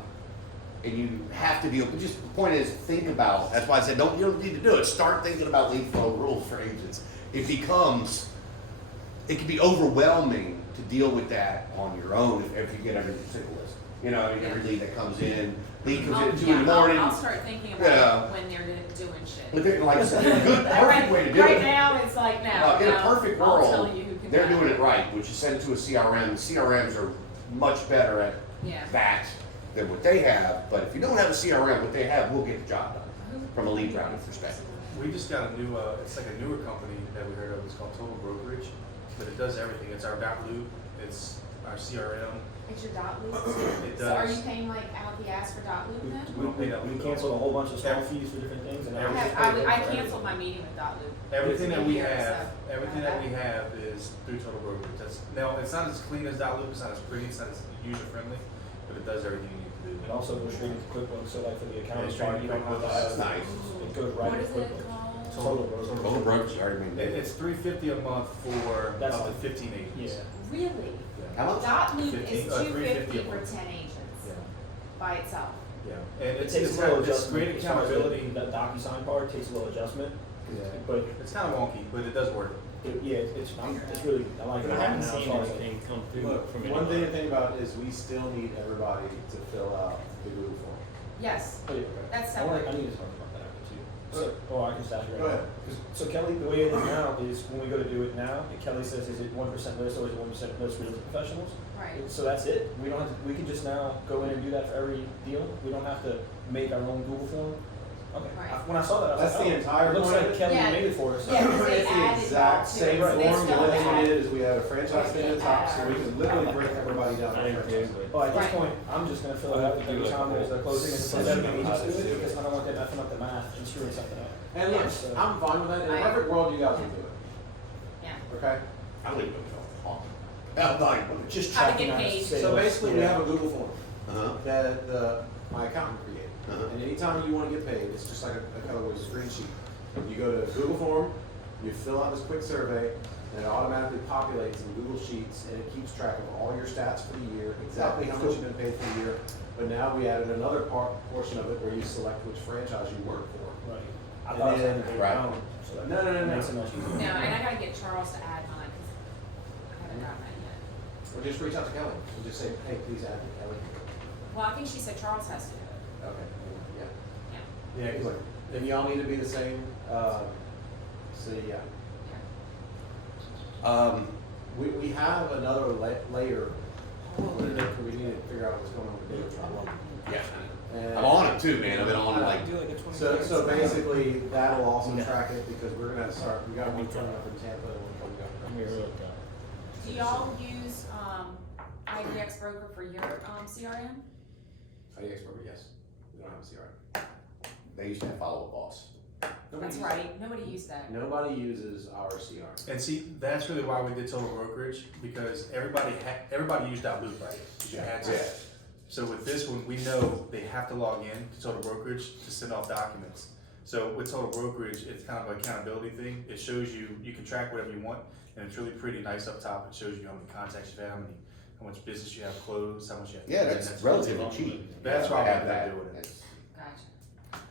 and you have to deal, but just the point is, think about, that's why I said, you don't need to do it, start thinking about lead flow rules for agents. It can be overwhelming to deal with that on your own if you get every single list. You know, I mean, every lead that comes in, lead comes in at 2 in the morning. I'll start thinking about Yeah. it when they're doing shit. But they're, like I said, a good, perfect way to do Right it. now, it's like, no, In a no, perfect I'll world, tell you who can they're go. doing it right, which is send it to a CRM. CRMs are much better at Yeah. that than what they have, but if you don't have a CRM, what they have will get the job done from a lead routing perspective. We just got a new, it's like a newer company that we heard of, it's called Total Brokerage, but it does everything. It's our .loop, it's our CRM, It's your dot loop? it So are you does. paying like out the ass for dot loop then? We don't pay that. We canceled a whole bunch of small fees for different things and I everything. have, I canceled my meeting with dot loop. Everything that we It's been have, years, so- everything that we have is through Total Brokerage. That's, now, it's not as clean as .loop, it's not as pretty, it's not as user friendly, but it does everything you need to do. It also goes straight into QuickBooks, so like for the accounting straight part, you don't have to That's have. nice. It goes right What into is it QuickBooks. called? Total Brokerage. Total brokerage, you already made It's $350 a month for That's up to like- 15 agents. Yeah. Really? How much? Dot loop 15, is $350 $250 a for month. 10 agents Yeah. by itself. Yeah, and It it's, takes it's a little got this adjustment. great as far as accountability. That DocuSign part takes a little adjustment, Yeah. but It's kind of wonky, but it does work. yeah, it's really, I like it. I haven't now as seen far as, like, anything come through Look, from one thing anybody. to think about is we still need everybody to fill out the Google form. Yes, oh, yeah. that's I separate. need to talk about that too. So, I can start right Go ahead. now. So Kelly, the way it is now is when we go to do it now, Kelly says, is it 1% list or is it 1% list real estate professionals? Right. So that's it. We don't have to, we can just now go in and do that for every deal. We don't have to make our own Google form. Okay. Right. When I saw that, I was That's like, the oh, entire it looks point of like it. Kelly Yeah. made it for us. Yeah, 'cause they It's added the y'all exact to same it. form, They the still only thing we add- did is we have a franchise thing at the top, so we can literally break everybody down. I to do, franchise. But at this Right. point, I'm just gonna fill I'll it have out to do every like time a there's a whole closing and session let the on agents how to do it do it. because I don't want them effing up the math and screwing something up. And look, So- I'm fine with that. In a perfect world, you guys will do it, Yeah. okay? I don't even know what you're talking about. Just How to tracking get our paid. sales. So basically, we Yeah. have a Google form Uh-huh. that my accountant created. Uh-huh. And anytime you want to get paid, it's just like a color with a screen sheet. You go to Google form, you fill out this quick survey, and it automatically populates in Google Sheets, and it keeps track of all your stats for the year, exactly how much you've been paid for the year. But now we added another portion of it where you select which franchise you work for. Right. I And thought it was then- like a Right. round, so that No, no, no, no. makes it much easier. No, and I gotta get Charles to add mine, cause I haven't gotten that yet. Or just reach out to Kelly and just say, hey, please add me, Kelly. Well, I think she said Charles has to do it. Okay, yeah. Yeah. Yeah, because then y'all need to be the same, so yeah. We have another layer, we need to figure out what's going on with data. Yeah. And- I'm on it too, man. I've been on it like, So basically, that'll also track it because we're gonna start, we got one coming up in Tampa and one coming up in Here, Memphis. Do y'all use, IDX Broker for your, CRM? Expert, yes. We don't have a CRM. They used to have Follow Up Boss. That's right, nobody used that. Nobody uses our CRM. And see, that's really why we did total brokerage, because everybody used Outlook, right? 'Cause you had to. Yeah. So with this one, we know they have to log in to total brokerage to send off documents. So with total brokerage, it's kind of an accountability thing. It shows you can track whatever you want, and it's really pretty nice up top. It shows you how many contacts you've had, how much business you have closed, how much you have. Yeah, that's relatively cheap. That's why I we have have that. that doing it. Gotcha.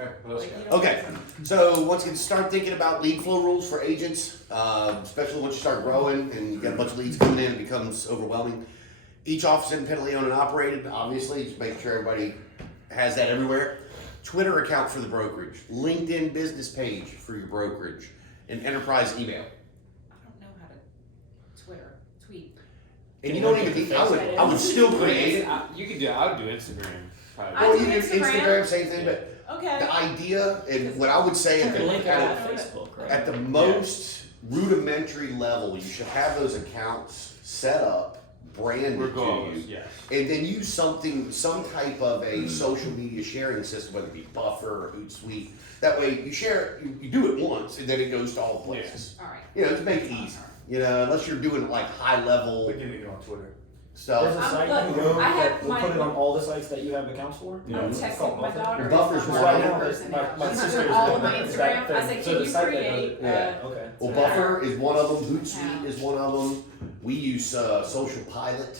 Okay, what else you Like, got? you don't Okay, have so once you start thinking about lead flow rules for agents, especially once you start growing and you got a bunch of leads coming in, it becomes overwhelming. Each office independently owned and operated, obviously, just make sure everybody has that everywhere. Twitter account for the brokerage, LinkedIn business page for your brokerage, and enterprise email. I don't know how to tweet. And you don't even need, I would still create it. You can do. I would do Instagram. I Probably. Well, do you do Instagram. Instagram, same thing, but Okay. the idea and what I would say You at can link it the, on Facebook, right? at the most rudimentary level, you should have those accounts set up, branded to Regardless, you. yes. And then use some type of a social media sharing system, whether it be Buffer or Hootsuite. That way you share, you do it once and then it goes to all the places. All right. You know, to make it easy. You know, unless you're doing like high level We can do it on Twitter. There's stuff. a I'm site look, you can go I have that will my- put it on all the sites that you have accounts for. Yeah. I'm It's texting called my Buffer. daughter. Buffer's is one not of my them. person My now. She's sister doing is all doing of my that Instagram. I thing. said, So can the you site that does create? it- yeah, okay. Well, Yeah. Buffer is one of them. Hootsuite Yeah. is one of them. We use Social Pilot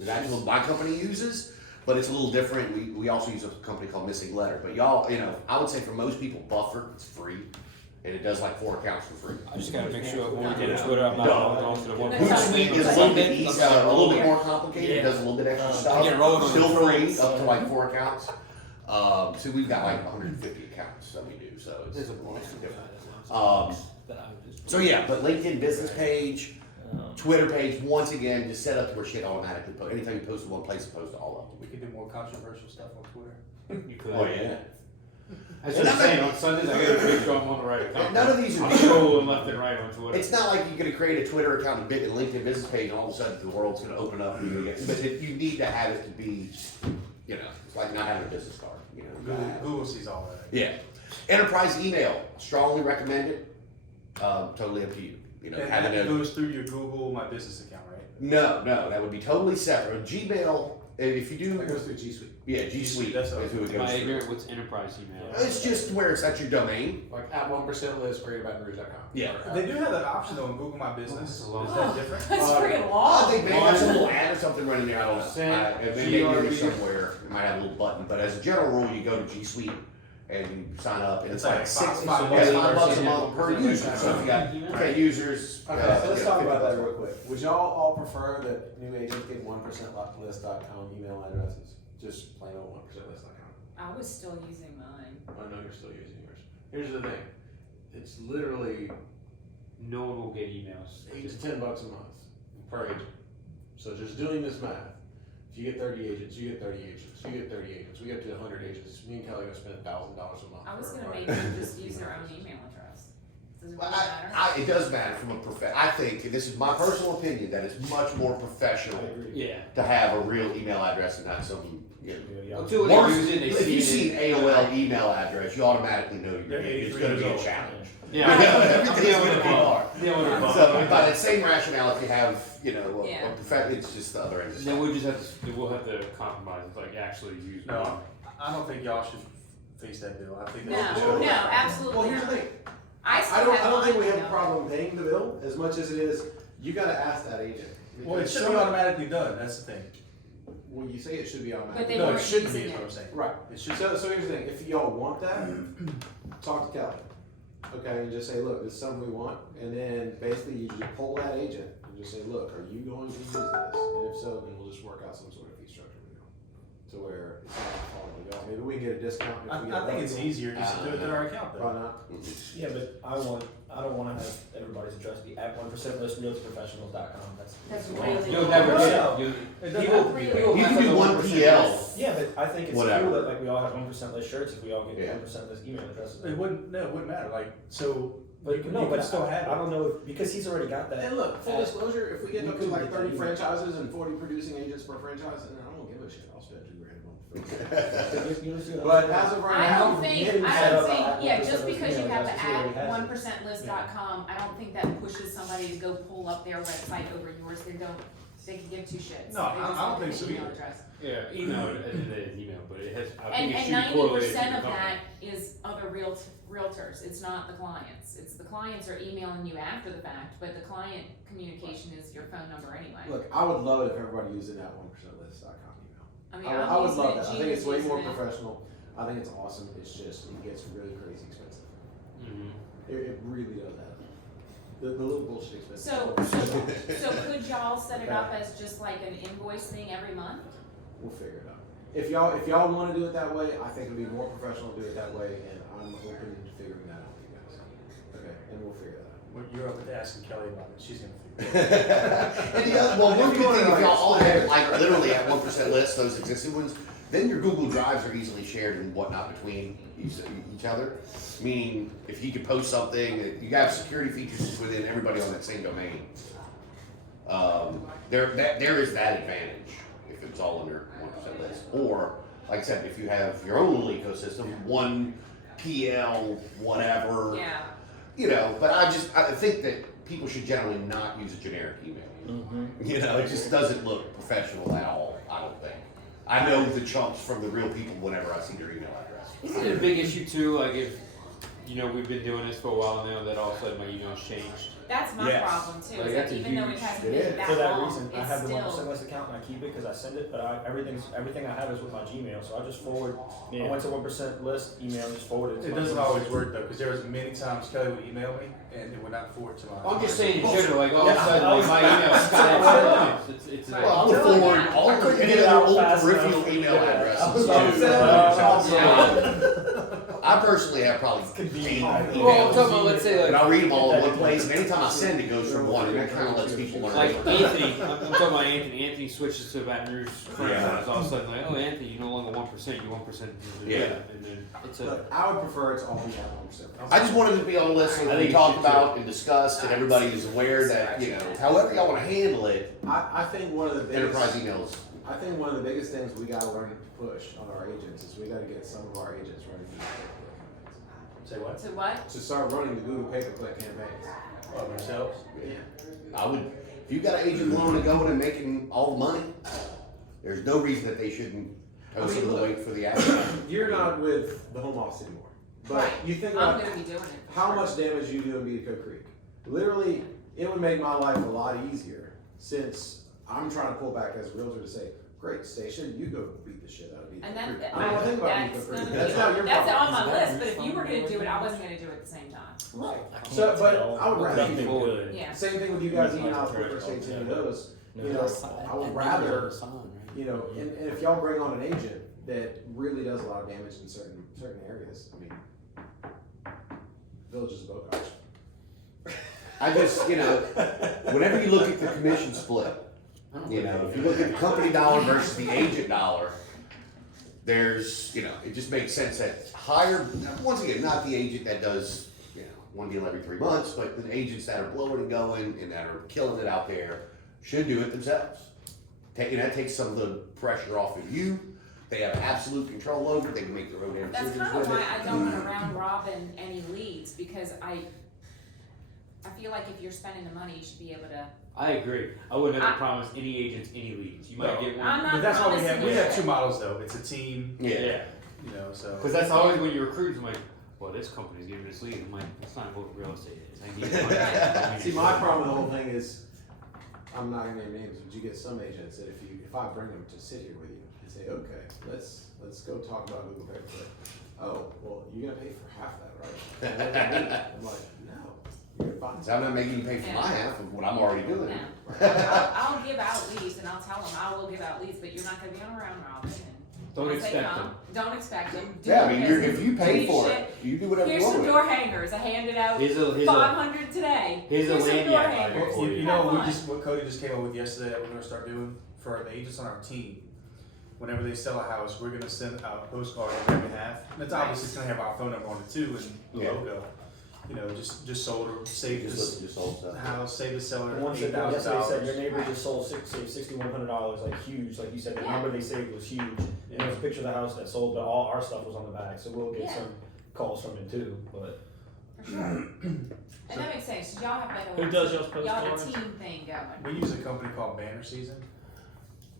that actually my company uses, but it's a little different. We also use a company called Missing Letter. But y'all, you know, I would say for most people, Buffer, it's free, and it does like 4 accounts for free. I just gotta make sure when we get to Twitter, I'm not going to the one. Hootsuite is a little bit easier, a little bit more complicated. It does a little bit extra stuff. get rolling on Still the free, phones. up to like 4 accounts. So we've got like 150 accounts that we do. So it's There's a Um, So yeah, but LinkedIn business page, Twitter page, once again, just set up to where shit automatically post. Anytime you post to one place, it posts to all of We could do more controversial stuff on Twitter. You could. them. Oh yeah. That's what I'm saying. On Sundays, I gotta make sure I'm on the right account. None of these are. I'm scrolling left and right on Twitter. It's not like you're gonna create a Twitter account and LinkedIn business page, and all of a sudden the world's gonna open up. And you're gonna get, but you need to have it to be, you know, it's like not having a business card. You know. Google sees all that. Yeah. Enterprise email, strongly recommended. Totally up to you. You know, And having that a goes through your Google My Business account, right? no, that would be totally separate. Gmail, if you do, That goes through G Suite. yeah, G Suite That's is who it Am I goes through. ignorant? What's enterprise email? It's just where it's at your domain. Like at 1% list, creativebatonrouge.com. Yeah. They do have that option though in Google My Business. Is Oh, that different? That's freaking I long. think maybe there's a little ad or something running there. I don't know. Send It may be GRB. somewhere. It might have a little button, but as a general rule, you go to G Suite and you sign up, and it's like $6 a month per user. So if you got 10 users, Okay, so let's you talk know, about that 50 real quick. Would y'all all prefer that new agents get 1%list.com email addresses? Just plain old 1%list.com. I was still using mine. I know you're still using yours. Here's the thing. It's literally No one will get emails. $8 to $10 a month per agent. So just doing this math, if you get 30 agents, you get 30 agents, you get 30 agents, we get to 100 agents, me and Kelly are gonna spend $1,000 a month. I was for gonna our make agents. them just use their own email address. Does it Well, really matter? it does matter from a I think, and this is my personal opinion, that it's much more professional Yeah. to have a real email address and not some, you know. Well, too, when Once- they use it, they if see you it. see an AOL email address, you automatically know They're it's 83 gonna be a years old. challenge. Yeah. Everything's Yeah, gonna with be the hard. Yeah, with the So, by that same rationale, if you have, you know, Yeah. it's just the other end. of Then it. we just have to, we'll have to compromise, like actually use one. No, I don't think y'all should face that bill. I think No, that's no, absolutely Well, here's the not. thing. I I still don't have think we mine, have a though. problem paying the bill as much as it is, you gotta ask that agent. Well, it should be automatically done. That's the thing. When you say it should be But automatic. they No, it weren't shouldn't be. using Is what it. I'm saying. Right. It should. So here's the thing, if y'all want that, talk to Kelly. Okay, and just say, look, this is something we want, and then basically you just pull that agent and just say, look, are you going to use this? And if so, then we'll just work out some sort of fee structure with you. To where it's not falling to y'all. Maybe we can get a discount if we get I think it's one. easier just to do it through our account Why though. not? Yeah, but I don't wanna have everybody's address be at 1%list realtorprofessionals.com. That's really. You'll never No, get no. it. It doesn't People, have to be people You have can do the 1PL. Yeah, but I think it's Whatever. cool that like we all have 1% list shirts if we all get Yeah. 1% list email addresses. It wouldn't. No, it wouldn't matter. Like so. But you no, can but still have it. I don't know if, because he's already got that. And look, full disclosure, if we get We up to couldn't like get 30 that. franchises and 40 producing agents per franchise, then I don't give a shit. I'll spend $2,000 on But as of right I now, don't think, getting I set don't up think, at yeah, 1% just because you list have email to address, it's add already 1%list.com, I don't think that pushes somebody to go pull up their website over yours, they can give two shits. No, They I just don't want think the so email either. address. Yeah, email, at the end of the day, it's email, but it has, I And, think it and should be ninety correlated to percent the of company. that is other realtors, it's not the clients, it's the clients are emailing you after the fact, but the client communication is your phone number anyway. look, I would love it if everybody using that 1%list.com email. I mean, I I'm would using love it, that. I think Gina's it's way using more it. professional. I think it's awesome. It's just, it gets really crazy expensive. It really does that. The little bullshit expensive. So could y'all set it up as just like an invoice thing every month? We'll figure it out. If y'all want to do it that way, I think it'd be more professional to do it that way, and I'm open to figuring that out for you guys. Okay, and we'll figure that out. Well, you're up to asking Kelly about it, she's gonna figure it out. And the other, well, one good thing, if y'all all have, like, literally at 1% list, those existing ones, then your Google Drives are easily shared and whatnot between each other. Meaning, if you could post something, you have security features within everybody on that same domain. There is that advantage if it's all under 1% list. Or, like I said, if you have your own little ecosystem, one PL, whatever. Yeah. You know, but I think that people should generally not use a generic email. You know, it just doesn't look professional at all, I don't think. I know the chunks from the real people whenever I see their email address. Isn't it a big issue too, like if, you know, we've been doing this for a while now, that all of a sudden my email's changed? That's my Yes. problem too, Like, is that's that a even though it huge- hasn't it been is. that For that long, reason, I it's have the still. 1% list account and I keep it because I send it, but everything I have is with my Gmail, so I just forward. Yeah. I went to 1% list email and just forwarded it. to It my doesn't email. always work though, because there was many times Kelly would email me and it would not forward to my. I'm just saying in general, like all of a Yeah, sudden, I like was- my email's I got it's Right. Well, I would So, forward yeah. all I of couldn't any get it of out their old fast peripheral enough. email Yeah. addresses I was about to too. say, I personally have probably convenient. 8 Well, I'm emails. talking about, let's say And like, I'll read them all in one place, and anytime I send, it goes from one, and that kind of lets people learn. like Anthony, I'm talking about Anthony. Anthony switches to Baton Rouge Yeah. friends, all of a sudden like, oh Anthony, you're no longer 1%, you're 1%. Yeah. And then it's a. Look, I would prefer it to all be at 1%. I just wanted to be on the list so I that think we it talked should too. about and discussed, and everybody is aware that, you know, however y'all wanna handle it, I think one of the biggest, enterprise emails. I think one of the biggest things we gotta learn to push on our agents is we gotta get some of our agents running Google pay-per-click campaigns. Say what? To what? To start running the Google pay-per-click campaigns. Of themselves? Yeah. I would, if you got an agent willing to go in and making all the money, there's no reason that they shouldn't post I mean, the look, link for the ad. You're not with the home office anymore, but Right. you think I'm about gonna be doing it. for how sure. much damage you do in Beat Code Creek. Literally, it would make my life a lot easier since I'm trying to pull back as a realtor to say, great, Station, you go beat the shit out of Beat And Code Creek. that, I don't wanna think about Beat that's Code gonna Creek. be, That's not your that's problem. on my Is that list, but if you were gonna refundable? do it, I wasn't gonna do it at the same time. Right. I can't So, but tell. I would rather Nothing you- good. Yeah. Same thing with you guys eating out Flipper States and those. You know, I would rather, you know, and if y'all bring on an agent that really does a lot of damage in certain areas, I mean, Villages of Boca. I just, you know, whenever you look at the commission split, you know, if you look at the company dollar versus the agent dollar, there's, you know, it just makes sense that higher, once again, not the agent that does, you know, one deal every 3 months, but the agents that are blowing and going and that are killing it out there should do it themselves. That takes some of the pressure off of you. They have absolute control over it. They can make their own damn That's decisions kind of with why it. I don't wanna round robin any leads, because I feel like if you're spending the money, you should be able to. I agree. I wouldn't have I- to promise any agents any leads. You might No. get one. I'm not But that's why we promising have it. two models though, it's a team, Yeah. you know, so. Because that's always when you recruit, I'm like, well, this company's giving me this lead. I'm like, that's not what real estate is. I need money. I mean, See, my problem with the whole thing is, I'm not gonna name names, but you get some agents that if I bring them to sit here with you and say, okay, let's go talk about Google pay-per-click. Oh, well, you're gonna pay for half that, right? And what does that mean? I'm like, no, you're gonna find So I'm not making you pay for my half of what I'm already doing. No. I'll give out leads and I'll tell them I will give out leads, but you're not gonna be on a round robin. And Don't once they expect come, them. Don't expect them. Do Yeah, I your mean, business. if you pay Do for shit. it, you do whatever Here's you want some with door it. hangers. I handed out Here's a 500 today. here's a Here's some lanyard door item hangers. for You know, Have fun. what Cody just came up with yesterday that we're gonna start doing for the agents on our team. Whenever they sell a house, we're gonna send out a postcard on their behalf. And it's obviously gonna have our phone number on it too and the Yeah. logo. you know, just sold or saved Just this listen to soul stuff. house, saved the seller The one said, $8,000. yesterday said your neighbor just saved $6,100, like huge, like you said, the Yeah. number they saved was huge. And there was a picture of the house that sold, but all our stuff was on the back, so we'll get Yeah. some calls from him too, but. For sure. And that makes sense, 'cause y'all have like a. Who does y'all's Y'all have a postcards? team thing going, We use a company called Banner Season.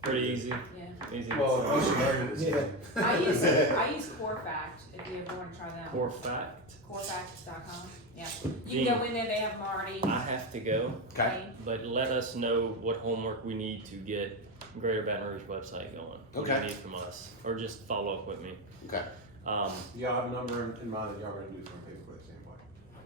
Pretty easy. yeah. Easy. Well, you should learn it. Yeah. I use CoreFact, if you ever wanna try that. Core fact. CoreFact.com, yeah. You Gene. can go in there, they have them already. I have to go, Okay. but let us know what homework we need to get Greater Baton Rouge website going. What do Okay. you need from us, or just follow up with me. Okay. Y'all have a number in mind that y'all are gonna do from a pay-per-click standpoint.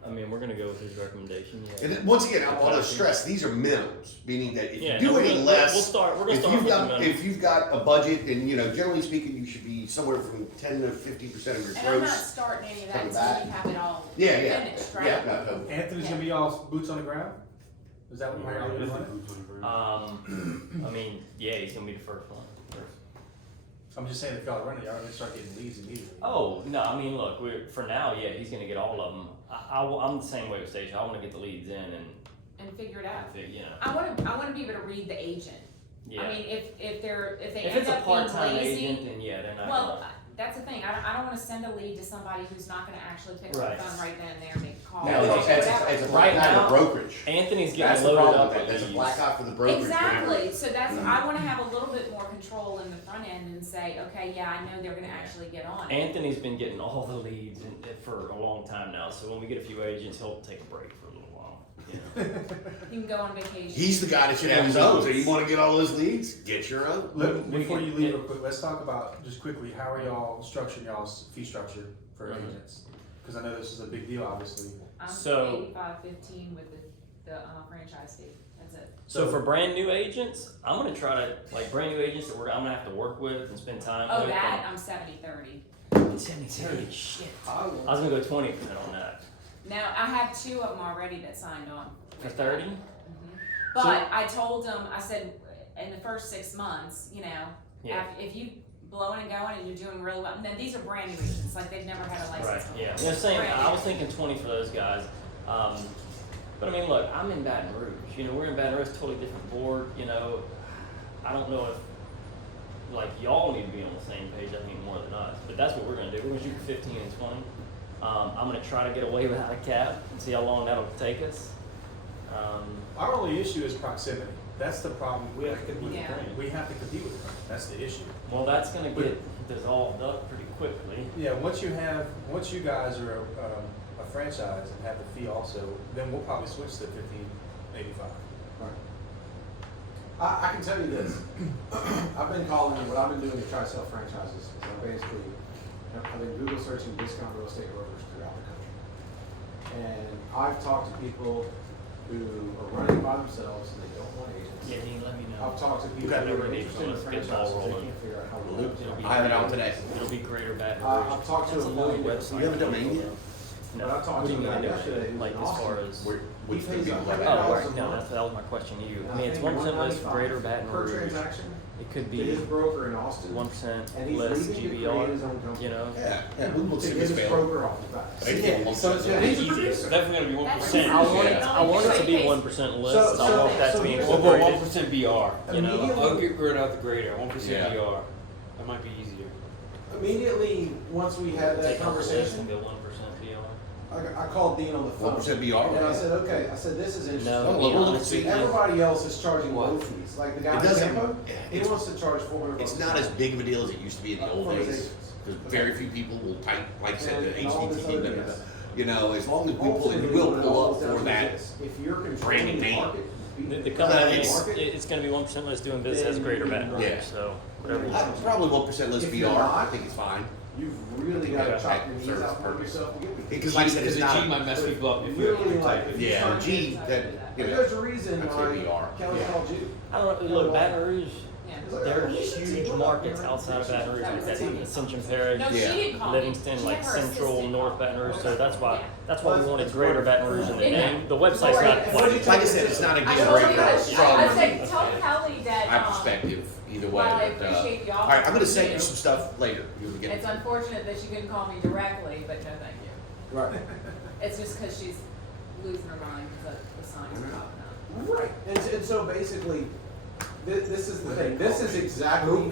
I mean, we're gonna go with his recommendation. Yeah. And then, once again, I want to stress, these are minimums, meaning that if Yeah, you do no, any we'll less, start. We're gonna if start you've with the got, minimum. if you've got a budget and, you know, generally speaking, you should be somewhere from 10 to 50% of your And I'm not gross. starting any of that Coming until back. you have it all Yeah, yeah. finished, right? Yeah, no, no. Anthony's gonna be all boots on the ground? Is that what you're doing? I mean, yeah, he's gonna be the first one. I'm just saying, if y'all run it, y'all gonna start getting leads immediately. Oh no, I mean, look, for now, yeah, he's gonna get all of them. I'm the same way with Stage. I want to get the leads in And figure it out. and you know, I wanna be able to read the agent. yeah. I mean, if they if end it's a up being part-time lazy. agent, then yeah, they're not. Well, gonna, that's the thing, I don't wanna send a lead to somebody who's not gonna actually pick up Right. the phone right then and there and make a call. No, or it's whatever. a Right black eye now- for brokerage. Anthony's That's getting the loaded problem up with that. with It's a leads. black eye for the brokerage. Exactly, so that's, I wanna have a little bit more control in the front end and say, okay, yeah, I know they're gonna actually get on it. Anthony's been getting all the leads for a long time now. So when we get a few agents, he'll take a break for a little while. You know? You can go on vacation. He's the guy that should have his own. So you want to get all those leads? Get your own. Before you leave real quick, let's talk about, just quickly, how are y'all structuring y'all's fee structure for agents? Cause I know this is a big deal, obviously. I'm So- 85-15 with the franchise fee, that's it. So for brand new agents, I'm gonna try to like brand new agents that I'm gonna have to work with and spend time Oh, with. that, I'm 70-30. 70-30, shit. I was gonna go 20% on that. Now, I have 2 of them already that signed on. For 30? But I told them, I said, in the first 6 months, you know, Yeah. if you blowing and going and you're doing really well, and then these are brand new agents, like they've never had a license. Right, before. yeah. You know, saying, Brand I new. was thinking 20 for those guys. But I mean, look, I'm in Baton Rouge. You know, we're in Baton Rouge, totally different board. You know, I don't know if, like, y'all need to be on the same page, I think, more than us. But that's what we're gonna do. We're gonna shoot for 15 and 20. I'm gonna try to get away without a cap and see how long that'll take us. Our only issue is proximity. That's the problem. We have to compete with Yeah. Crane. We have to compete with them. That's the issue. Well, that's gonna get dissolved up pretty quickly. Yeah, once you guys are a franchise and have the fee also, then we'll probably switch to 1585. I can tell you this. I've been calling, what I've been doing to try to sell franchises is I basically, I've been Google searching discount real estate brokers throughout the country. And I've talked to people who are running by themselves and they don't want agents. Yeah, Dean, let me know. I've talked to people Okay. who are interested in Let's get the ball franchises, they rolling. can't figure out how to Luke, run it. I have it out today. It'll be Greater Baton Rouge. I've talked to That's a long million- website. You have a domain yet? No, But I talked what do to you a mean guy domain? yesterday who's Like in as far Austin. as. Which He pays things you $100 have? Oh, $100 right, a no, month. that was my question to you. And I mean, it's think 1% less for 195 Greater Baton per Rouge. transaction It could to his be broker in Austin. 1% And he's less leaving to create GBR, his own company. you know? Yeah, yeah, we will To see get this his fail. broker off the bat. They can't lump So this it's in. he's a It's producer. definitely gonna be 1%. I want it, Yeah. I want it to be 1% less, So- I want that to so be here's- We'll go incorporated. 1% BR. You know, Immediately- I'll get rid of the grader, 1% Yeah. BR. That might be easier. Immediately, once we had that Take off the list conversation, and go 1% BR. I called Dean on the phone. 1% BR. And I said, okay, I said, this is interesting. No, Oh, to be well, we'll honest see. with you, Everybody else is charging low What? fees, like the guy It in doesn't, Tampa, he it's, wants to charge $400. it's not as big of a deal as it used to be in the old For his days. agents. Because very few people will type, like I said, the And all this HTTP, other BS. you know, as long as we pull, Ultimately, we will what it pull boils up down for to that. is this. If you're controlling branding the name. market, The Uh, company, it's- it's gonna be 1% less doing business as Greater Baton Rouge, Yeah. so whatever you Probably 1% less If BR, you're not- I think it's fine. you've really got to Okay. chop your knees Service out for purpose. yourself to get with it. Because like I said, Because it's the G not, might mess people up if you're Literally, like, if you yeah, start G, that, you But know, there's a reason that's why who we are. Kelly Yeah. called you. I don't know, look, Baton Rouge, Yeah. He's like, there are "Oh, you should huge see markets what outside of Baton Rouge, That like was that, a team. Ascension Parish, No, she Yeah. didn't call me. Livingston, She like had her central assistant North call. Baton Rouge, so that's why we wanted That's Greater perfect. Baton Rouge in the Yeah. name. The website's not Right. quite. like I said, it's not a I deal told breaker her, I from said, tell Kelly that, my perspective, either way. while I but, appreciate the offer. Alright, I'm gonna from send you some stuff later. You'll get. It's unfortunate that she couldn't call me directly, but no thank you. Right. It's just cause she's losing her mind because the signs are popping up. Right. And so basically, this is the thing. This is exactly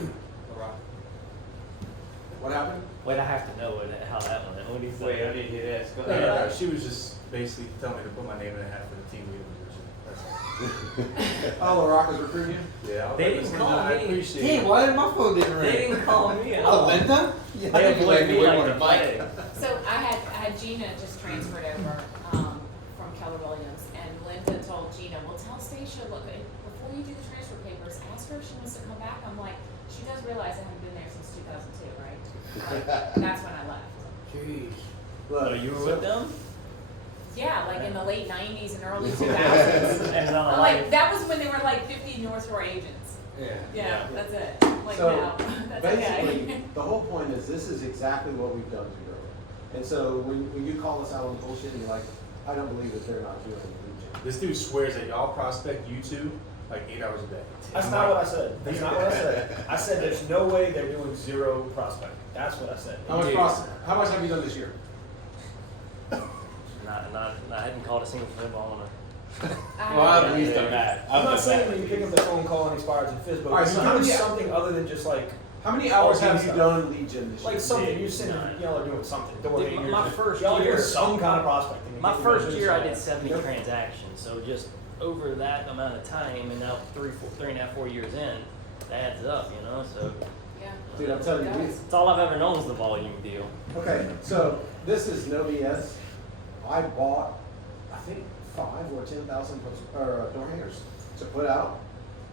what happened. Wait, I have to know how that went. What do you Wait, I think? didn't hear that. Go ahead. She was just basically telling me to put my name in a hat for the team leader position. That's all. Oh, the Rockers recruit you? Yeah, I'll They let didn't Miss call Linda, I me. appreciate Damn, it. why did my phone didn't They ring? didn't call me. Oh, Linda? They avoid me like the plague. So I had Gina just transferred over, from Keller Williams, and Linda told Gina, well, tell Stacia, look, before you do the transfer papers, ask her if she wants to come back. I'm like, she does realize I haven't been there since 2002, right? That's when I left. Jeez. So you were with them? Yeah, like in the late 90s and early 2000s. And I'm like, that was when there were like 50 North Shore agents. Yeah. Yeah, that's it. Like So, now, that's basically, okay. the whole point is this is exactly what we've done to grow. And so when you call us out on bullshit, and you're like, I don't believe that they're not doing it. This dude swears that y'all prospect you two like 8 hours a day. That's not what I said. That's not what I said. I said there's no way they're doing zero prospecting. That's what I said. How much have you done this year? I hadn't called a single phone call on Well, at least I'm mad. I'm not saying that you pick up the phone call and expires in FISBO. All right, You're so how doing many- something other than just like How many hours Oh, have team you stuff. done lead gen this year? like something. You said None. y'all are doing something. Door Dude, hangers. my first y'all are year- doing some kind of prospecting. My Getting first those year I did results. 70 Yep. transactions, so just over that amount of time, and now 3.5, 4 years in, that adds up, you know. So Yeah. Dude, I'm telling you, it's all I've ever known is the volume deal. okay, so this is no BS. I bought, I think, 5 or 10,000 door hangers to put out.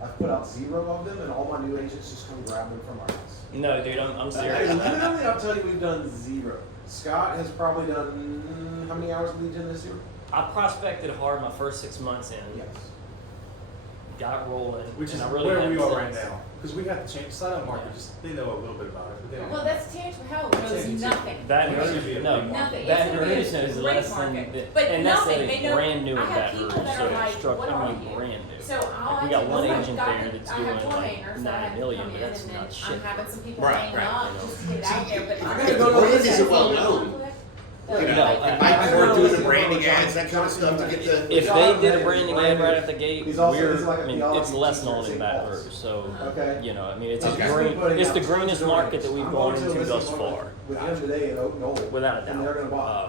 I've put out 0 of them, and all my new agents just come grab them from our house. No, dude, I'm Hey, serious. literally, I'll tell you, we've done 0. Scott has probably done how many hours of lead gen this year? I prospected hard my first 6 months in, Yes. got rolling, Which is and I really where haven't we are right since. now. Because we got to change, silent market, just, they know a little bit about it, but they don't. Well, that's Tangible Health knows Tangible. nothing. That It's gonna be a no, big market. Nothing. that It's gonna be Rouge a knows great less than market. the, But and that's nothing. like They know- brand new I in have Baton people Rouge, that so are like, struck, what I are mean you? brand new. So all Like, we I got did one was I agent got there the- that's I doing have door like hangers that I 9 have million, come but in, that's and then not shit. I'm having some people Right, hanging right. up just to get it out there, but I I'm gotta gonna go to go the to listings are well known. Like, You know, like, and I Mike's don't worked know doing if the you branding know ads, that kind of stuff to get the. If John they did Bennett a branding is ad brand right new. out the gate, He's also- we're, he's like a I mean, theology it's less teacher known at in St. Baton Paul's. Rouge, so, Okay. you know, I mean, it's He's the been green, putting it's out the tons of greenest door market hangers. that we've I'm gone going to a into thus listing far, with him today at Oak Knoll. without a doubt. And they're gonna buy,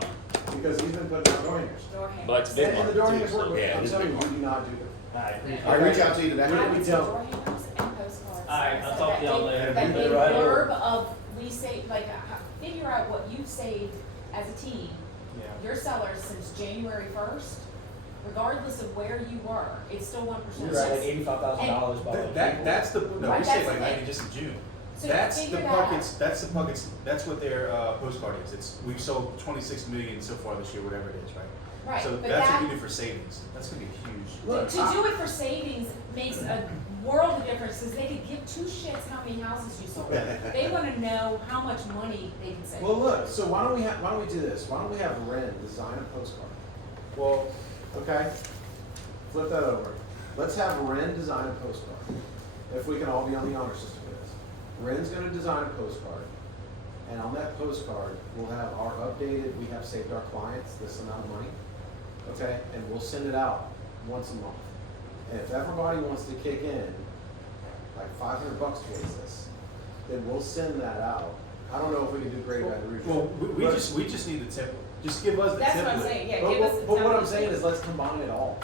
because he's been putting out door hangers. door hangers. But it's a big And the market door too, hangers so. work, Yeah, I'm it is a telling you, big we do not do them. I reach out to you today. I would we say don't. door hangers and postcards. Alright, I'll So talk that to y'all they- later. That big Right. blurb of, we say, like, figure out what you've saved as a team, Yeah. your sellers since January 1st, regardless of where you were, it's still 1%. We're at like $85,000 by That's the, no, we Right, say that's like the 90 thing. just in June. So That's the figure that out. buckets, that's what their, postcard is. It's, we've sold 26 million so far this year, whatever it is, right? Right, So but that's what that, we do for savings. That's gonna be huge. Look, to do it for savings makes a world of difference, because they could give 2 shits how many houses you sold. They wanna know how much money they can save. Well, look, so why don't we do this? Why don't we have Ren design a postcard? Well, Okay? Flip that over. Let's have Ren design a postcard. If we can all be on the honor system for this. Ren's gonna design a postcard. And on that postcard, we'll have our updated, we have saved our clients this amount of money. Okay? And we'll send it out once a month. And if everybody wants to kick in like $500 towards this, then we'll send that out. I don't know if we can do great at Rouge. well, we But- just need the template. Just give us the template. That's what I'm saying, yeah, But, give us the but what I'm template. saying is, let's combine it all.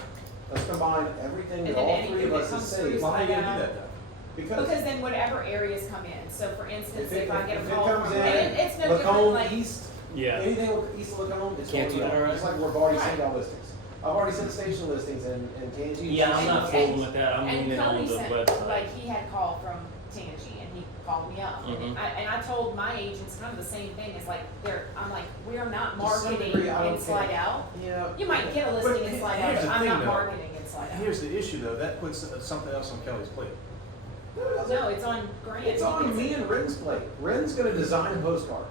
Let's combine everything And that then all anything 3 of that us have comes through saved. Well, how are you gonna do that though? Because Because then whatever areas come in, so for instance, if if I get it a call comes from, in, and it's no different, Lacombe like, East, Yeah. anything east of Lacombe, it's Can't going do to that. just like we've already sent out listings. I've already sent station listings in Tangy. Yeah, I'm not And- fooling with that, I'm and leaning on Cody the sent, website. like, he had a call from Tangi, and he called me up, Mhm. and I told my agents kind of the same thing, it's like, I'm like, we're not To some marketing degree, I don't in Slide care. Out. Yeah. You might get a But listing in Slide Out, here's but the I'm thing, not though. marketing in Slide Out. Here's the issue though, that puts something else on Kelly's plate. No, it's on Grant. It's on me and Ren's plate. Ren's gonna design a postcard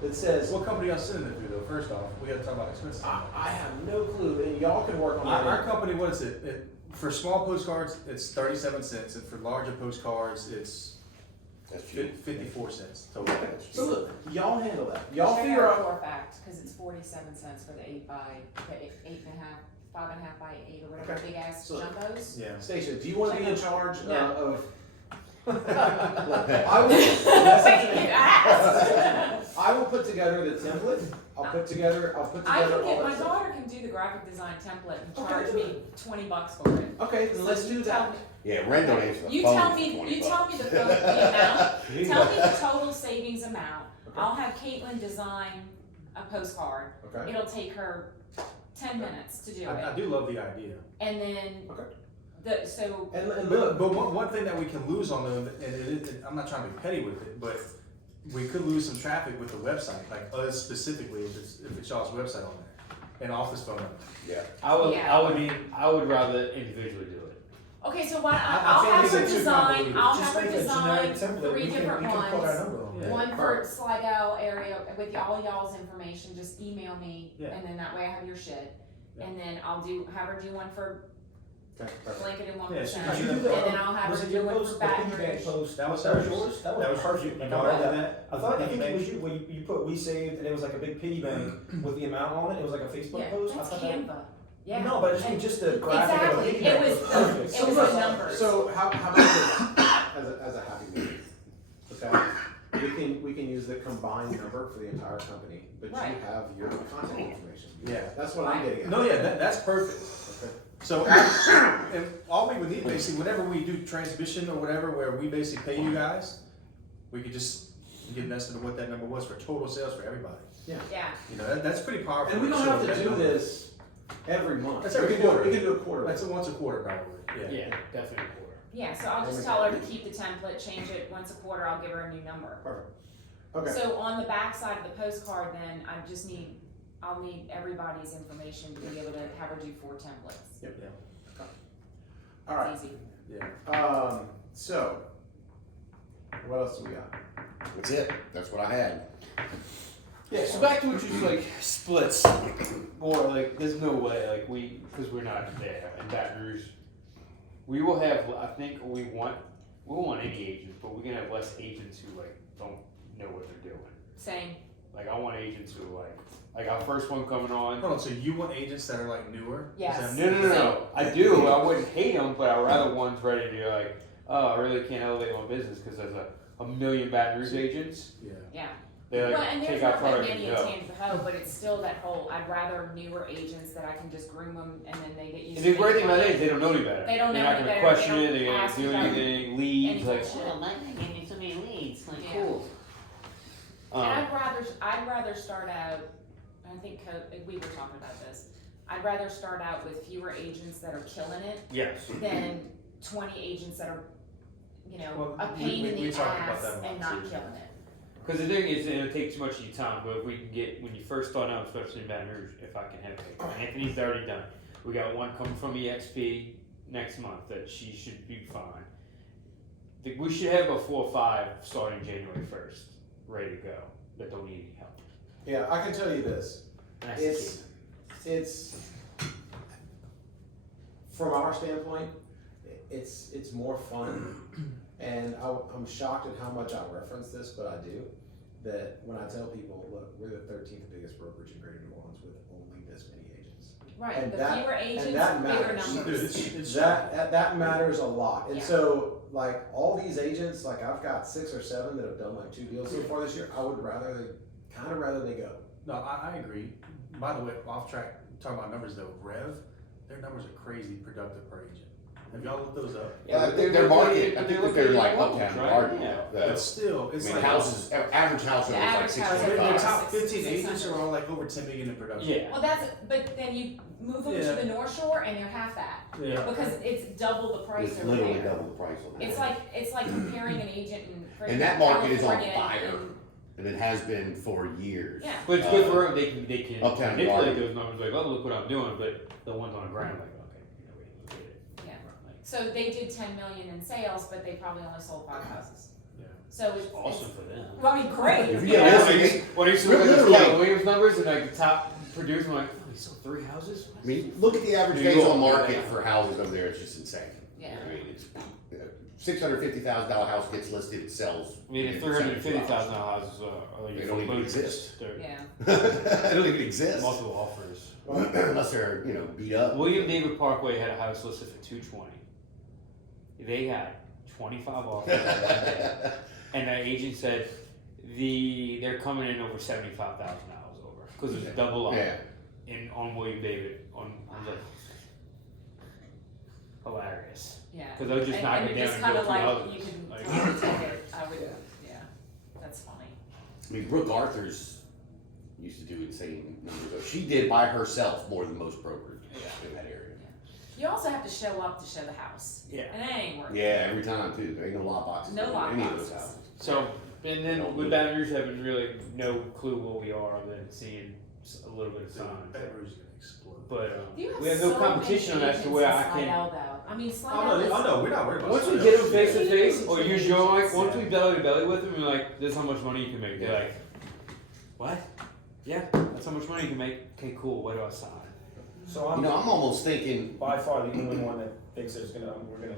that says, What company y'all sending it through though, first off? We gotta talk about expenses. I have no clue, and y'all can work on Our that. company, what is it? For small postcards, it's 37 cents, and for larger postcards, it's That's cheap. 54 cents total. So look, y'all handle that. Y'all Check figure out out, Core Fact. correct, cause it's 47 cents for the 8 and a half, 5.5 by 8 or whatever, Okay. big ass So- jumbos. Yeah. Stacia, do you wanna be in charge No. of? Wait, I you asked. will put together the template, I'll put together I all can that get, my stuff. daughter can do the graphic design template and Okay. charge me $20 for it. Okay, then let's do that. Yeah, Ren don't answer the You phone tell for me, 20 you tell me bucks. the amount, tell me the total savings amount. I'll have Caitlin design a postcard. Okay, It'll take her 10 minutes to do I it. do love the idea. And then, Okay. so, and But one thing that we can lose on them, and I'm not trying to be petty with it, but we could lose some traffic with the website, like us specifically, if it's y'all's website on there, and office phone number. Yeah. Yeah. I would rather individually do it. okay, so why, I I'll think have we her get too design, convoluted. I'll Just have her make a generic design template. 3 different We can put our ones. number on it. Yeah. One for Slidell area with all y'all's information, just email me, Yeah. and then that way I have your shit. Yeah. And then have her do one for Okay, perfect. blanket and Yeah, 1%, she and can do You do that. the, then I'll have was her it do your one post, for the Baton piggy bank Rouge. post? That was That was hers. yours? That That was was hers. perfect. You Like, got I read that? that. I thought, I think it was you, when you put we saved, and it was like a big piggy bank with the amount on it, it was like a Facebook Yeah, post? I that's thought that- Canva, yeah. No, but I just mean, And- just the graphic of a Exactly, piggy it bank was was the- perfect. it was the numbers. So how about this, as a happy medium, okay? We can use the combined number for the entire company, but Right. you have your contact information. Yeah. That's what I'm getting at. No, yeah, that's perfect. Okay. So, and all we would need basically, whenever we do transmission or whatever, where we basically pay you guys, we could just get an estimate of what that number was for total sales for everybody. Yeah, You know, that's pretty powerful. And we don't show have that to do number. this every month. That's every We can do it- quarter. We can do it quarterly. That's once a quarter probably, yeah. Yeah, definitely a quarter. yeah, so I'll just tell her to keep the template, change it once a quarter, I'll give her a new number. Perfect. Okay. So on the back side of the postcard then, I'll need everybody's information to be able to have her do 4 templates. Yep. All right. It's easy. Yeah. So, what else do we got? That's it. That's what I had. Yeah, so back to what you like splits, or like there's no way like because we're not there in Baton Rouge. We will have we won't want any agents, but we're gonna have less agents who like don't know what they're doing. Same. Like I want agents who like our first one coming on. Hold on, so you want agents that are like newer? Is Yes. that- No. I do. I wouldn't hate them, but I'd rather ones ready to like, oh, I really can't elevate my business because there's a million Baton Rouge agents. Yeah. Yeah. They like Well, and take there's our not that product many and in go. Tampa, but it's still that whole, I'd rather newer agents that I can just groom them and then they get used And to the great thing about making it is they don't know any better. They don't They're know not any gonna better. question They it. don't They're gonna ask do about anything. Leads any like, bullshit. well, Lightning gave me so many leads. Like, Yeah. cool. And I'd rather start out, I think we were talking about this, I'd rather start out with fewer agents that are killing it Yes. than 20 agents that are, Well, a pain in we the talked about ass that a lot and not too. killing it. Because the thing is, it'll take too much of your time. But if we can get, when you first start out, especially in Baton Rouge, if I can have it. Anthony's already done. We got one coming from EXP next month that she should be fine. We should have about 4 or 5 starting January 1st, ready to go, that don't need any help. Yeah, I can tell you this. And that's the It's, key. it's, from our standpoint, it's more fun. And I'm shocked at how much I reference this, but I do. That when I tell people, look, we're the 13th biggest brokerage in Greater New Orleans with only this many agents. Right, And the that- fewer and agents, that bigger matters. numbers. It's That matters a lot. And Yeah. so, like, all these agents, like, I've got 6 or 7 that have done like 2 deals so far this year. I would rather they go. No, I agree. By the way, off track, talking about numbers though, Rev, their numbers are crazy productive per agent. Have y'all looked those up? Yeah, their market, I think that they're like uptown market. Yeah. But still, I it's mean, like. houses, average household is The like average six house point is Their five. top 15 600. agents are all like over 10 million in production. Yeah. Well, but then you move them Yeah. to the North Shore and they're half that, Yeah. because it's double the price It's over literally there. double the price on that. It's like comparing an agent in freaking And that market is on California fire. and- And it has been for years. Yeah. But it's good for them. They can Uptown manipulate market. those numbers. Like, oh, look what I'm doing. But the ones on the ground, like, okay, we get it. Yeah. Like, So they did 10 million in sales, but they probably only sold 5 houses. Yeah. So it's awesome for them. Well, I mean, great. If you you get know? listening, When I used to look at the Literally. Scott Williams numbers and like the top producer, I'm like, oh, he sold 3 houses? I mean, look at the average New days York, on market yeah. for houses over there, it's just insane. Yeah. I mean, it's $650,000 house gets listed, it sells. I mean, if $350,000 houses are They don't even exist. Yeah. They don't even exist. Multiple offers. Unless they're, beat up. William David Parkway had a house listed for $220. They had 25 offers on that day. And the agent said they're coming in over $75,000 over because it was double up on William David. I was like, hilarious. Yeah. Because they'll just knock it down and go through others. You can Like, take it. I would. Yeah. That's funny. I mean, Brooke Arthur's used to do insane numbers. She did by herself more than most brokers in that area. You also have to show up to show the house. Yeah. And that ain't working. Yeah, every time too. There ain't no lock boxes. No in lock any of those boxes. houses. So, and then with Baton Rouge having really no clue what we are, other than seeing a little bit of signs. Baton Rouge is gonna explode. But You have we have no so competition on many that to where I agents in can. Slidell, though. I mean, Oh Slidell no, is. oh no, we're not worried about Once we Slidell. get them face to face, or use your mic, Yeah. once we belly to belly with them, we're like, "This is how much money you can make." They're like, "What? Yeah, that's how much money you can make." Okay, cool. Where do I sign? So I'm I'm almost thinking. by far the only one that thinks there's we're gonna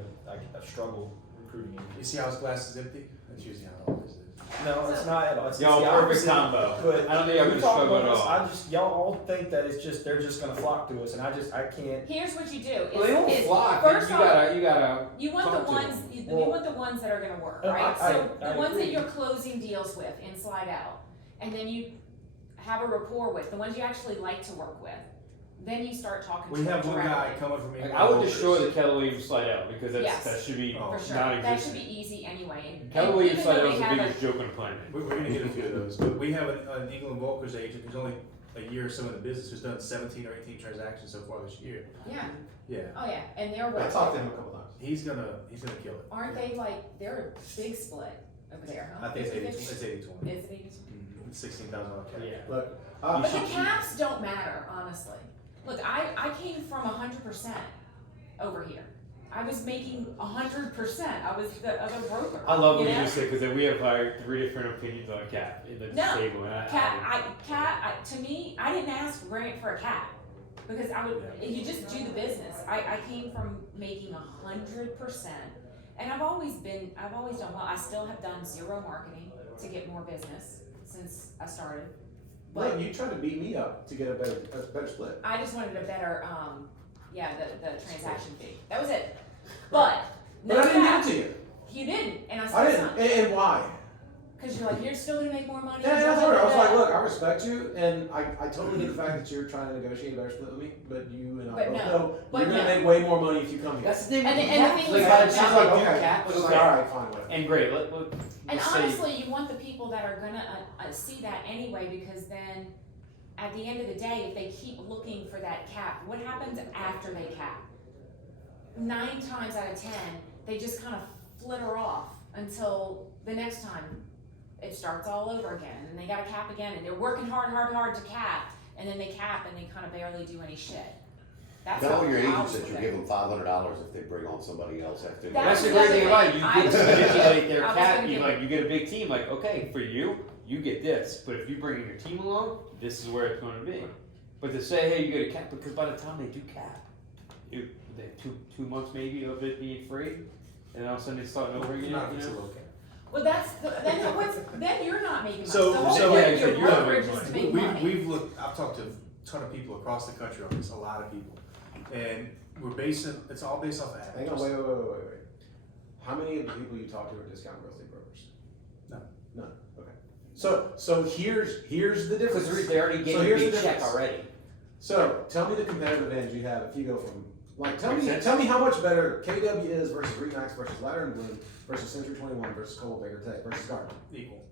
struggle recruiting him. You see how his glass is empty? That's usually how it always is. No, it's not at all. It's Y'all the perfect opposite, combo. But I don't think y'all we gonna talk struggle about at this, all. I just y'all all think that they're just gonna flock to us, and I can't. Here's what you do. Well, they won't is fly. First You off, gotta. you want talk the to ones. them. You Well, want the ones that are going to work, I- right? I So the ones agree. that you're closing deals with in Slidell, and then you have a rapport with the ones you actually like to work with. Then you start talking We to them have one guy directly. coming from Like, England. I would destroy the Keller Williams Slidell because Yes. that should be Oh. For sure. non-existent. That should be easy anyway. And Keller Williams even though Slidell they is the have biggest joke on the planet. We're gonna get a few of those, but we have an England Walker's agent who's only a year or so in the business who's done 17 or 18 transactions so far this year. Yeah. Yeah, Oh yeah. And they're I what? talked to him a couple times. he's gonna kill it. Aren't they like they're a big split over there? Huh? I think it's 80, 50-50? it's 80-20. Is it 80-20? $16,000 cap. Yeah. Look, But the caps don't matter, honestly. Look, I came from 100% over here. I was making 100%. I was the other broker. I love what you you know? just said because we have like 3 different opinions on cap in the No. table. And To me, I didn't ask Grant for a cap because I would. You just do the business. I came from making 100%, and I've always done well. I still have done zero marketing to get more business since I started. But look, you tried to beat me up to get a better split. I just wanted a better, the transaction fee. That was it. But no But I didn't cap. give it to you. You didn't, and I I said didn't. something. And why? Because you're like, you're still gonna make more money. Yeah, I told her. I was like, look, I respect you, and I totally get the fact that you're trying to negotiate a better split with me, but you and I But both no. know But you're gonna no. make way more money if you come here. That's the thing. And with the thing caps. was Like, that she's now like, they okay, okay. cap. She's It's like, like, all right, fine, whatever. and great. And let's say- honestly, you want the people that are gonna see that anyway, because then at the end of the day, if they keep looking for that cap, what happens after they cap? 9 times out of 10, they just kind of flitter off until the next time it starts all over again, and they got to cap again, and they're working hard to cap, and then they cap and they kind of barely do any shit. That's Tell how your I agents was that with you'll it. give them $500 if they bring on somebody else after. That's That's the the great other thing about it. thing. You I get was to gonna manipulate their I was cap. gonna You give- like you get a big team. Like okay, for you get this. But if you bring your team along, this is where it's going to be. But to say, hey, you get a cap, because by the time they do cap, they have 2 months maybe of it being free, and all of a sudden it's starting over again. Not if You it's a know? low cap. Well, then you're not making money. So- The whole so- point Yeah, of your you're not brokerage making is to money. make money. We've looked. I've talked to a ton of people across the country on this. A lot of people, and we're basing. It's all based off of Hang on, averages. wait. How many of the people you talk to are discount real estate brokers? None. None. Okay. So here's the difference. Because they already gave So you a here's big the check difference. already. So tell me the competitive advantage you have if you go from like tell Makes me sense. tell me how much better KW is versus Remax versus Ladder and Bloom versus Century 21 versus Coldwell Baker Tech versus Gardner. Equal.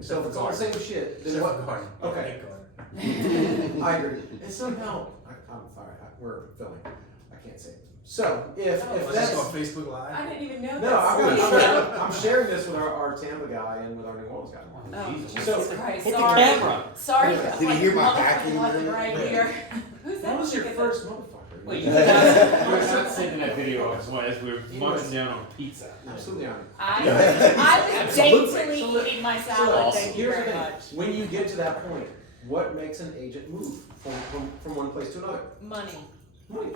So if it's all the same shit, then Except what? for Garden. Okay. I hate Garden. I agree. And somehow I'm sorry, we're filming. I can't say it. So if Let's that's just go on Facebook Live. I didn't even know no, this. I'm sharing this with our Tampa guy and with our New Orleans guy. Oh, Jesus. Jesus So, Christ, Hit the sorry. camera. Sorry, Did I'm you like hear my motherfucking vacuum left in and there? right here. Who's that? That was your chicken? first motherfucker. Wait, you guys were not sending that video as we were munching down on pizza. Absolutely honest. I was Absolutely. daintily So let- eating my So salad, thank you here's the very thing. much. When you get to that point, what makes an agent move from one place to another? Money. Money.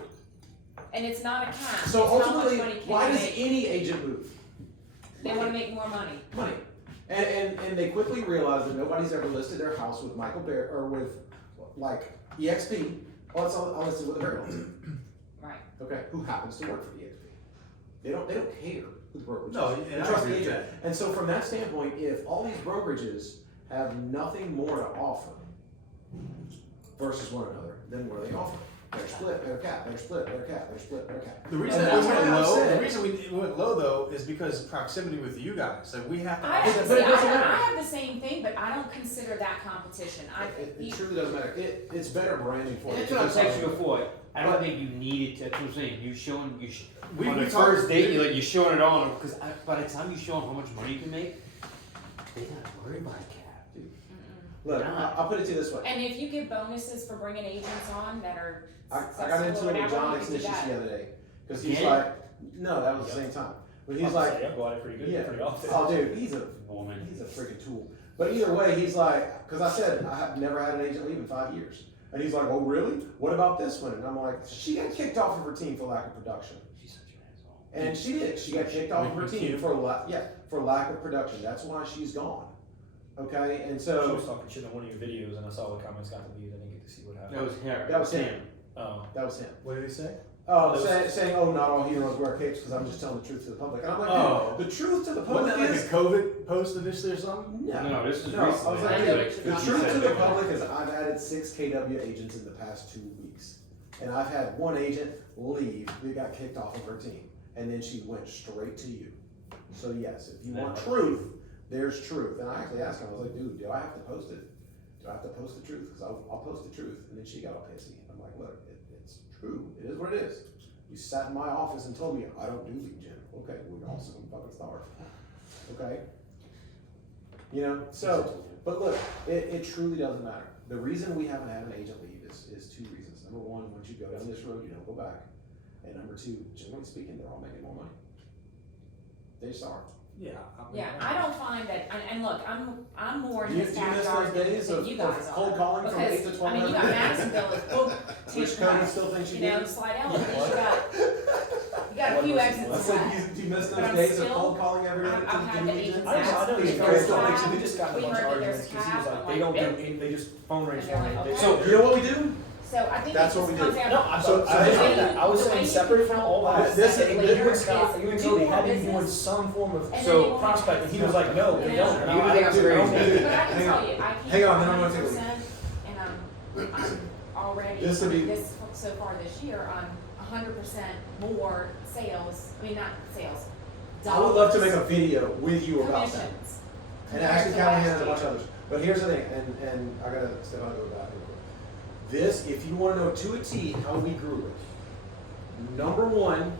And it's not a cap. So It's how much ultimately, money can why you does make. any agent move? They wanna make more money. money. And they quickly realize that nobody's ever listed their house with Michael Bear, or with, like, EXP. Oh, it's all listed with a Bear team. Right. Okay, who happens to work for EXP. They don't care who the brokerage is. No, They and I trust the agree with agent. that. And so from that standpoint, if all these brokerages have nothing more to offer versus one another, then what do they offer? They're split, they're cap, they're split, they're cap, they're split, they're cap. The reason And that we that's went why I low, said- the reason we went low though, is because proximity with you guys, like we have to. I have, But it see, doesn't matter. I have the same thing, but I don't consider that competition. It truly doesn't matter. It's better branding for And you. that's what I was because- texting you before. I don't think you need it. That's what I'm saying. You showing We- on we the talked- first date. You're showing it on them because by the time you show them how much money you can make, they gotta worry about a cap, dude. Look, I'll put it to you this way. And if you give bonuses for bringing agents on that are I got successful into or it with whatever, John you can do Exnicius that. the other day. Cause he's Yeah. like, no, that was the same time. But he's like, I'm going pretty good, yeah, pretty often. oh dude, he's a Woman. freaking tool. But either way, he's like, cause I said, I have never had an agent leave in 5 years. And he's like, oh really? What about this one? And I'm like, she got kicked off of her team for lack of production. She's such an asshole. And she did. She got kicked off of her team for lack of production. That's why she's gone. Okay, and She so was talking shit on one of your videos, and I saw the comments got deleted. I didn't get to see what happened. That was her. That was him. Oh, that was him. what did he say? Oh, saying, oh, not all heroes wear capes because I'm just telling the truth to the public. And I'm like, Oh. dude, the truth to the Wasn't public that like is a COVID post initially or something? No, this is No, I was recently. like, I dude, know the what you're truth talking to the about. public is I've added 6 KW agents in the past 2 weeks. And I've had one agent leave that got kicked off of her team. And then she went straight to you. So yes, if you want truth, there's truth. And I actually asked him, I was like, dude, do I have to post it? Do I have to post the truth? Because I'll post the truth. And then she got all pissy. I'm like, look, it's true. It is what it is. You sat in my office and told me I don't do lead gen. Okay, we're also gonna fucking start. Okay? You know, so, but look, it truly doesn't matter. The reason we haven't had an agent leave is 2 reasons. Number one, once you go down this road, you don't go back. And number two, generally speaking, they're all making more money. They just are. Yeah. Yeah, I don't find that, and look, I'm more Do in you this miss those backyard days than of you guys cold are. calling from 8 to Because, 12? I mean, you got Madisonville as boom, Which Cody still thinks you you know, do? Slidell, at least you got a few I exits said, left. do you miss But those I'm days of still- cold calling every day? I've to had do the lead gen? agents I ask, know we he's heard very there's still a thinks cap, we just got in a we bunch of heard that there's arguments a because he was cap, like, I'm they don't like, do, they just phone rings And for they're me. like, They- okay. So, you know what we do? So I think it That's just what we comes do. down. No, so the I way didn't you- that. I was the way saying you separate from all control that. This- it You later and Scott, is you and do Cody more had to be business, doing some form of and then So- they won't prospect, and he was like, no, they Yeah. don't. And You I think don't I'm do it. crazy? But I can Hang on. tell you, I can't. Hang on, then I'm gonna take a 100%, and I'm already, This would be- so far this year, I'm 100% more sales, I mean, not sales. I would love to make a dollars, video with you about that. commissions. And compared actually to Callahan last and a bunch year. of others. But here's the thing, and I gotta step on and go back real quick. This, if you wanna know to a T how we grew it, number one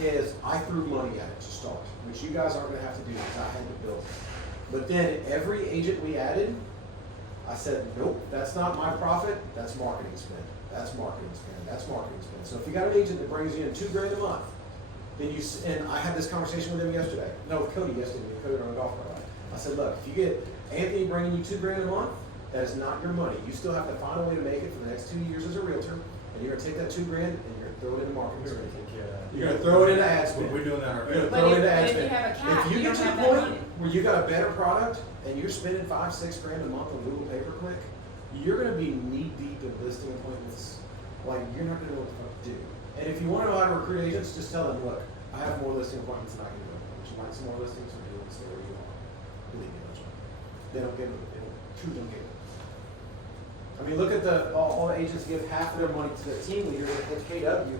is I threw money at it to start, which you guys aren't gonna have to do because I had to build it. But then every agent we added, I said, nope, that's not my profit, that's marketing spend. That's marketing spend, that's marketing spend. So if you got an agent that brings you in $2,000 a month, then and I had this conversation with him yesterday. No, with Cody yesterday, with Cody on a golf cart ride. I said, look, if you get Anthony bringing you $2,000 a month, that is not your money. You still have to find a way to make it for the next 2 years as a realtor, and you're gonna take that $2,000 and you're gonna throw it into marketing We're gonna spend. take care of that. You're gonna throw it into ad spend. We're doing that You're already. gonna But throw it if- into ad but if you spend. have a cap, If you you get don't to the have that point money. where you got a better product and you're spending $5-6 grand a month on Google pay per click, you're gonna be knee deep in listing appointments. Like you're not gonna know what the fuck to do. And if you wanna know how to recruit agents, just tell them, look, I have more listing appointments than I can do. Would you like some more listings or do you want to stay where you are? Believe me, that's right. They don't give it. They truly don't give it. I mean, look at all the agents give half of their money to their team leader at KW,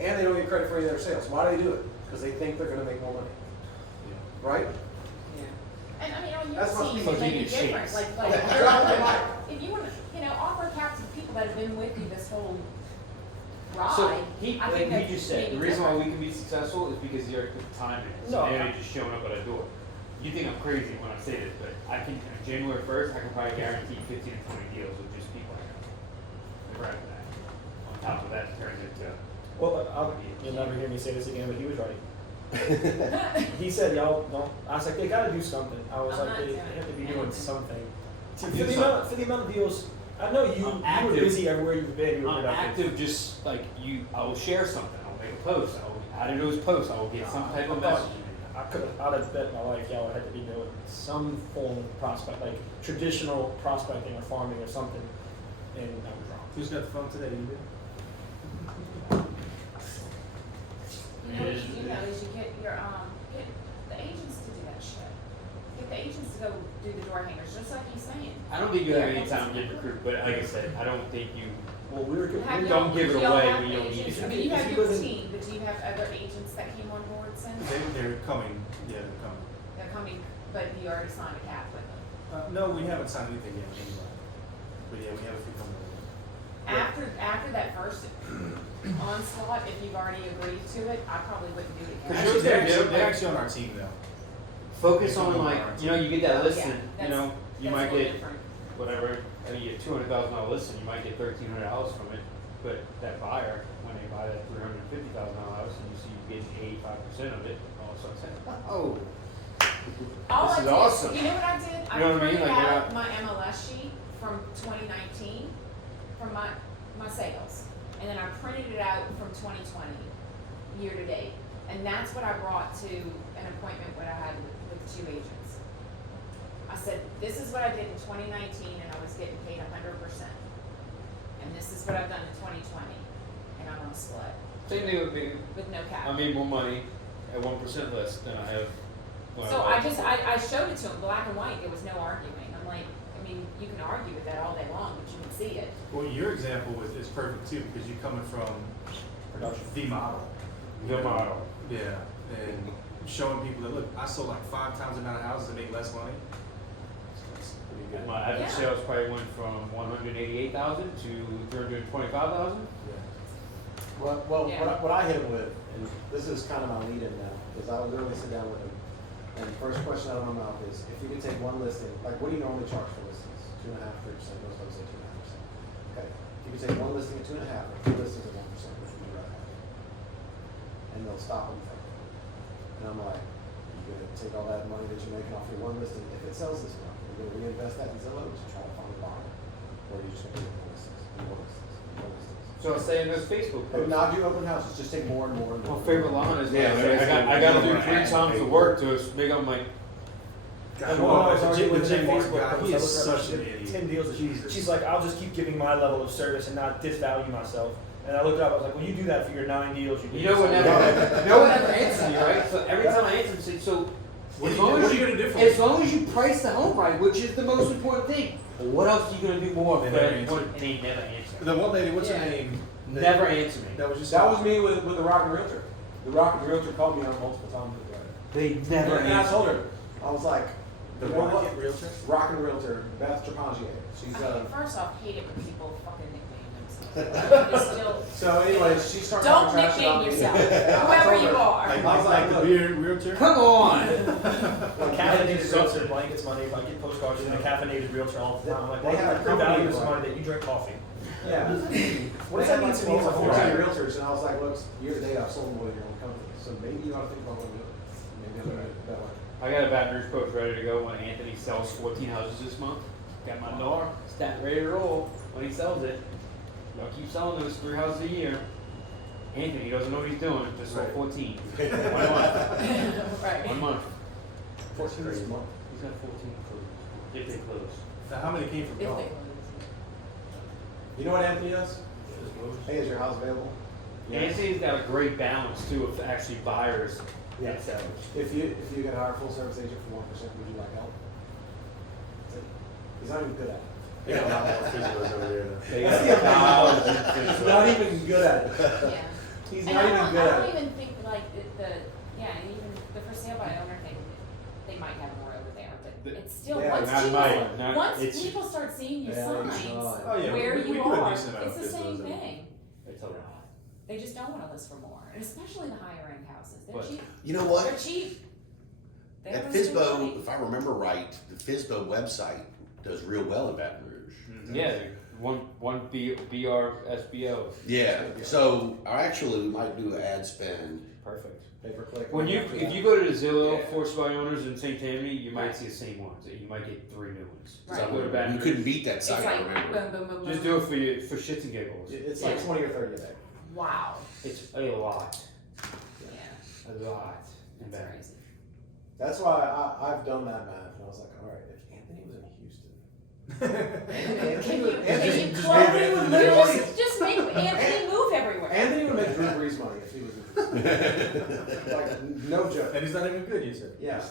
and they don't get credit for any of their sales. Why do they do it? Because they think they're gonna make more money. Right? Yeah. And I mean, on your That's what team, people it may do be to different, shapes. like, if you wanna, offer a cap to people that have been with you this whole So ride, he, I like think he that's just said, the maybe reason why different. we can be successful is because you're the time is. No, They're I- just showing up at a door. You think I'm crazy when I say this, but I can, on January 1st, I can probably guarantee 15 to 20 deals with just people I know. Right with that. On top of that, turns into. Well, you'll never hear me say this again, but he was right. He said, y'all don't, I was like, they gotta do something. I was I'm like, not they doing have to be anything. doing something. To For do the amount of deals, I know you I'm were active. busy everywhere you've been, you were I'm productive. active, just like you, I will share something, I will make a post, I will, out of those posts, I will get some type of message. I'd have bet my life y'all had to be doing some form of prospect, like traditional prospecting or farming or something, and I was wrong. Who's got the phone today? You did? You know what you do though, is you get your, get the agents to do that shit. Get the agents to go do the door hangers, just like he's saying. I don't think you have any time to recruit, but like I said, I don't think you. Well, we were. Have we- Don't y'all- give it do y'all away have when you don't need agents? to. I mean, you If have you your wasn't- team, but do you have other agents that came on board since? They're coming, yeah, they're coming. They're coming, but you already signed a cap with them. No, we haven't signed anything yet, anyway. But yeah, we have a few coming. After that first onslaught, if you've already agreed to it, I probably wouldn't do it again. Actually, They're actually on our team though. Focus on like, you know, you get that Oh, listing, yeah, you know, you that's might a little get different. whatever, I mean, you get $200,000 listing, you might get $1,300 from it, but that buyer, when they buy that $350,000 house and you see you getting 85% of it, all of a sudden say, oh, All This I is did, awesome. you know what I did? You know what I I mean? printed Like, you're out not- my MLS sheet from 2019 from my sales, and then I printed it out from 2020 year to date, and that's what I brought to an appointment when I had with 2 agents. I said, this is what I did in 2019, and I was getting paid 100%, and this is what I've done in 2020, and I'm on a split same thing with me, with no cap. I made more money at 1% less than I have. when So bought I showed it to him, black and white, there was no arguing. I'm like, I mean, you can argue with that all day long, but you can see it. Well, your example is perfect too, because you're coming from Production. the model. the model. Yeah, and showing people that, look, I sold like 5 times the amount of houses that make less money. So that's pretty good. My average Yeah. sales probably went from 188,000 to 325,000. Well, Yeah. what I hit him with, and this is kind of my lead in now, because I would literally sit down with him, and the first question out of my mouth is, if you could take one listing, like, what do you normally charge for listings? 2.5%, 3%, most folks say 2.5%. Okay, if you could take one listing at 2.5, or 2 listings at 1%, which would you rather have? And they'll stop and think. And I'm like, you're gonna take all that money that you're making off your one listing, if it sells this month, you're gonna reinvest that in Zillow to try to find a buyer? Or are you just gonna do more listings, and more listings, and more listings? So I say in those Facebook But posts. not do open houses, just take more and more and more. My favorite line is, Yeah, like, I gotta do 3 times the work to make up my. And one I was arguing with Jim Jim Martin Facebook guy, post, he I is looked at such her, an she did idiot. 10 deals. Jesus. She's like, I'll just keep giving my level of service and not disvalue myself. And I looked up, I was like, well, you do that for your 9 deals. You do You know what this. never, no one ever answers me, right? So every time I answer them, say, so What as are long you as gonna do for as me? long as you price the home right, which is the most important thing, well, what else are you gonna do more? They But never answer. and they never answer. The one lady, what's her Yeah. name? Never answer me. That was just. That was me with the Rockin' Realtor. The Rockin' Realtor called me on multiple times. They never And I answer. told her, I was like, The you know what? Rocket Realtor? Rockin' Realtor, Beth Trapangier. She's I mean, first off, hate it when people fucking nickname themselves. It's still, so anyways, she started don't talking trash nickname about me. yourself, I whoever told you her, are. Like, I was like, the look. beer realtor? Come on. Like caffeinated realtor blankets money. If I get postcards from a caffeinated realtor all the time, I'm like, They well, have I a value company this like- money that you drink coffee. Yeah. What does that mean to me as a 14 whole? realtors, and I was like, look, year to date I've sold more than your own company, so maybe you ought to think about what you're doing. Maybe I'm gonna do it that way. I got a Baton Rouge post ready to go when Anthony sells 14 houses this month. Got my NAR stat ready to roll when he sells it. Y'all keep selling those 3 houses a year. Anthony doesn't know what he's doing, just sold Right. 14. 1 month. right. 1 month. 14 this month. He's got 14 closed. If they close. Now, how many came from If y'all? they- You know what Anthony does? Hey, is your house available? Anthony's got a great balance too of actually buyers Yeah. and sellers. If you could hire a full service agent for 1%, would you like help? He's not even good at it. Yeah, a lot more physicals over there. They got thousands of He's not even good at it. Yeah. He's And not I even don't, good I at don't it. even think like yeah, and even the for sale by owner thing, they might have more over there, but it's still, Yeah, once not people, might, not- once it's- people start seeing your Yeah, it's signs, not. Oh, yeah, where we you put a are, decent amount it's of the physicals same in. thing. It's a lot. They just don't wanna list for more, and especially the higher end houses, they're But- cheap, You know what? they're cheap. They At don't spend FISBO, money. if I remember right, the FISBO website does real well in Baton Rouge. Yeah, one BRSBO. Yeah, so we might do an ad spend. Perfect. Pay per click. When if you go to the Zillow Yeah. Forced by Owners in St. Tammany, you might see the same ones. You might get 3 new ones. Right. So go to Baton We Rouge. couldn't beat that It's site, I like, remember. boom, boom, boom, boom. Just do it for shits and giggles. It's like Yeah. 20 or 30 a day. Wow, It's a lot, yeah, a lot in that's Baton. crazy. That's why I've done that math, and I was like, all right, if Anthony was in Houston, Can you, just- can you just close move it? it. Literally, just make Anthony move everywhere. Anthony would make Drew Brees money if he was in Houston. Like, no joke. And he's not even good, you said. Yeah.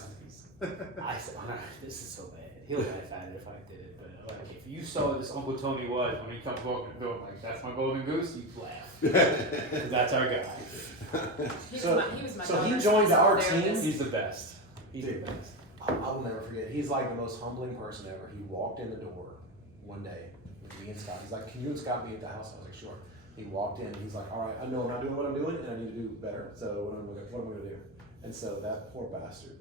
This is so bad. He'll laugh at it if I did it, but like if you saw this Uncle Tony was when he comes walking the door, like that's my golden goose, you laugh. 'Cause that's our guy. He was my So he daughter's joined our physical team? therapist. He's the best. He's the Dude. best. I will never forget. He's like the most humbling person ever. He walked in the door one day with me and Scott. He's like, "Can you and Scott meet at the house?" I was like, "Sure." He walked in. He's like, "All right, I know I'm not doing what I'm doing, and I need to do better. So what am I gonna do?" And so that poor bastard.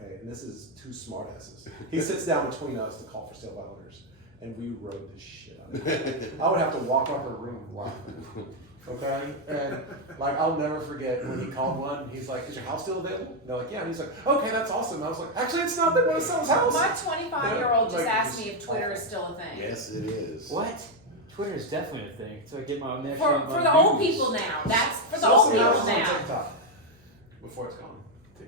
Okay, and this is two smartasses. He sits down between us to call for sale by owners, and we rode the shit out of him. I would have to walk up a room laughing. Okay, and like I'll never forget when he called one. He's like, "Is your house still available?" They're like, "Yeah." And he's like, "Okay, that's awesome." I was like, "Actually, it's not. They want to sell his house." My 25-year-old just Like, asked me if Twitter is still a thing. Yes, it is. What? Twitter is definitely a thing. So I get my next For the old people now. That's for the So old now people it's on now. TikTok before it's gone.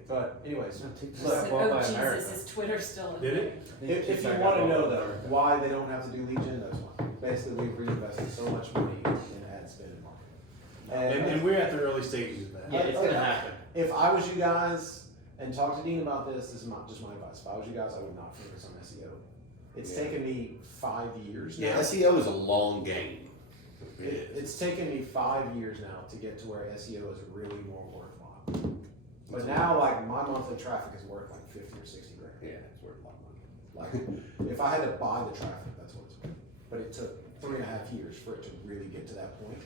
But anyways, TikTok. Oh Jesus, is Twitter still a Did thing? it? if you want to know though why they don't have to do lead gen, that's why. Basically, we've reinvested so much money in ad spend and marketing. And we're at the early stages of that. Yeah, it's gonna happen. If I was you guys, and talk to Dean about this is not just my advice. If I was you guys, I would not focus on SEO. It's Yeah. taken me 5 years now. Yeah, SEO is a long game. It's taken me 5 years now to get to where SEO is really more worthwhile. But now, like, my monthly traffic is worth like 50 or 60 grand. Yeah, it's worth a lot of money. Like, if I had to buy the traffic, that's what it's worth. But it took 3.5 years for it to really get to that point.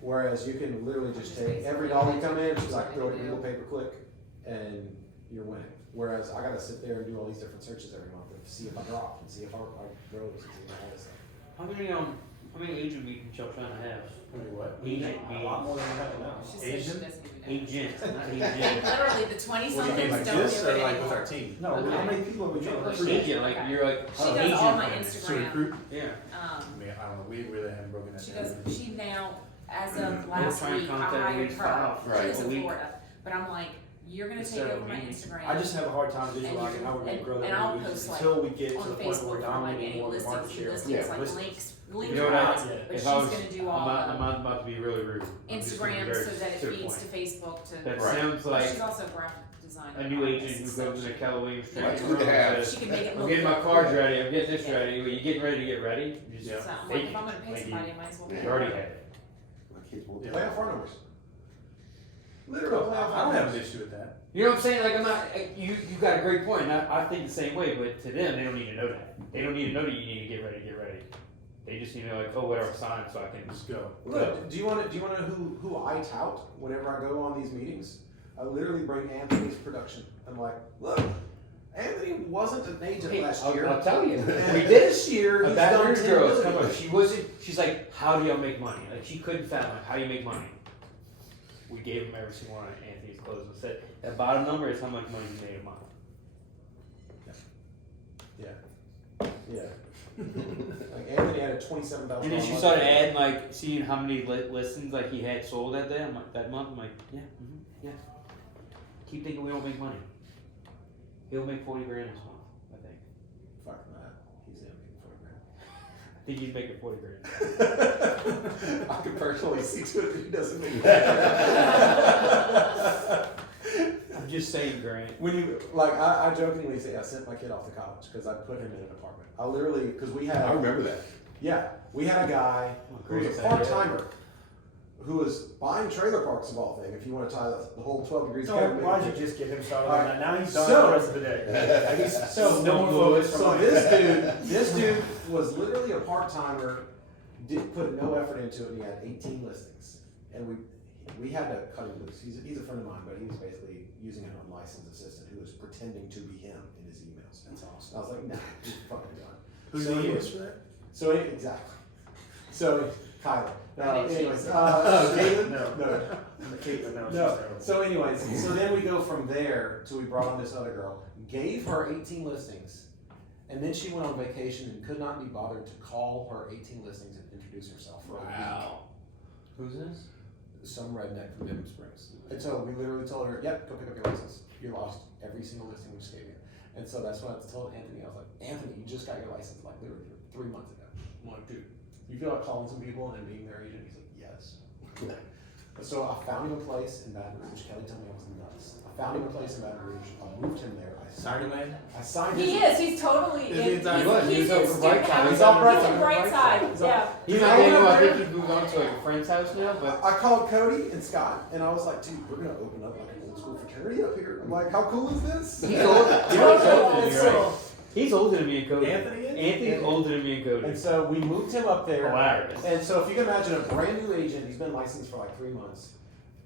Whereas you can literally just take every dollar you come in, just like throw it in a little pay-per-click, and you're winning. Whereas I gotta sit there and do all these different searches every month and see if I drop, and see if I grows, and see all this stuff. How many agent meetings y'all trying to have? I mean, what? Agent A lot more than we have now. She said she Asian? doesn't do that. Agent, not Literally, agent. the 20 What do you somethings mean, like don't this, do or it like with anymore. our team? No, how many people have we trying to recruit? Agent, like you're like She oh, does agent all my plan. To Instagram. recruit? Yeah. I mean, I don't know, we really haven't broken that She down. does. She now, as of We're last trying to week, I contact hired week her. five, She right, lives a in week. Florida, but I'm like, you're gonna take So, over my maybe- Instagram. I just have a hard time visualizing how we're gonna grow and that I'll many post, like, until we get to on the point where Facebook we're for like dominating any more of the market listings, share. listings like Listings. links You know what I- routes, but If she's I was, gonna do all I'm about to be really rude. I'm just gonna be Instagram very so that it to the feeds point. to Facebook to. That Right. sounds Well, like she's also a graphic designer. a new agent who so goes in a Keller Williams Yeah. training That's good to room and have. says, She can make it I'm look. getting my cards ready, I'm getting this Yeah. ready, well, you getting ready to get ready? You just Yeah. So I'm fake like, if I'm gonna pay Like somebody, I might as well pay You already her. had it. My kids will. Yeah. Play off our numbers. Literally, play off I our don't have numbers. an issue with that. You know what I'm saying? Like I'm not. You got a great point. And I think the same way, but to them, they don't need to know that. They don't need to know that you need to get ready. Get ready. They just need to know like, oh, whatever, sign so I can. Just go. Look, do you want to know who I tout whenever I go on these meetings? I literally bring Anthony's production. I'm like, look, Anthony wasn't an agent Hey, last year. I'll tell you. And this year, A he's bad done news 10 girl is million. coming. She wasn't. She's like, how do y'all make money? Like she couldn't fathom like, how do you make money. We gave him every single one of Anthony's clothes and said that bottom number is how much money you made a month. Yeah. Like Anthony had a $27,000. And then she started adding like seeing how many listings like he had sold that day. I'm like that month. I'm like yeah, yeah. Keep thinking we don't make money. He'll make 40 grand this month. I think. Fuck that. He's in I think he's making 40 grand. I can personally see to it that he doesn't make I'm just saying, Grant. When you like, I jokingly say I sent my kid off to college because I put him in an apartment. I literally because we had I remember that. yeah we had a guy who was a part timer who was buying trailer parks of all things. If you want to tie the whole 12 degrees. So Kevin why Bacon don't you just get him started All on right. that? Now he's done So- the rest of the day. So No more focus from So mine. this dude was literally a part timer. Did put no effort into it. And he had 18 listings, and we had to cut him loose. He's a friend of mine, but he was basically using an unlicensed assistant who was pretending to be him in his emails. That's awesome. I was like, nah, he's fucking done. Who So do you anyways- use for that? So exactly. So Kyler. Anyways, No. Caitlin? No. No. Caitlin, no, she's No. terrible. So anyways, so then we go from there till we brought on this other girl, gave her 18 listings, and then she went on vacation and could not be bothered to call her 18 listings and introduce herself for a week. Who's this? some redneck from Denham Springs. And so we literally told her, yep, go pick up your license. You lost every single listing we just gave you. And so that's when I told Anthony, I was like, Anthony, you just got your license like literally 3 months ago. I'm like, dude, you feel like calling some people and being their agent? He's like, yes. So I found him a place in Baton Rouge. Kelly told me I was nuts. I found him a place in Baton Rouge. I moved him there. I signed He his. is, he's totally, Is he he's inside? He's on in the student right side. housing, He's on right he's side. on right side, He's on- yeah. He's So like, I you know, went I up think there. he's moved on to like a friend's house now, but I called Cody and Scott, and I was like, dude, we're gonna open up like an old school fraternity up here. I'm like, how cool is this? he's old. You know, he's older than me, So- right? He's older than me and Cody. Anthony is? Anthony's older than me and Cody. And so we moved him up there. Hilarious. And so if you can imagine a brand new agent, he's been licensed for like 3 months,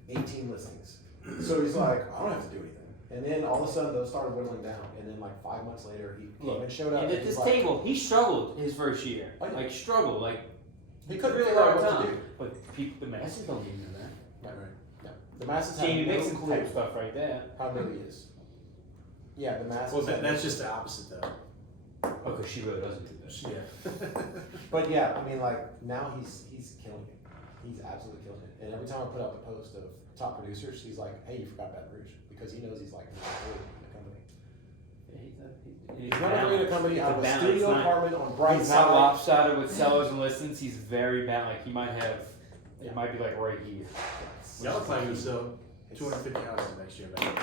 18 listings. So he's like, I don't have to do anything. And then all of a sudden those started whittling down. And then like 5 months later, he came and showed up. And and at he's this like, table, he struggled his first year. Oh, yeah. Like struggled, like he couldn't really figure out hard what time. to do. But people, the masses don't even know that. Right. Yeah. The masses have Jamie no Mixon clue type stuff right there. how good he is. Yeah, the masses. Well, have no that's clue. just the opposite though. Oh, because she really doesn't do that. Yeah. But yeah, I mean, like now he's killing it. He's absolutely killing it. And every time I put up a post of top producers, he's like, "Hey, you forgot Baton Rouge," because he knows he's like number 3 in the company. Yeah, He's number 3 in the company. I have a studio apartment on He's Brightside. not lopsided with sellers and listings. He's very bad. Like he might have, it might be like right here. Y'all are planning to sell 250 houses next year, man.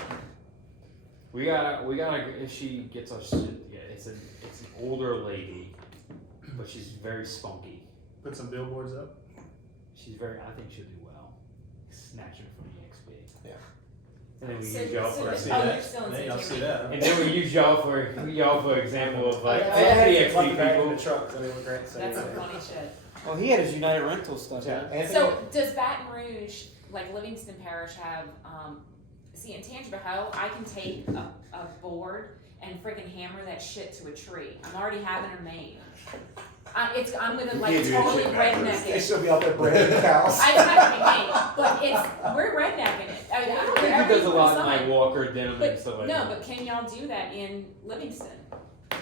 We gotta. If she gets us, yeah, it's an older lady, but she's very spunky. Put some billboards up. She's very. I think she'll do well. Snatching from EXP. Yeah. And then we So- use y'all so for. I see Oh, that. you're still in Hey, I'll St. see Tammany. that. And then we use y'all for example of like I had EXP to back in people. the truck. I mean, what Grant said. That's some funny shit. Oh, he had his United Rental stuff. Yeah, Yeah. Anthony. So does Baton Rouge, like Livingston Parish, have? See, in Tangipahoa, I can take a board and freaking hammer that shit to a tree. I'm already having her made. I'm gonna like can't do that totally shit Baton Rouge. redneck They it. should be out there branding cows. I don't have to be made, but we're rednecking it. I mean, I think he does a lot in like Walker, Denham, and But stuff like no, that. but can y'all do that in Livingston?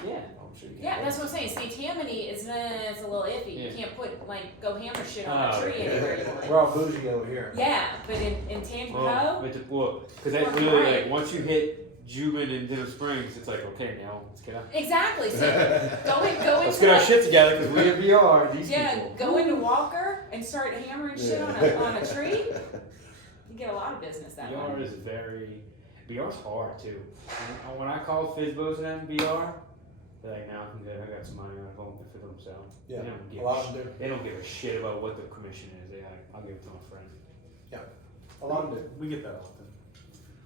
Yeah. I'm sure you can. Yeah, that's what I'm saying. St. Tammany is it's a little iffy. Yeah. You can't put like go hammer shit on a Oh, tree yeah. anywhere you want. We're all bougie over here. Yeah, but in Tangipahoa, Because that Well, really right. like once you hit Jubin and Denham Springs, it's like okay now let's get out. exactly. So go Let's into get our like, shit together because we have VR. These yeah, people. go into Walker and start hammering shit on a tree. You get a lot of business that VR way. is VR's hard too. When I call Fizbos and them VR, they're like, "No, I'm good. I got some money. I'm going to fill themselves." Yeah, They don't give a lot of them do. They don't give a shit about what the commission is. They like, I'll give it to my friend. A lot of them do. We get that often.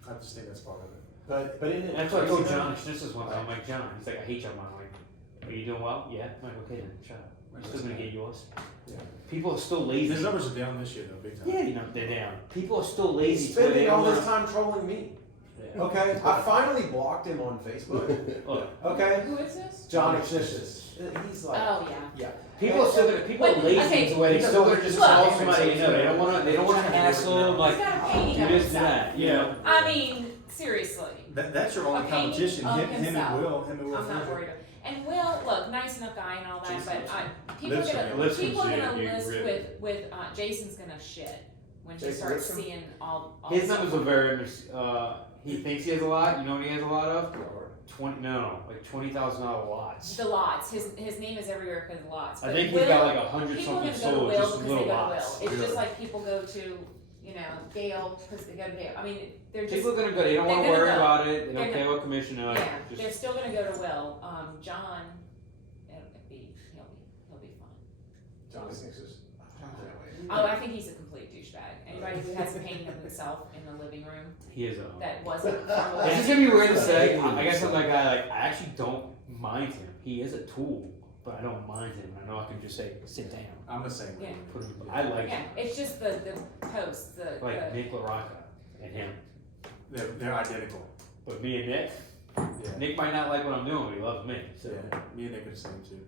I just think that's part of it. But in it, And that's why I told John, this is one time, I'm like, John, he's like, I hate your mom. I'm like, are you doing well? Yeah. I'm like, okay then, shut up. I'm still gonna get yours. Yeah. People are still lazy. His numbers are down this year though, big time. Yeah, you know, they're down. People are still lazy. he's to where they spending don't all wanna- his time trolling me. Yeah. Okay, I finally blocked him on Facebook. Look, Okay, Who is this? John Ignatius. He's like, Oh yeah. yeah. people are still gonna, people are But, lazy okay, to where they still gonna just call look. somebody, you know, they don't wanna hassle them, He's like, got a painting do of this, do himself. that, you know? I mean, seriously. That's your only Okay, competition. of Him and himself. Will. I'm not Fraser. worried about. And Will, look, nice enough guy and all that, Jason but people Lipscomb, are yeah. gonna Lipscomb's people are shit, gonna you list really- with Jason's gonna shit when she Jason starts Lipscomb? seeing all His stuff. numbers are very, he thinks he has a lot, you know what he has a lot of? 20,000 lots. The lots. His name is everywhere because of lots. I But think Will, he's got like 100 people something are gonna go to sold, Will just because they little go to lots. Will. It's Really? just like people go to Gale because they go to Gale. I mean, they're just People are gonna go, they don't they're wanna gonna worry go. about it, they They're don't care what commission, they're like, yeah. They're just, still gonna go to Will. John, he'll be fun. John Ignatius. Oh, I think he's a complete douchebag. Anybody who has a painting of himself in the living room he is a. that wasn't from the This is gonna be weird to say, I guess I'm that guy, like, I actually don't mind him, he is a tool, but I don't mind him, I know I can just say, sit down, I'm the same. Yeah. put him, I like Yeah, him, it's just the posts, like Nick LaRocca and him, They're identical. but me and Nick, Yeah. Nick might not like what I'm doing, but he loves me, so. Yeah. Me and Nick are the same too.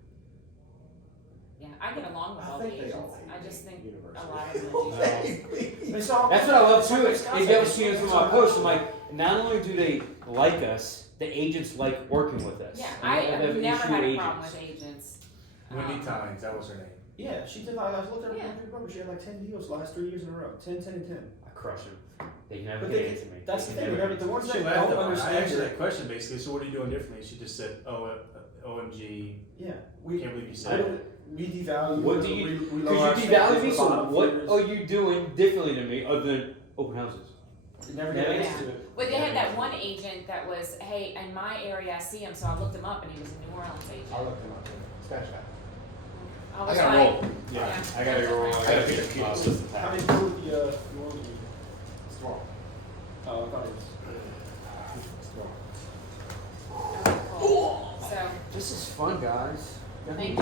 yeah, I get along with I all the think they agents. all hate I just me, think universally. a lot of them are douchebags. That's what I love too. Is if you ever seen some of my posts, I'm like, not only do they like us, the agents like working with us. Yeah, I don't I've have never issue had a with problem agents. with agents. Wendy Tynes, that was her name. Yeah, she did. I was looking at Yeah. her broker. She had like 10 deals the last 3 years in a row. 10, 10, and 10. I crush them. They can never But get they into me. that's They the can thing. never The ones She that laughed don't at me. I understand asked her it. that question basically, so what are you doing differently? She just said, OMG, Yeah, we can't believe you I said don't. it. We devalue. What do you? We lower our Because you devalue standards me. for So bottom what feeders. are you doing differently than me other than open houses? You never Yeah. get an answer to it. But they had that one agent that was, hey, in my area, I see him, so I looked him up and he was a New Orleans agent. I'll look them up too. Spanish guy. I was gotta like, roll. yeah. I gotta go. I gotta pick up How pieces. many people with the New Orleans region? It's tomorrow. Oh, I thought it was. It's tomorrow. Okay, cool. So, This is fun, guys. thank you.